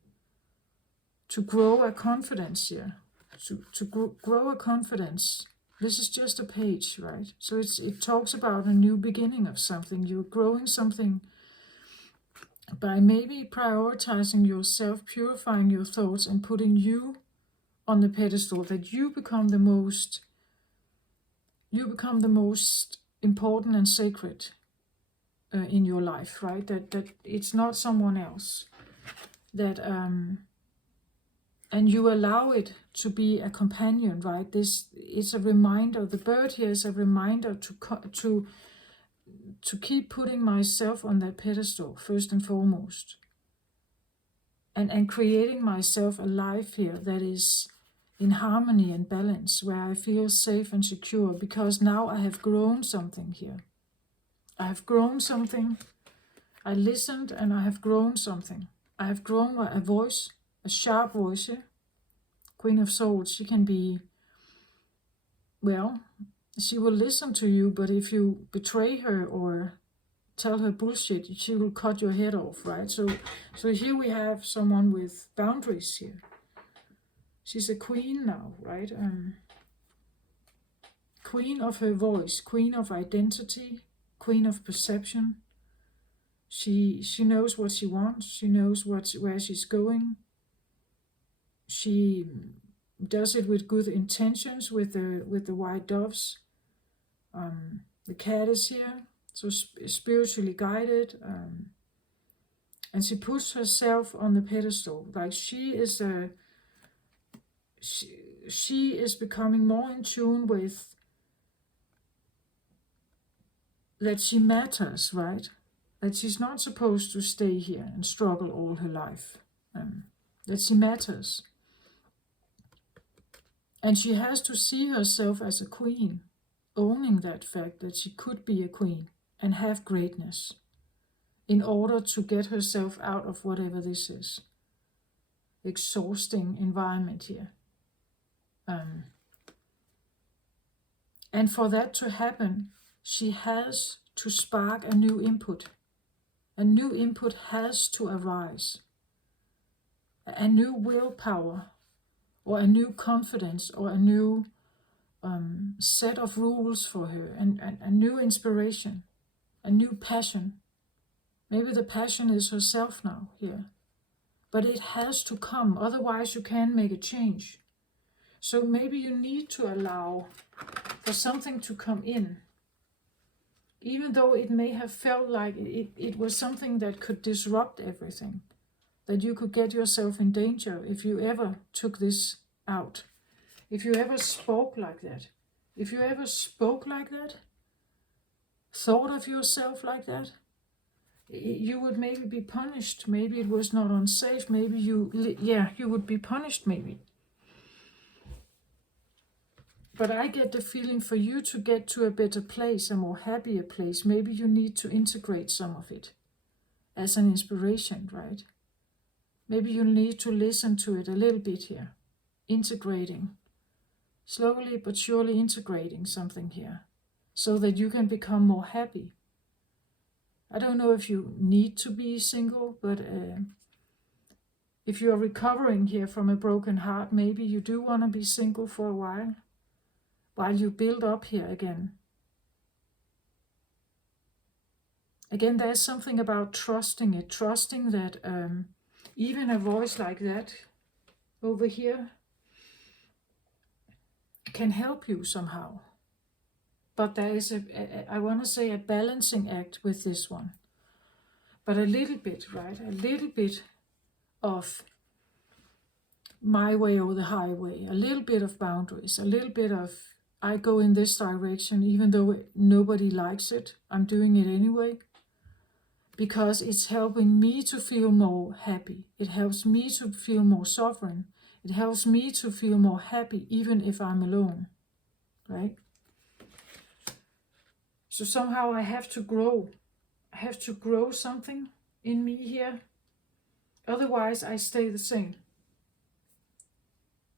To grow a confidence here. To grow a confidence. This is just a page, right? So it talks about a new beginning of something. You're growing something by maybe prioritizing yourself, purifying your thoughts, and putting you on the pedestal, that you become the most important and sacred in your life, right? That it's not someone else. That and you allow it to be a companion, right? This is a reminder. The bird here is a reminder to keep putting myself on that pedestal first and foremost, and creating myself a life here that is in harmony and balance, where I feel safe and secure, because now I have grown something here. I have grown something. I listened and I have grown something. I have grown a voice, a sharp voice here. Queen of Swords, she can be, well, she will listen to you, but if you betray her or tell her bullshit, she will cut your head off, right? So here we have someone with boundaries here. She's a queen now, right? Queen of her voice, queen of identity, queen of perception. She knows what she wants. She knows where she's going. She does it with good intentions, with the white doves. The cat is here, so spiritually guided. And she puts herself on the pedestal, like she is becoming more in tune with that she matters, right? That she's not supposed to stay here and struggle all her life. That she matters. And she has to see herself as a queen, owning that fact that she could be a queen and have greatness in order to get herself out of whatever this is. Exhausting environment here. And for that to happen, she has to spark a new input, A new input has to arise. A new willpower, or a new confidence, or a new set of rules for her, and a new inspiration, a new passion. Maybe the passion is herself now here. But it has to come, otherwise you can't make a change. So maybe you need to allow for something to come in, even though it may have felt like it was something that could disrupt everything, that you could get yourself in danger if you ever took this out, if you ever spoke like that, if you ever spoke like that, thought of yourself like that, you would maybe be punished. Maybe it was not unsafe. Maybe you would be punished maybe. But I get the feeling for you to get to a better place, a more happier place, maybe you need to integrate some of it as an inspiration, right? Maybe you need to listen to it a little bit here. Integrating. Slowly but surely integrating something here, so that you can become more happy. I don't know if you need to be single, but if you are recovering here from a broken heart, maybe you do want to be single for a while you build up here again. Again, there's something about trusting it, trusting that even a voice like that over here can help you somehow. But there is I want to say a balancing act with this one. But a little bit, right? A little bit of my way or the highway, a little bit of boundaries, a little bit of I go in this direction even though nobody likes it. I'm doing it anyway. Because it's helping me to feel more happy. It helps me to feel more sovereign. It helps me to feel more happy even if I'm alone, right? So somehow I have to grow. I have to grow something in me here. Otherwise I stay the same.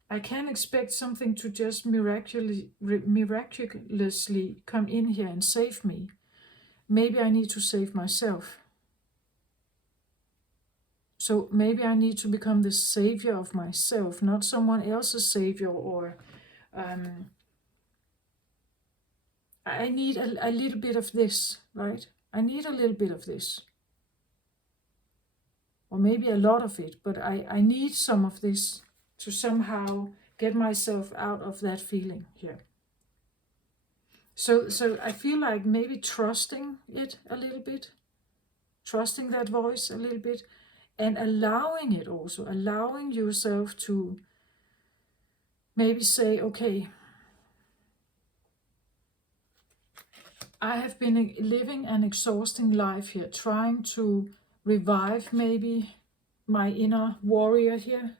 I can't expect something to just miraculously come in here and save me. Maybe I need to save myself. So maybe I need to become the savior of myself, not someone else's savior, or I need a little bit of this, right? I need a little bit of this. Or maybe a lot of it, but I need some of this to somehow get myself out of that feeling here. So I feel like maybe trusting it a little bit, trusting that voice a little bit, and allowing it also, allowing yourself to maybe say, okay, I have been living an exhausting life here, trying to revive maybe my inner warrior here.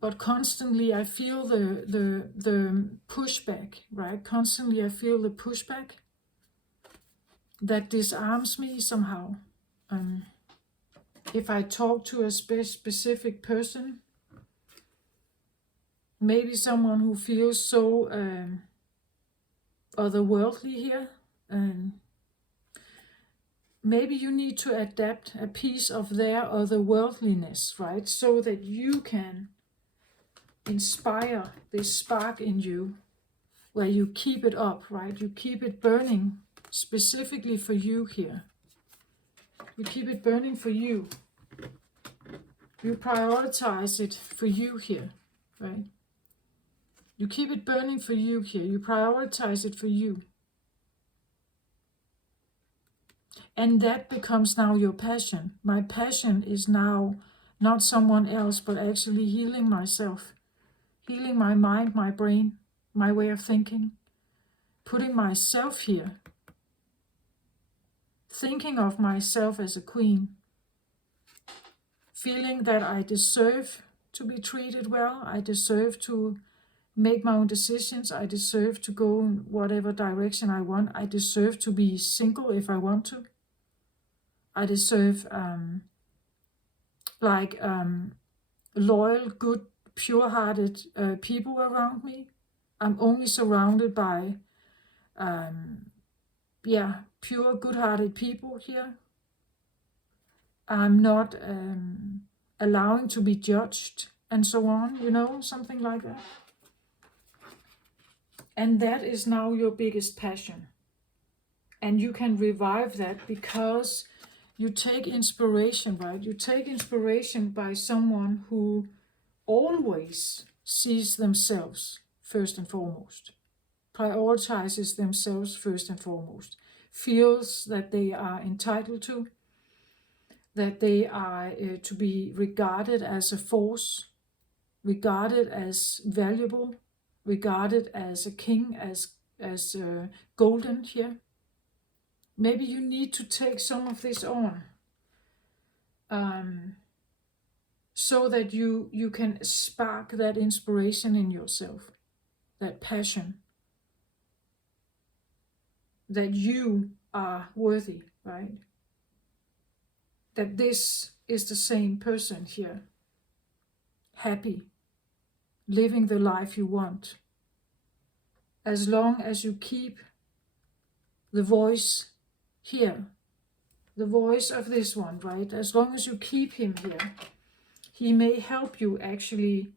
But constantly I feel the pushback, right? Constantly I feel the pushback that disarms me somehow. If I talk to a specific person, maybe someone who feels so otherworldly here, maybe you need to adapt a piece of their otherworldliness, right? So that you can inspire this spark in you, where you keep it up, right? You keep it burning specifically for you here. You keep it burning for you. You prioritize it for you here, right? You keep it burning for you here. You prioritize it for you. And that becomes now your passion. My passion is now not someone else, but actually healing myself. Healing my mind, my brain, my way of thinking. Putting myself here. Thinking of myself as a queen. Feeling that I deserve to be treated well. I deserve to make my own decisions. I deserve to go in whatever direction I want. I deserve to be single if I want to. I deserve loyal, good, pure-hearted people around me. I'm only surrounded by pure, good-hearted people here. I'm not allowing to be judged, and so on, something like that. And that is now your biggest passion. And you can revive that because you take inspiration, right? You take inspiration by someone who always sees themselves first and foremost, prioritizes themselves first and foremost, feels that they are entitled to, that they are to be regarded as a force, regarded as valuable, regarded as a king, as golden here. Maybe you need to take some of this on, so that you can spark that inspiration in yourself, that passion, that you are worthy, right? That this is the same person here, happy, living the life you want. As long as you keep the voice here, the voice of this one, right? As long as you keep him here, he may help you actually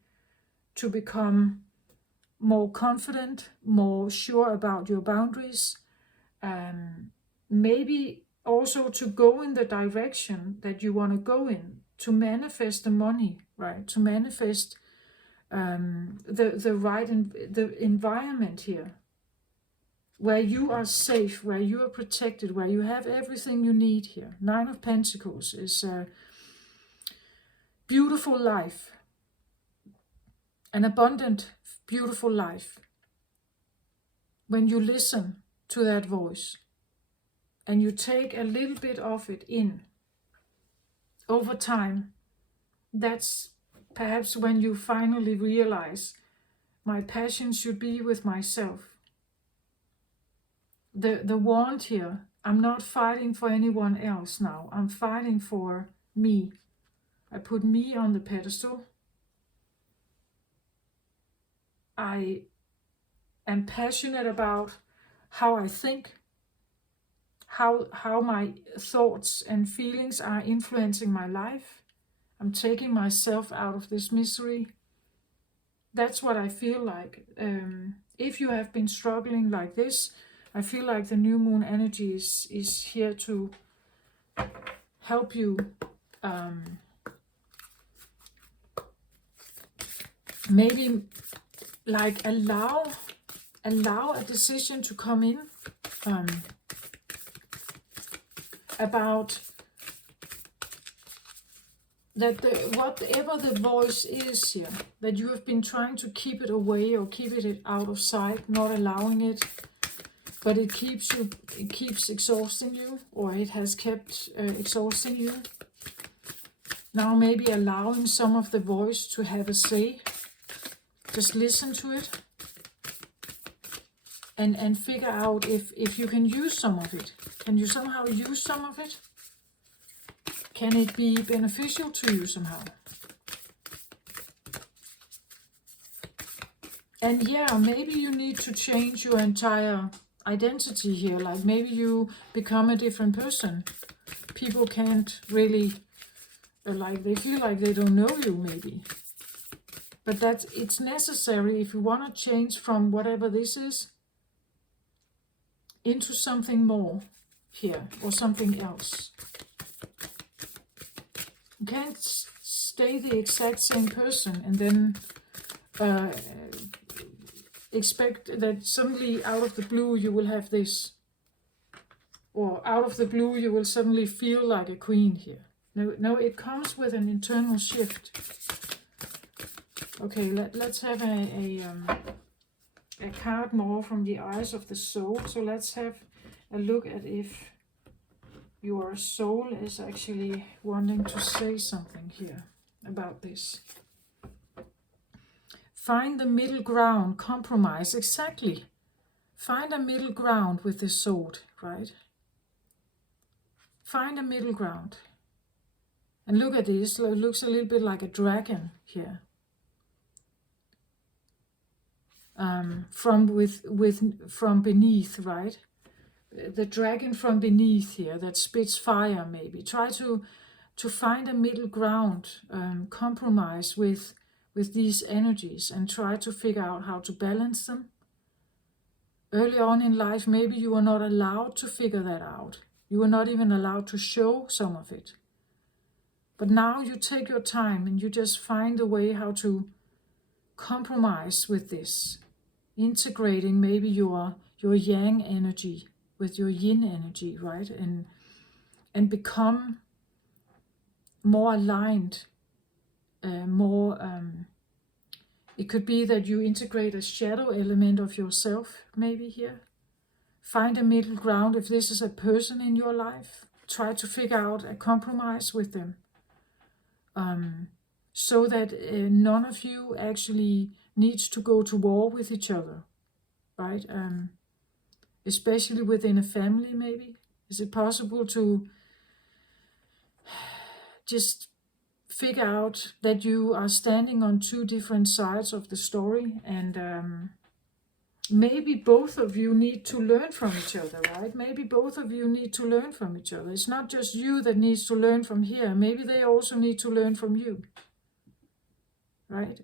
to become more confident, more sure about your boundaries, maybe also to go in the direction that you want to go in, to manifest the money, right? To manifest the right the environment here, where you are safe, where you are protected, where you have everything you need here. 9 of Pentacles is a beautiful life, an abundant, beautiful life. When you listen to that voice and you take a little bit of it in over time, that's perhaps when you finally realize my passion should be with myself. The want here, I'm not fighting for anyone else now. I'm fighting for me. I put me on the pedestal. I am passionate about how I think, how my thoughts and feelings are influencing my life. I'm taking myself out of this misery. That's what I feel like. If you have been struggling like this, I feel like the new moon energy is here to help you maybe like allow a decision to come in about that whatever the voice is here, that you have been trying to keep it away or keep it out of sight, not allowing it, but it keeps exhausting you, or it has kept exhausting you. Now maybe allowing some of the voice to have a say. Just listen to it and figure out if you can use some of it. Can you somehow use some of it? Can it be beneficial to you somehow? And yeah, maybe you need to change your entire identity here. Like maybe you become a different person. People can't really, like they feel like they don't know you maybe. But it's necessary if you want to change from whatever this is into something more here, or something else. You can't stay the exact same person and then expect that suddenly out of the blue you will have this, or out of the blue you will suddenly feel like a queen here. No, it comes with an internal shift. Okay, let's have a card more from the eyes of the soul. So let's have a look at if your soul is actually wanting to say something here about this. Find the middle ground, compromise, exactly. Find a middle ground with the sword, right? Find a middle ground. And look at this, it looks a little bit like a dragon here. From beneath, right? The dragon from beneath here that spits fire maybe. Try to to find a middle ground, compromise with these energies and try to figure out how to balance them. Early on in life, maybe you were not allowed to figure that out. You were not even allowed to show some of it. But now you take your time and you just find a way how to compromise with this, integrating maybe your yang energy with your yin energy, right? And become more aligned, more. It could be that you integrate a shadow element of yourself, maybe here. Find a middle ground. If this is a person in your life, try to figure out a compromise with them. So that none of you actually needs to go to war with each other, right? Especially within a family, maybe. Is it possible to just figure out that you are standing on two different sides of the story, and maybe both of you need to learn from each other, right? Maybe both of you need to learn from each other. It's not just you that needs to learn from here. Maybe they also need to learn from you, right?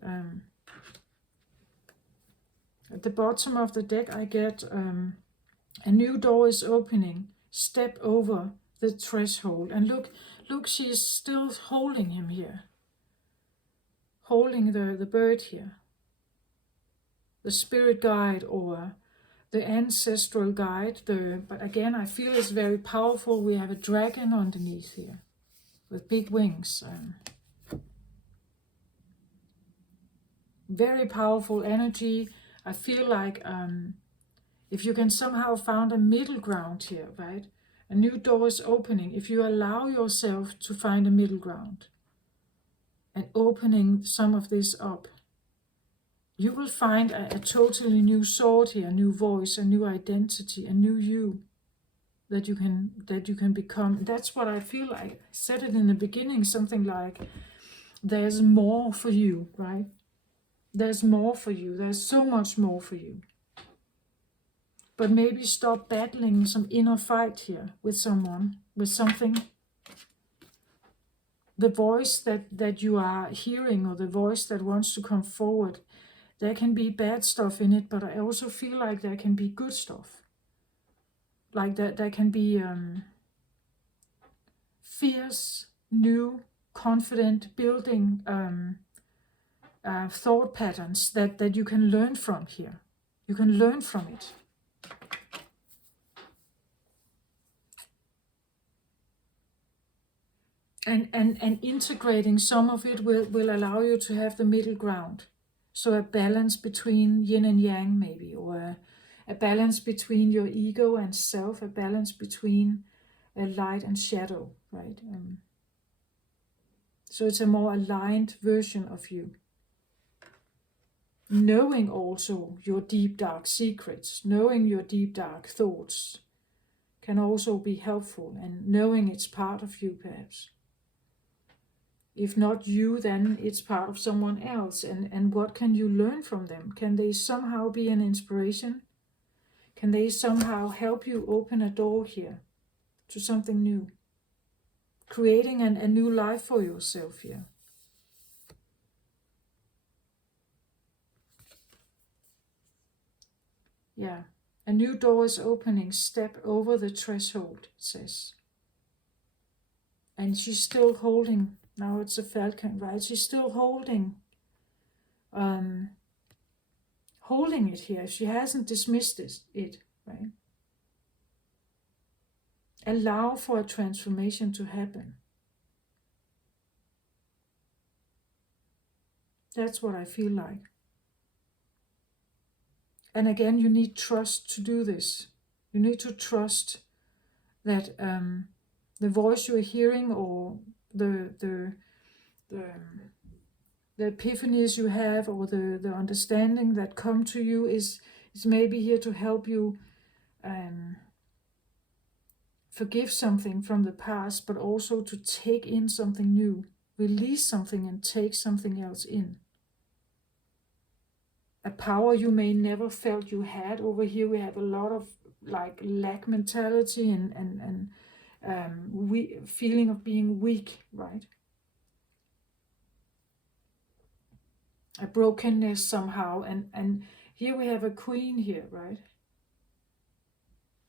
At the bottom of the deck, I get a new door is opening. Step over the threshold. And look, she is still holding him here. Holding the bird here. The spirit guide or the ancestral guide. But again, I feel it's very powerful. We have a dragon underneath here with big wings. Very powerful energy. I feel like if you can somehow find a middle ground here, right? A new door is opening. If you allow yourself to find a middle ground and opening some of this up, you will find a totally new sword here, a new voice, a new identity, a new you that you can become. That's what I feel like. I said it in the beginning, something like, there's more for you, right? There's more for you. There's so much more for you. But maybe stop battling some inner fight here with someone, with something. The voice that you are hearing, or the voice that wants to come forward, there can be bad stuff in it, but I also feel like there can be good stuff. Like that there can be fierce, new, confident, building thought patterns that you can learn from here. You can learn from it. And integrating some of it will allow you to have the middle ground. So a balance between yin and yang, maybe, or a balance between your ego and self, a balance between light and shadow, right? So it's a more aligned version of you. Knowing also your deep dark secrets, knowing your deep dark thoughts can also be helpful, and knowing it's part of you, perhaps. If not you, then it's part of someone else. And what can you learn from them? Can they somehow be an inspiration? Can they somehow help you open a door here to something new? Creating a new life for yourself here. Yeah. A new door is opening. Step over the threshold, it says. And she's still holding. Now it's a falcon, right? She's still holding it here. She hasn't dismissed it, right? Allow for a transformation to happen. That's what I feel like. And again, you need trust to do this. You need to trust that the voice you're hearing, or the epiphanies you have, or the understanding that come to you is maybe here to help you forgive something from the past, but also to take in something new, release something and take something else in. A power you may never felt you had. Over here we have a lot of like lack mentality and feeling of being weak, right? A brokenness somehow, and here we have a queen here, right?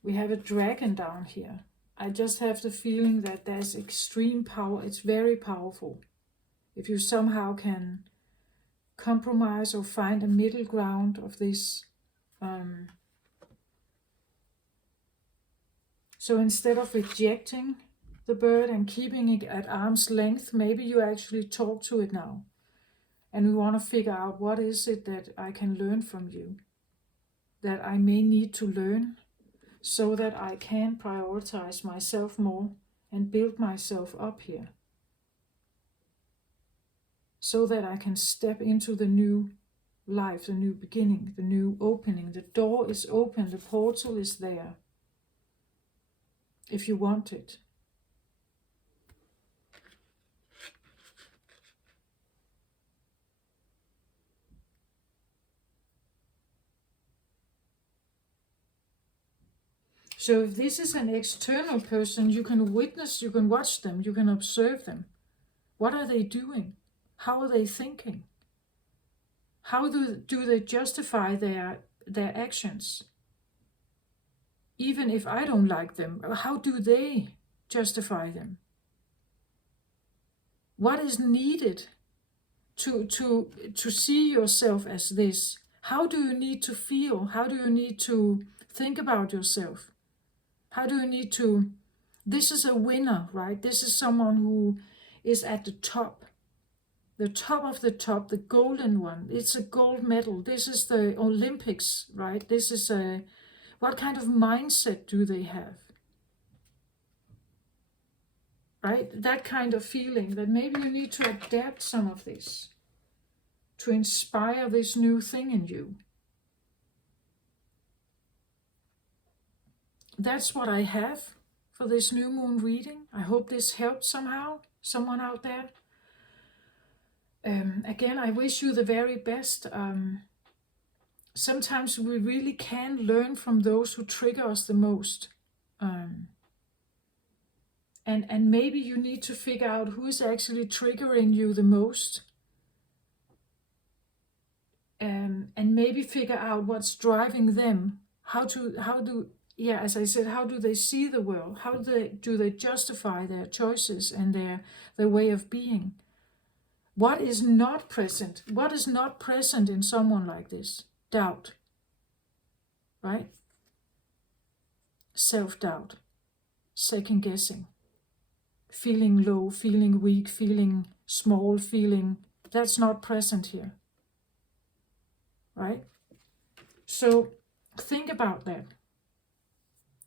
We have a dragon down here. I just have the feeling that there's extreme power. It's very powerful. If you somehow can compromise or find a middle ground of this. So instead of rejecting the bird and keeping it at arm's length, maybe you actually talk to it now. And we want to figure out, what is it that I can learn from you, that I may need to learn, so that I can prioritize myself more and build myself up here. So that I can step into the new life, the new beginning, the new opening. The door is open, the portal is there, if you want it. So if this is an external person, you can witness, you can watch them, you can observe them. What are they doing? How are they thinking? How do they justify their actions? Even if I don't like them, how do they justify them? What is needed to see yourself as this? How do you need to feel? How do you need to think about yourself? How do you need to... This is a winner, right? This is someone who is at the top of the top, the golden one. It's a gold medal. This is the Olympics, right? This is a... What kind of mindset do they have? Right? That kind of feeling that maybe you need to adapt some of this to inspire this new thing in you. That's what I have for this new moon reading. I hope this helped somehow, someone out there. Again, I wish you the very best. Sometimes we really can learn from those who trigger us the most. And maybe you need to figure out who is actually triggering you the most. And maybe figure out what's driving them. As I said, how do they see the world? How do they justify their choices and their way of being? What is not present? What is not present in someone like this? Doubt, right? Self-doubt, second guessing, feeling low, feeling weak, feeling small, that's not present here, right? So think about that.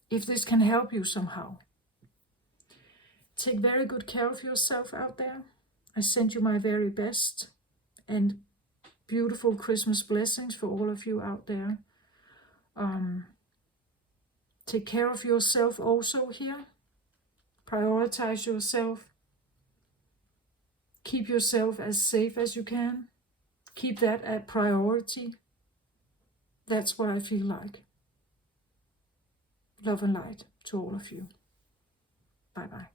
If this can help you somehow. Take very good care of yourself out there. I send you my very best and beautiful Christmas blessings for all of you out there. Take care of yourself also here. Prioritize yourself. Keep yourself as safe as you can. Keep that at priority. That's what I feel like. Love and light to all of you. Bye-bye.